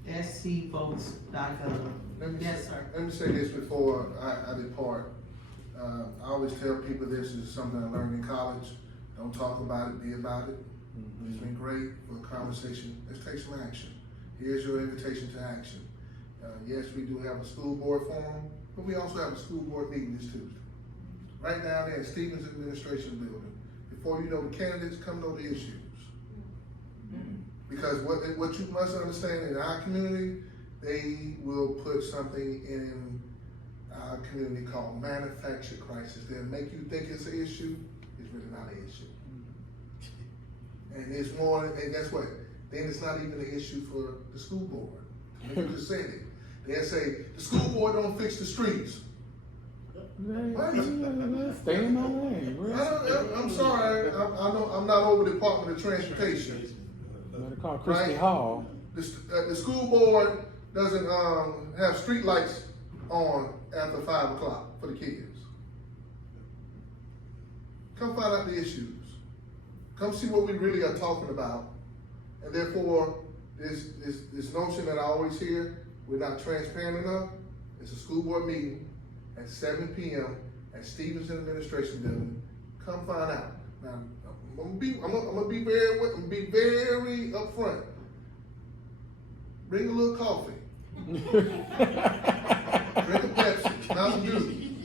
scvotes.gov. Let me Yes, say- sir. Let me say this before I depart. I always tell people this is something I learned in college. Don't talk about it, be about it. It's been great for a conversation. Let's take some action. Here's your invitation to action. Yes, we do have a school board forum, but we also have a school board meeting this Tuesday. Right down there in Stevens Administration Building. Before you know the candidates, come know the issues. Because what you must understand in our community, they will put something in our community called manufactured crisis. They'll make you think it's an issue, it's really not an issue. And it's more, and guess what? Then it's not even an issue for the school board. You just said it. They'll say, the school board don't fix the streets. What? Stay in my lane. I'm sorry, I know, I'm not over the Department of Transportation. Better call Christy Right. Hall. The school board doesn't, have street lights on after 5 o'clock for the kids. Come find out the issues. Come see what we really are talking about. And therefore, this notion that I always hear, we're not transparent enough. It's a school board meeting at 7 p.m. at Stevens Administration Building. Come find out. Now, I'm gonna be very upfront. Bring a little coffee. Drink a Pepsi, Mountain Dew.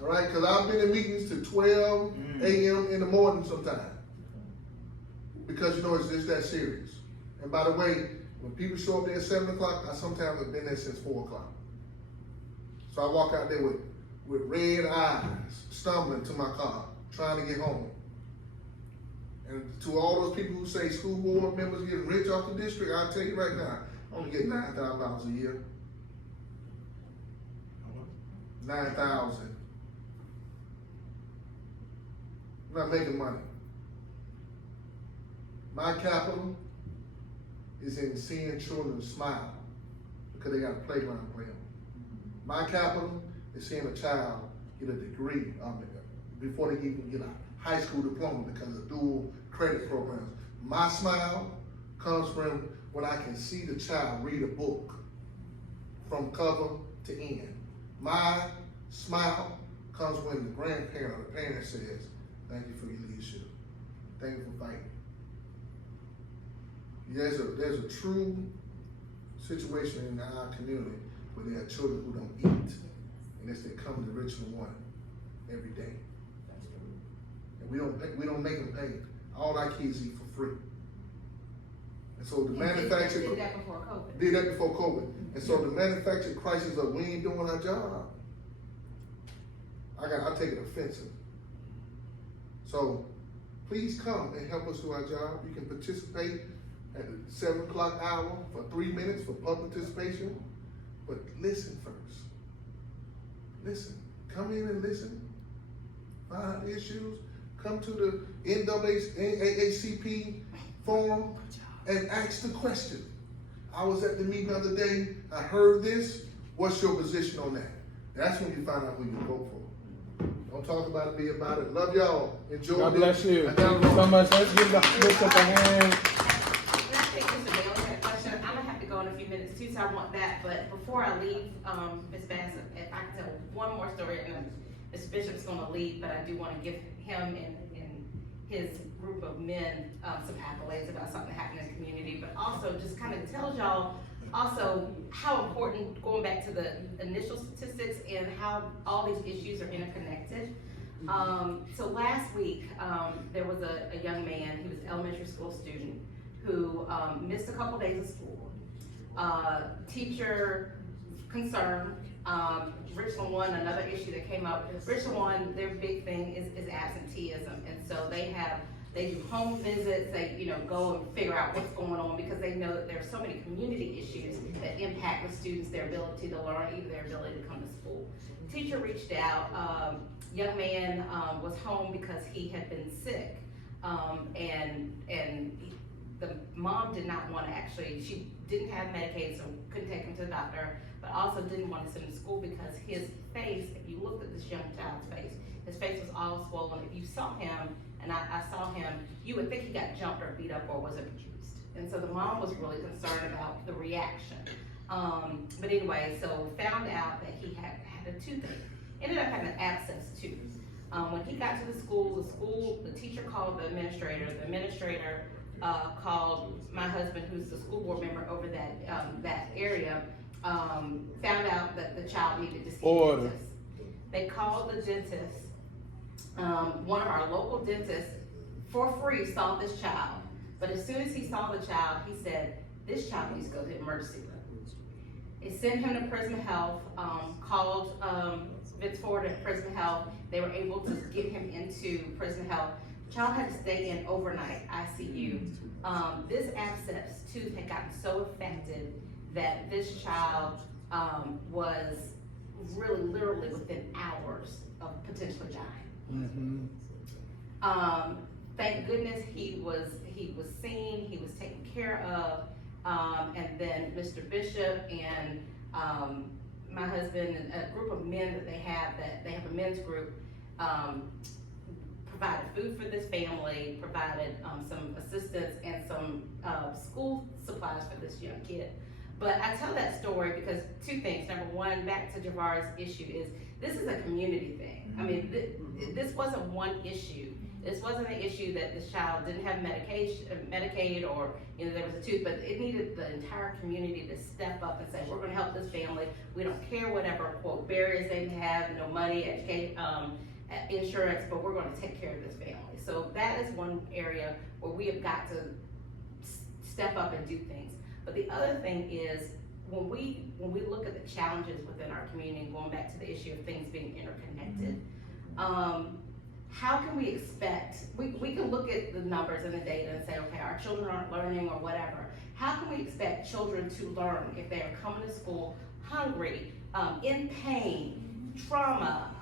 All right, because I've been in meetings to 12 a.m. in the morning sometimes. Because you know it's just that serious. And by the way, when people show up there at 7 o'clock, I sometimes have been there since 4 o'clock. So I walk out there with red eyes, stumbling to my car, trying to get home. And to all those people who say school board members getting rich off the district, I'll tell you right now, I only get $9,000 a year. 9,000. I'm not making money. My capital is in seeing children smile because they got a playground for them. My capital is seeing a child get a degree before they even get a high school diploma because of dual credit programs. My smile comes from when I can see the child read a book from cover to end. My smile comes when the grandparent or the parent says, thank you for your leadership. Thank you for fighting. There's a true situation in our community where there are children who don't eat, and it's they come to Richmond One every day. And we don't make them pay. All our kids eat for free. And so the manufacturer Did that before COVID. did that before COVID. And so the manufactured crisis of we ain't doing our job, I take it offensive. So please come and help us do our job. You can participate at the 7 o'clock hour for 3 minutes for public participation. But listen first. Listen. Come in and listen. Find out the issues. Come to the NAACP forum and ask the question. I was at the meeting the other day. I heard this. What's your position on that? That's when you find out who you vote for. Don't talk about it, be about it. Love y'all. Enjoy. God bless you. I Thank gotta you so roll. much. Let's give lift up a hand. And I think Mr. Bailey had a question. I'm gonna have to go in a few minutes too, so I want that. But before I leave, Ms. Bassett, if I can tell one more story, and Mr. Bishop's gonna leave, but I do wanna give him and his group of men some accolades about something that happened in the community, but also just kind of tells y'all also how important, going back to the initial statistics and how all these issues are interconnected. So last week, there was a young man, he was an elementary school student, who missed a couple days of school. Teacher concern, Richland One, another issue that came up. Richland One, their big thing is absenteeism, and so they have They do home visits, they, go and figure out what's going on because they know that there are so many community issues that impact the students, their ability to learn, even their ability to come to school. Teacher reached out, young man, was home because he had been sick. The mom did not want to she didn't have Medicaid, so couldn't take him to the doctor, but also didn't want to send him to school because his face, if you looked at this young child's face, his face was all swollen. If you saw him, and I saw him, you would think he got jumped or beat up or was abused. And so the mom was really concerned about the reaction. But anyway, so found out that he had a toothache. Ended up having an abscess tooth. When he got to the school, the teacher called the administrator. The administrator called my husband, who's the school board member over that area, found out that the child needed to see a dentist. They called the dentist. One of our local dentists, for free, saw this child. But as soon as he saw the child, he said, this child needs to go to the emergency room. It sent him to Prisma Health, called Vince Ford at Prisma Health. They were able to get him into Prisma Health. The child had to stay in overnight ICU. This abscess tooth had gotten so affected that this child was really literally within hours of potentially dying. Thank goodness he was seen, he was taken care of, and then Mr. Bishop and my husband and a group of men that they have a men's group, provided food for this family, provided some assistance and some school supplies for this young kid. But I tell that story because two things. Number one, back to Javar's issue is this is a community thing. I mean, this wasn't one issue. This wasn't an issue that this child didn't have Medicaid or there was a tooth, but it needed the entire community to step up and say, we're gonna help this family. We don't care whatever, quote, barriers they have, no money, insurance, but we're gonna take care of this family. So that is one area where we have got to step up and do things. But the other thing is, when we look at the challenges within our community, going back to the issue of things being interconnected, how can we expect, we can look at the numbers and the data and say, okay, our children aren't learning or whatever. How can we expect children to learn if they are coming to school hungry, in pain, trauma?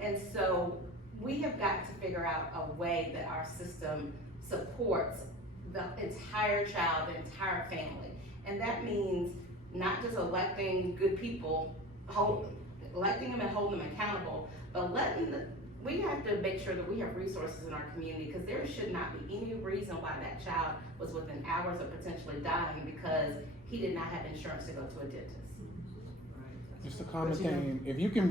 And so we have got to figure out a way that our system supports the entire child, the entire family. And that means not just electing good people, electing them and holding them accountable, but we have to make sure that we have resources in our community, because there should not be any reason why that child was within hours of potentially dying because he did not have insurance to go to a dentist. Just a common thing. If you can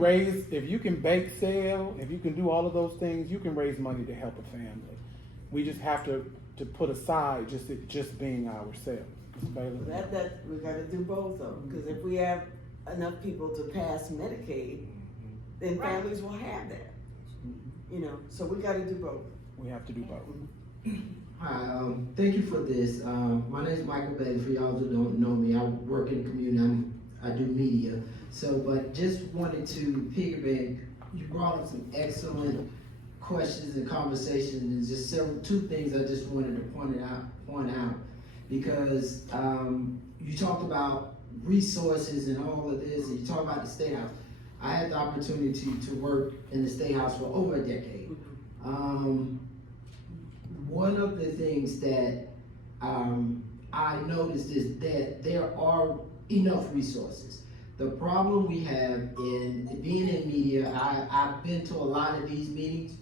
bake sale, if you can do all of those things, you can raise money to help a family. We just have to put aside just being ourselves. Ms. Bailey? That we gotta do both though, because if we have enough people to pass Medicaid, then families will have that. So we gotta do both. We have to do both. Hi, thank you for this. My name is Michael Bailey. For y'all who don't know me, I work in the community. I do media. But just wanted to piggyback. You brought up some excellent questions and conversations, and just two things I just wanted to point out because you talked about resources and all of this, and you talked about the State House. I had the opportunity to work in the State House for over a decade. One of the things that I noticed is that there are enough resources. The problem we have in being in media, I've been to a lot of these meetings,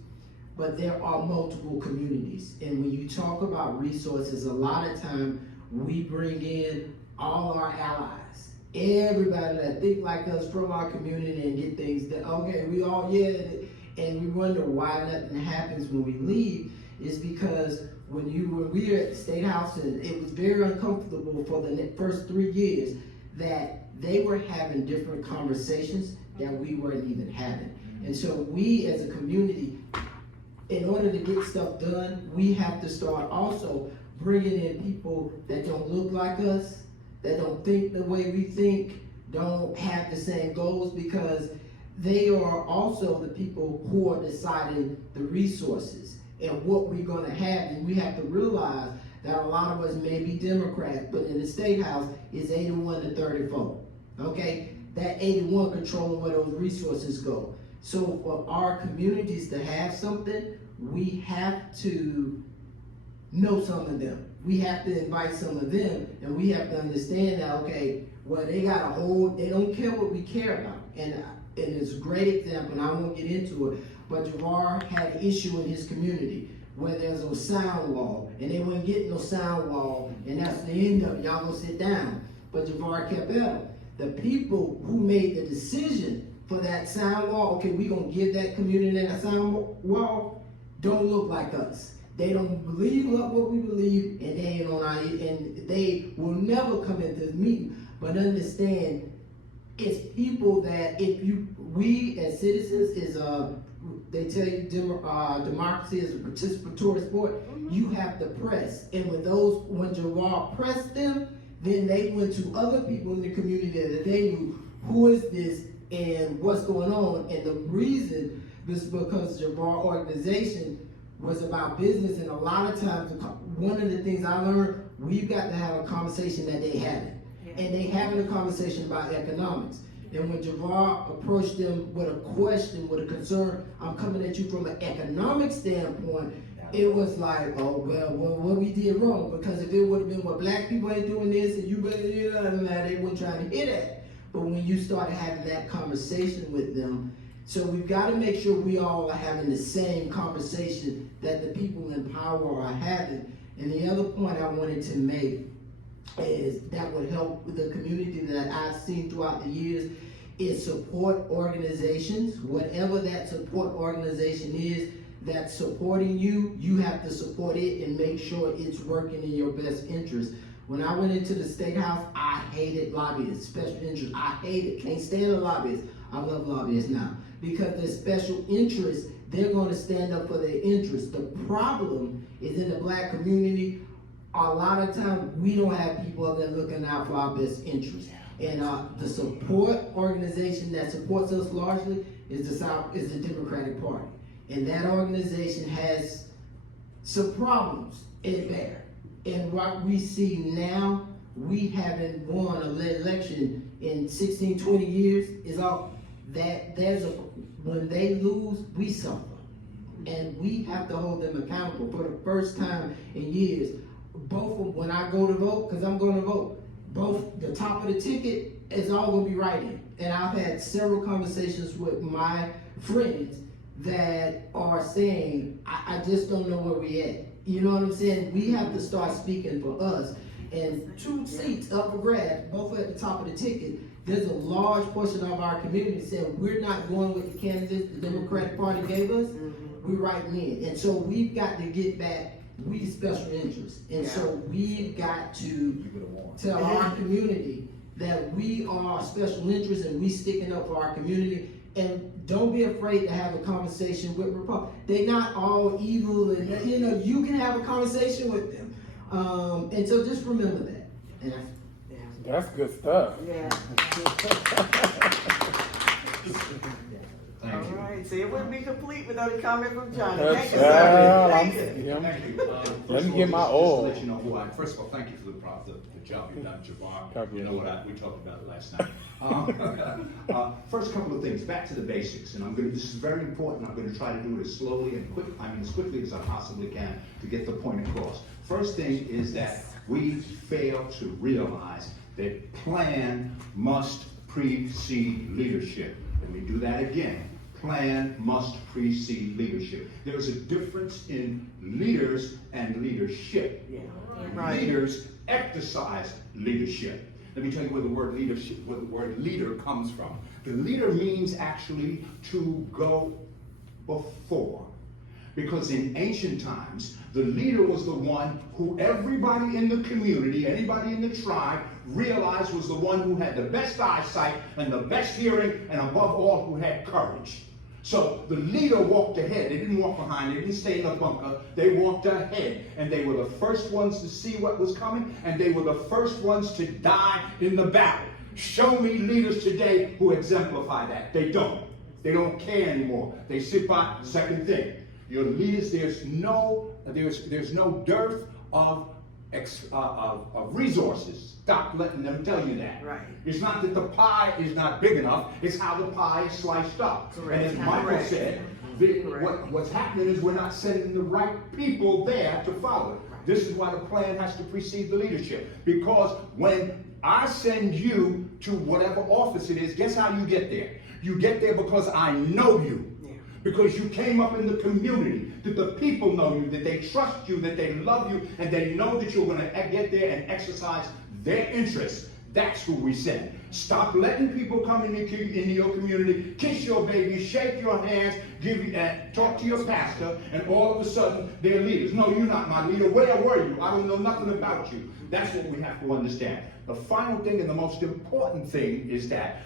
but there are multiple communities. And when you talk about resources, a lot of time we bring in all our allies. Everybody that think like us from our community and get things that, okay, we all, and we wonder why nothing happens when we leave, is because when we were at the State House, and it was very uncomfortable for the first 3 years that they were having different conversations that we weren't even having. And so we as a community, in order to get stuff done, we have to start also bringing in people that don't look like us, that don't think the way we think, don't have the same goals, because they are also the people who are deciding the resources. and what we're gonna have. And we have to realize that a lot of us may be Democrats, but in the State House, it's 81 to 34. Okay? That 81 controlling where those resources go. So for our communities to have something, we have to know some of them. We have to invite some of them, and we have to understand that, okay, well, they got a whole, they don't care what we care about. And it's a great example, and I won't get into it, but Javar had an issue in his community where there's a sound wall, and they wouldn't get no sound wall, and that's the end of it. Y'all gonna sit down. But Javar kept at it. The people who made the decision for that sound wall, okay, we gonna give that community that sound wall, don't look like us. They don't believe what we believe, and they ain't on our, and they will never come into the meeting. But understand, it's people that we as citizens is they tell you democracy is a participatory sport. You have to press, and when Javar pressed them, then they went to other people in the community that they knew who is this and what's going on. And the reason is because Javar organization was about business, and a lot of times one of the things I learned, we've got to have a conversation that they haven't. And they having a conversation about economics. And when Javar approached them with a question, with a concern, I'm coming at you from an economic standpoint, it was like, oh, well, what we did wrong. Because if it would have been, well, black people ain't doing this, and you better do that, and that, they wouldn't try to hear that. But when you started having that conversation with them, so we've got to make sure we all are having the same conversation that the people in power are having. And the other point I wanted to make is that would help with the community that I've seen throughout the years is support organizations. Whatever that support organization is that's supporting you, you have to support it and make sure it's working in your best interest. When I went into the State House, I hated lobbyists, special interests. I hate it, can't stand the lobbyists. I love lobbyists now because the special interests, they're going to stand up for their interests. The problem is in the black community, a lot of times we don't have people out there looking out for our best interests. And the support organization that supports us largely is the Democratic Party. And that organization has some problems in there. And what we see now, we haven't won an election in 16, 20 years, is all that when they lose, we suffer. And we have to hold them accountable. For the first time in years, when I go to vote, because I'm going to vote, both the top of the ticket is all going to be writing. And I've had several conversations with my friends that are saying, I just don't know where we at. You know what I'm saying? We have to start speaking for us. And 2 seats up for grabs, both at the top of the ticket. There's a large portion of our community saying we're not going with the candidates the Democratic Party gave us. We're writing in. And so we've got to get back, we the special interest. And so we've got to tell our community that we are special interest and we sticking up for our community. And don't be afraid to have a conversation with Republicans. They're not all evil, and you can have a conversation with them. And so just remember that. That's good stuff. Yeah. Thank you. All right, so it wouldn't be complete without a comment from Johnny. That's Thank you, sir. Thank you. Thank you. Let me get my oil. Just to let you know who I am. First of all, thank you for the job you've done, Javar. You know what we talked about it last night. First couple of things, back to the basics, and this is very important. I'm going to try to do it as slowly and as quickly as I possibly can to get the point across. First thing is that we fail to realize that plan must precede leadership. Let me do that again. Plan must precede leadership. There's a difference in leaders and leadership. Yeah. Right. Leaders exercise leadership. Let me tell you where the word leadership, where the word leader comes from. The leader means actually to go before. Because in ancient times, the leader was the one who everybody in the community, anybody in the tribe, realized was the one who had the best eyesight and the best hearing, and above all, who had courage. So the leader walked ahead. They didn't walk behind. They didn't stay in a bunker. They walked ahead. And they were the first ones to see what was coming, and they were the first ones to die in the battle. Show me leaders today who exemplify that. They don't. They don't care anymore. They sit by. Second thing, Your leaders, there's no dearth of resources. Stop letting them tell you that. Right. It's not that the pie is not big enough, it's how the pie is sliced up. Correct. And as Michael Correct. said, Correct. what's happening is we're not sending the right people there to follow it. This is why the plan has to precede the leadership. Because when I send you to whatever office it is, guess how you get there? You get there because I know you. Because you came up in the community, that the people know you, that they trust you, that they love you, and they know that you're going to get there and exercise their interests. That's who we send. Stop letting people come into your community, kiss your baby, shake your hands, talk to your pastor, and all of a sudden they're leaders. No, you're not my leader. Where were you? I don't know nothing about you. That's what we have to understand. The final thing and the most important thing is that,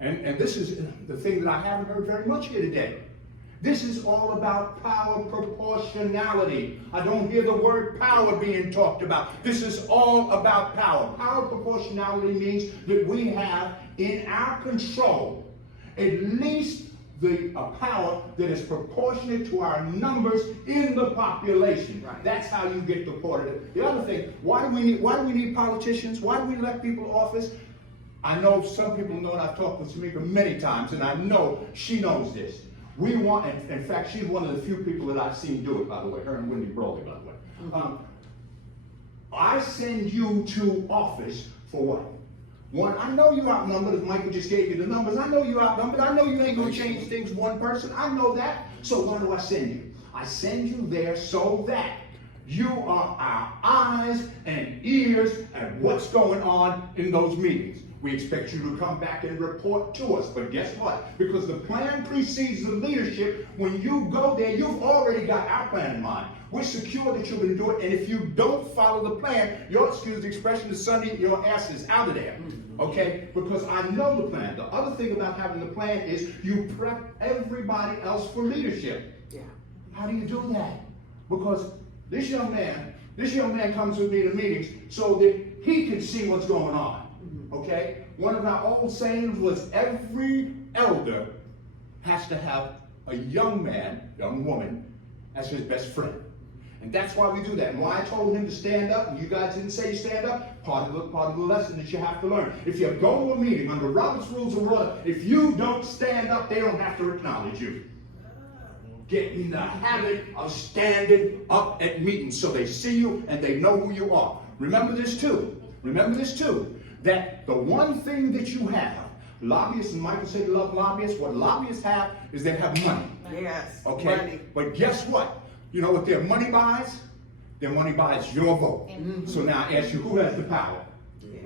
and this is the thing that I haven't heard very much here today. This is all about power proportionality. I don't hear the word power being talked about. This is all about power. Power proportionality means that we have in our control at least the power that is proportionate to our numbers in the population. Right. That's how you get deported. The other thing, why do we need politicians? Why do we elect people office? I know some people know, and I've talked with Tamika many times, and I know she knows this. We want, and in fact, she's one of the few people that I've seen do it, by the way, her and Wendy Broly, by the way. Mm-hmm. I send you to office for what? One, I know you outnumbered, as Michael just gave you the numbers. I know you outnumbered. I know you ain't gonna change things one person. I know that. So why do I send you? I send you there so that you are our eyes and ears at what's going on in those meetings. We expect you to come back and report to us. But guess what? Because the plan precedes the leadership, when you go there, you've already got our plan in mind. We're secure that you're going to do it. And if you don't follow the plan, your, excuse the expression, is Sunday, your ass is out of there. Okay? Because I know the plan. The other thing about having the plan is you prep everybody else for leadership. Yeah. How do you do that? Because this young man comes with me to meetings so that he can see what's going on. Okay? One of our old sayings was every elder has to have a young man, young woman, as his best friend. And that's why we do that. And why I told him to stand up, and you guys didn't say stand up, part of the lesson that you have to learn. If you go to a meeting under Robert's Rules of Order, if you don't stand up, they don't have to acknowledge you. Get in the habit of standing up at meetings so they see you and they know who you are. Remember this too, that the one thing that you have, lobbyists, and Michael said you love lobbyists, what lobbyists have is they have money. Yes. Okay? Money. But guess what? You know what their money buys? Their money buys your vote. Mm-hmm. So now I ask you, who has the power? Yeah.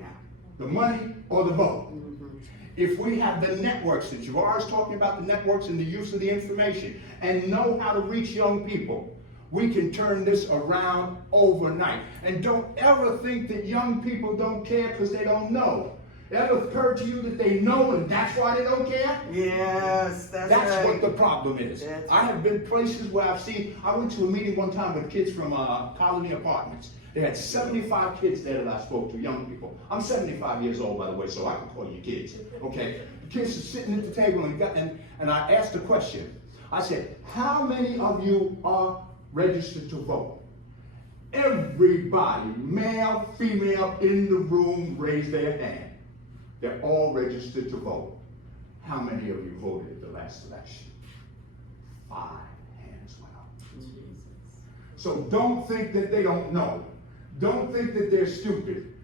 The money or the vote? Mm-hmm. If we have the networks, that you're always talking about the networks and the use of the information, and know how to reach young people, we can turn this around overnight. And don't ever think that young people don't care because they don't know. Ever occurred to you that they know and that's why they don't care? Yes, that's right. What the problem is. That's I have been places where I went to a meeting one time with kids from Colony Apartments. They had 75 kids there that I spoke to, young people. I'm 75 years old, by the way, so I can call you kids, okay? The kids are sitting at the table and I asked a question. I said, how many of you are registered to vote? Everybody, male, female, in the room raised their hand. They're all registered to vote. How many of you voted at the last election? 5 hands went up. So don't think that they don't know. Don't think that they're stupid.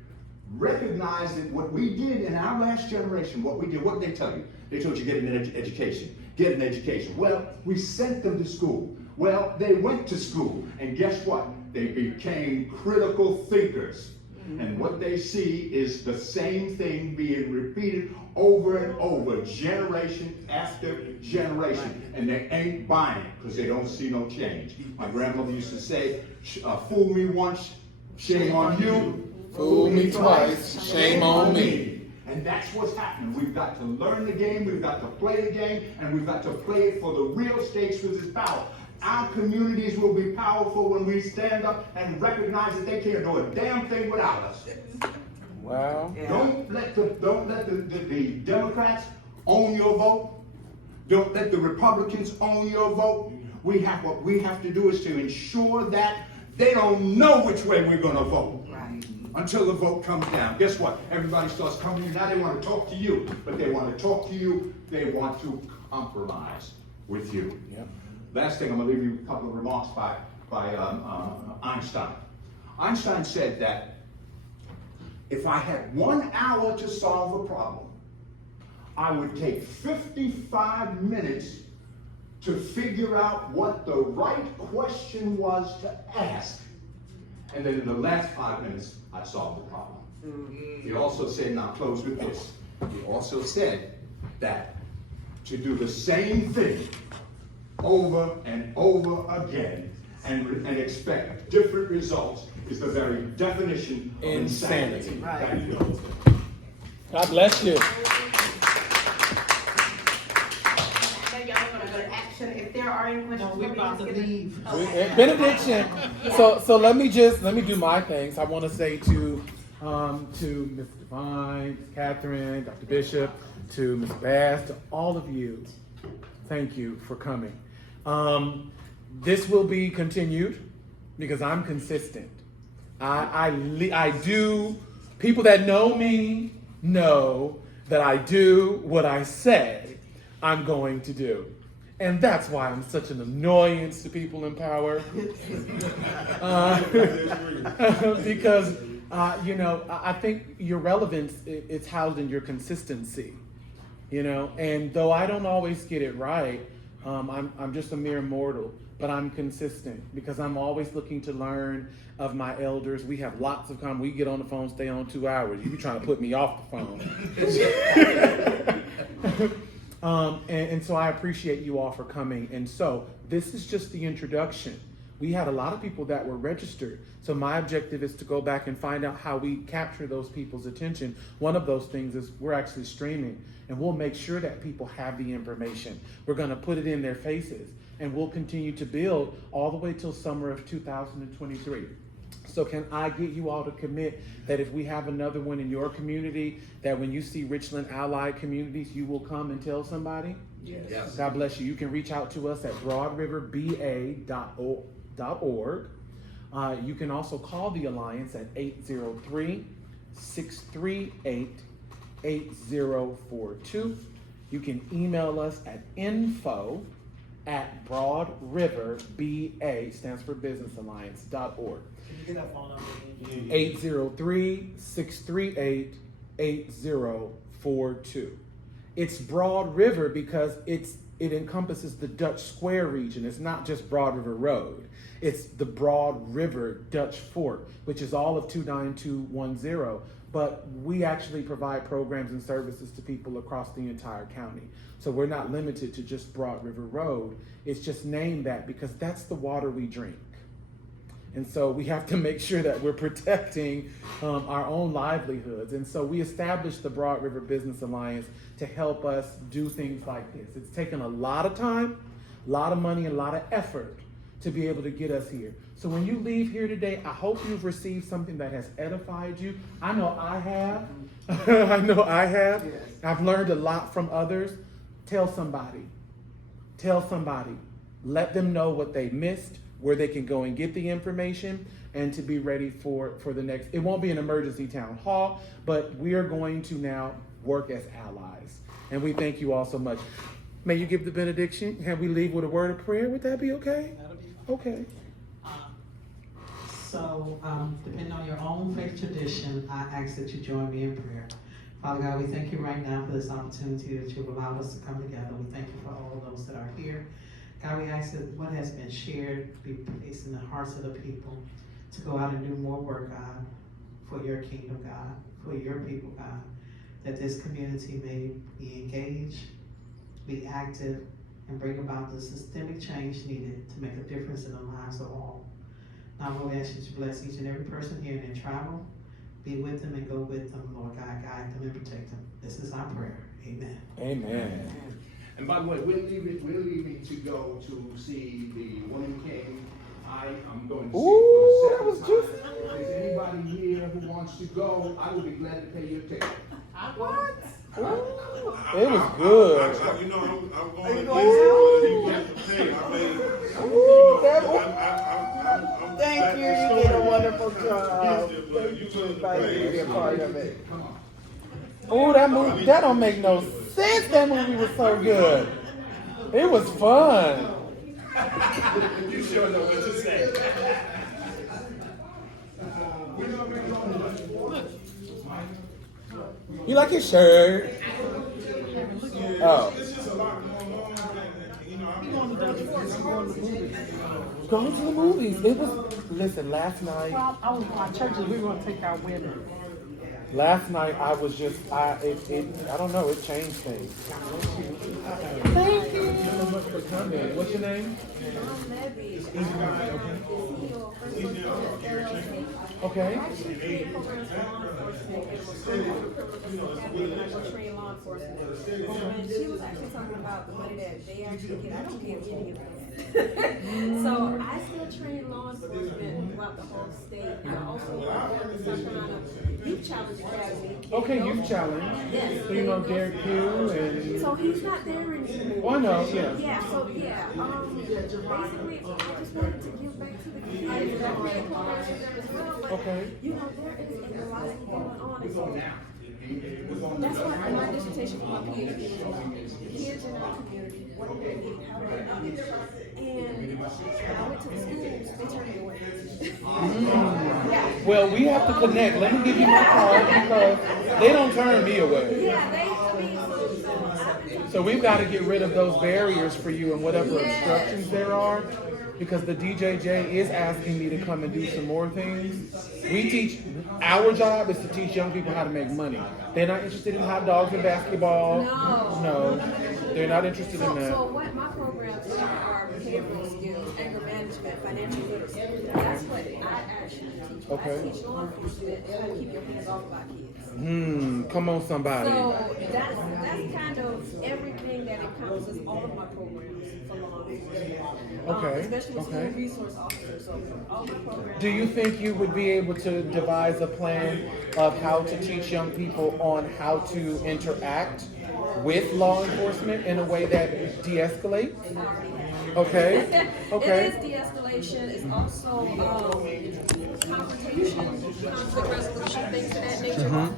Recognize that what we did in our last generation, what did they tell you? They told you get an education. Get an education. Well, we sent them to school. Well, they went to school, and guess what? They became critical thinkers. And what they see is the same thing being repeated over and over, generation after generation. And they ain't buying it because they don't see no change. My grandmother used to say, fool me once, shame on you. Fool me twice, shame on me. And that's what's happening. We've got to learn the game, we've got to play the game, and we've got to play it for the real stakes, which is power. Our communities will be powerful when we stand up and recognize that they can't do a damn thing without us. Wow. Yeah. Don't let the Democrats own your vote. Don't let the Republicans own your vote. what we have to do is to ensure that they don't know which way we're gonna vote. Right. Until the vote comes down. Guess what? Everybody starts coming in. Now they want to talk to you, but they want to talk to you. They want to compromise with you. Yep. Last thing, I'm going to leave you a couple of remarks by Einstein. Einstein said that if I had 1 hour to solve a problem, I would take 55 minutes to figure out what the right question was to ask. And then in the last 5 minutes, I solved the problem. He also said, and I'll close with this, he also said that to do the same thing over and over again and expect different results is the very definition of insanity. Right. Thank you. God bless you. I know y'all are gonna go to action. If there are any questions, No, we're about to leave. Okay. Benediction. So let me do my things. I want to say to Ms. Devine, Ms. Catherine, Dr. Bishop, to Ms. Bass, to all of you, thank you for coming. This will be continued because I'm consistent. I do. People that know me know that I do what I say I'm going to do. And that's why I'm such an annoyance to people in power. Because, I think your relevance is housed in your consistency, and though I don't always get it right, I'm just a mere mortal, but I'm consistent because I'm always looking to learn of my elders. We have lots of we get on the phone, stay on 2 hours. You be trying to put me off the phone. And so I appreciate you all for coming. And so this is just the introduction. We had a lot of people that were registered. So my objective is to go back and find out how we capture those people's attention. One of those things is we're actually streaming, and we'll make sure that people have the information. We're going to put it in their faces, and we'll continue to build all the way till summer of 2023. So can I get you all to commit that if we have another one in your community, that when you see Richland allied communities, you will come and tell somebody? Yes. God bless you. You can reach out to us at broadriverba.org. You can also call the Alliance at 803-638-8042. You can email us at info@broadriverba, stands for Business Alliance.org. Can you get that phone number again? 803-638-8042. It's Broad River because it encompasses the Dutch Square region. It's not just Broad River Road. It's the Broad River Dutch Fork, which is all of 29210. But we actually provide programs and services to people across the entire county. So we're not limited to just Broad River Road. It's just named that because that's the water we drink. And so we have to make sure that we're protecting our own livelihoods. And so we established the Broad River Business Alliance to help us do things like this. It's taken a lot of time, a lot of money, and a lot of effort to be able to get us here. So when you leave here today, I hope you've received something that has edified you. I know I have. I know I have. Yes. I've learned a lot from others. Tell somebody. Tell somebody. Let them know what they missed, where they can go and get the information, and to be ready for the next. It won't be an emergency town hall, but we are going to now work as allies. And we thank you all so much. May you give the benediction. Can we leave with a word of prayer? Would that be okay? That'll be fine. Okay. So, depending on your own faith tradition, I ask that you join me in prayer. Father God, we thank you right now for this opportunity that you've allowed us to come together. We thank you for all of those that are here. God, we ask that what has been shared be placed in the hearts of the people to go out and do more work, God, for your kingdom, God, for your people, God, that this community may be engaged, be active, and bring about the systemic change needed to make a difference in the lives of all. Now, Lord, I ask you to bless each and every person here in their travel. Be with them and go with them, Lord God, guide them and protect them. This is our prayer. Amen. Amen. And by the way, we're leaving to go to see the Woman King. I am going to see Ooh, for that the was second juicy. time. If there's anybody here who wants to go, I will be glad to pay your ticket. What? It was good. I'm going Are you to going pay. I made Thank you, you did a wonderful job. Thank you for inviting me to be a part of it. Oh, that movie, that don't make no sense. That movie was so good. It was fun. You sure know what to say. You like his shirt? Oh. It's just a lot going on, and, you know, I'm going to Going to the movies. It was, listen, last night, Well, I was my churches, we were gonna take our women. last night I was just, I don't know, it changed things. Thank you so much for coming. What's your name? Okay. Train law enforcement. And she was actually talking about the money that they actually get. I don't get any of that. So I still train law enforcement throughout the whole state. And I also work with the South Carolina Youth Challenge Academy. Okay, Youth Challenge. Yes. So you know Derek Pugh and... So he's not there anymore. Oh, I know, yeah. Yeah, so yeah, basically, I just wanted to give back to the kids. And I created programs for them as well, but Okay. you know, there is a lot going on. And so that's why my dissertation for my PhD was on the kids in our community, what do they need, how do they need it. And when I went to the schools, they turned me away. Yeah. Well, we have to connect. Let me give you my card because they don't turn me away. Yeah, I mean, so I've been So we've got to get rid of those barriers for you and whatever obstructions there are, because the DJJ is asking me to come and do some more things. We teach, our job is to teach young people how to make money. They're not interested in hot dogs and basketball. No, they're not interested in that. So what my programs are behavioral skills, anger management, financial literacy. That's what I actually teach. Okay. I teach law enforcement how to keep your hands off of our kids. Come on, somebody. So that's kind of everything that encompasses all of my programs for law enforcement. Okay, Especially with okay. school resource officers. So all my programs. Do you think you would be able to devise a plan of how to teach young people on how to interact with law enforcement in a way that de-escalates? Okay, okay. It is de-escalation. It's also confrontation, conflict resolution, things of that nature.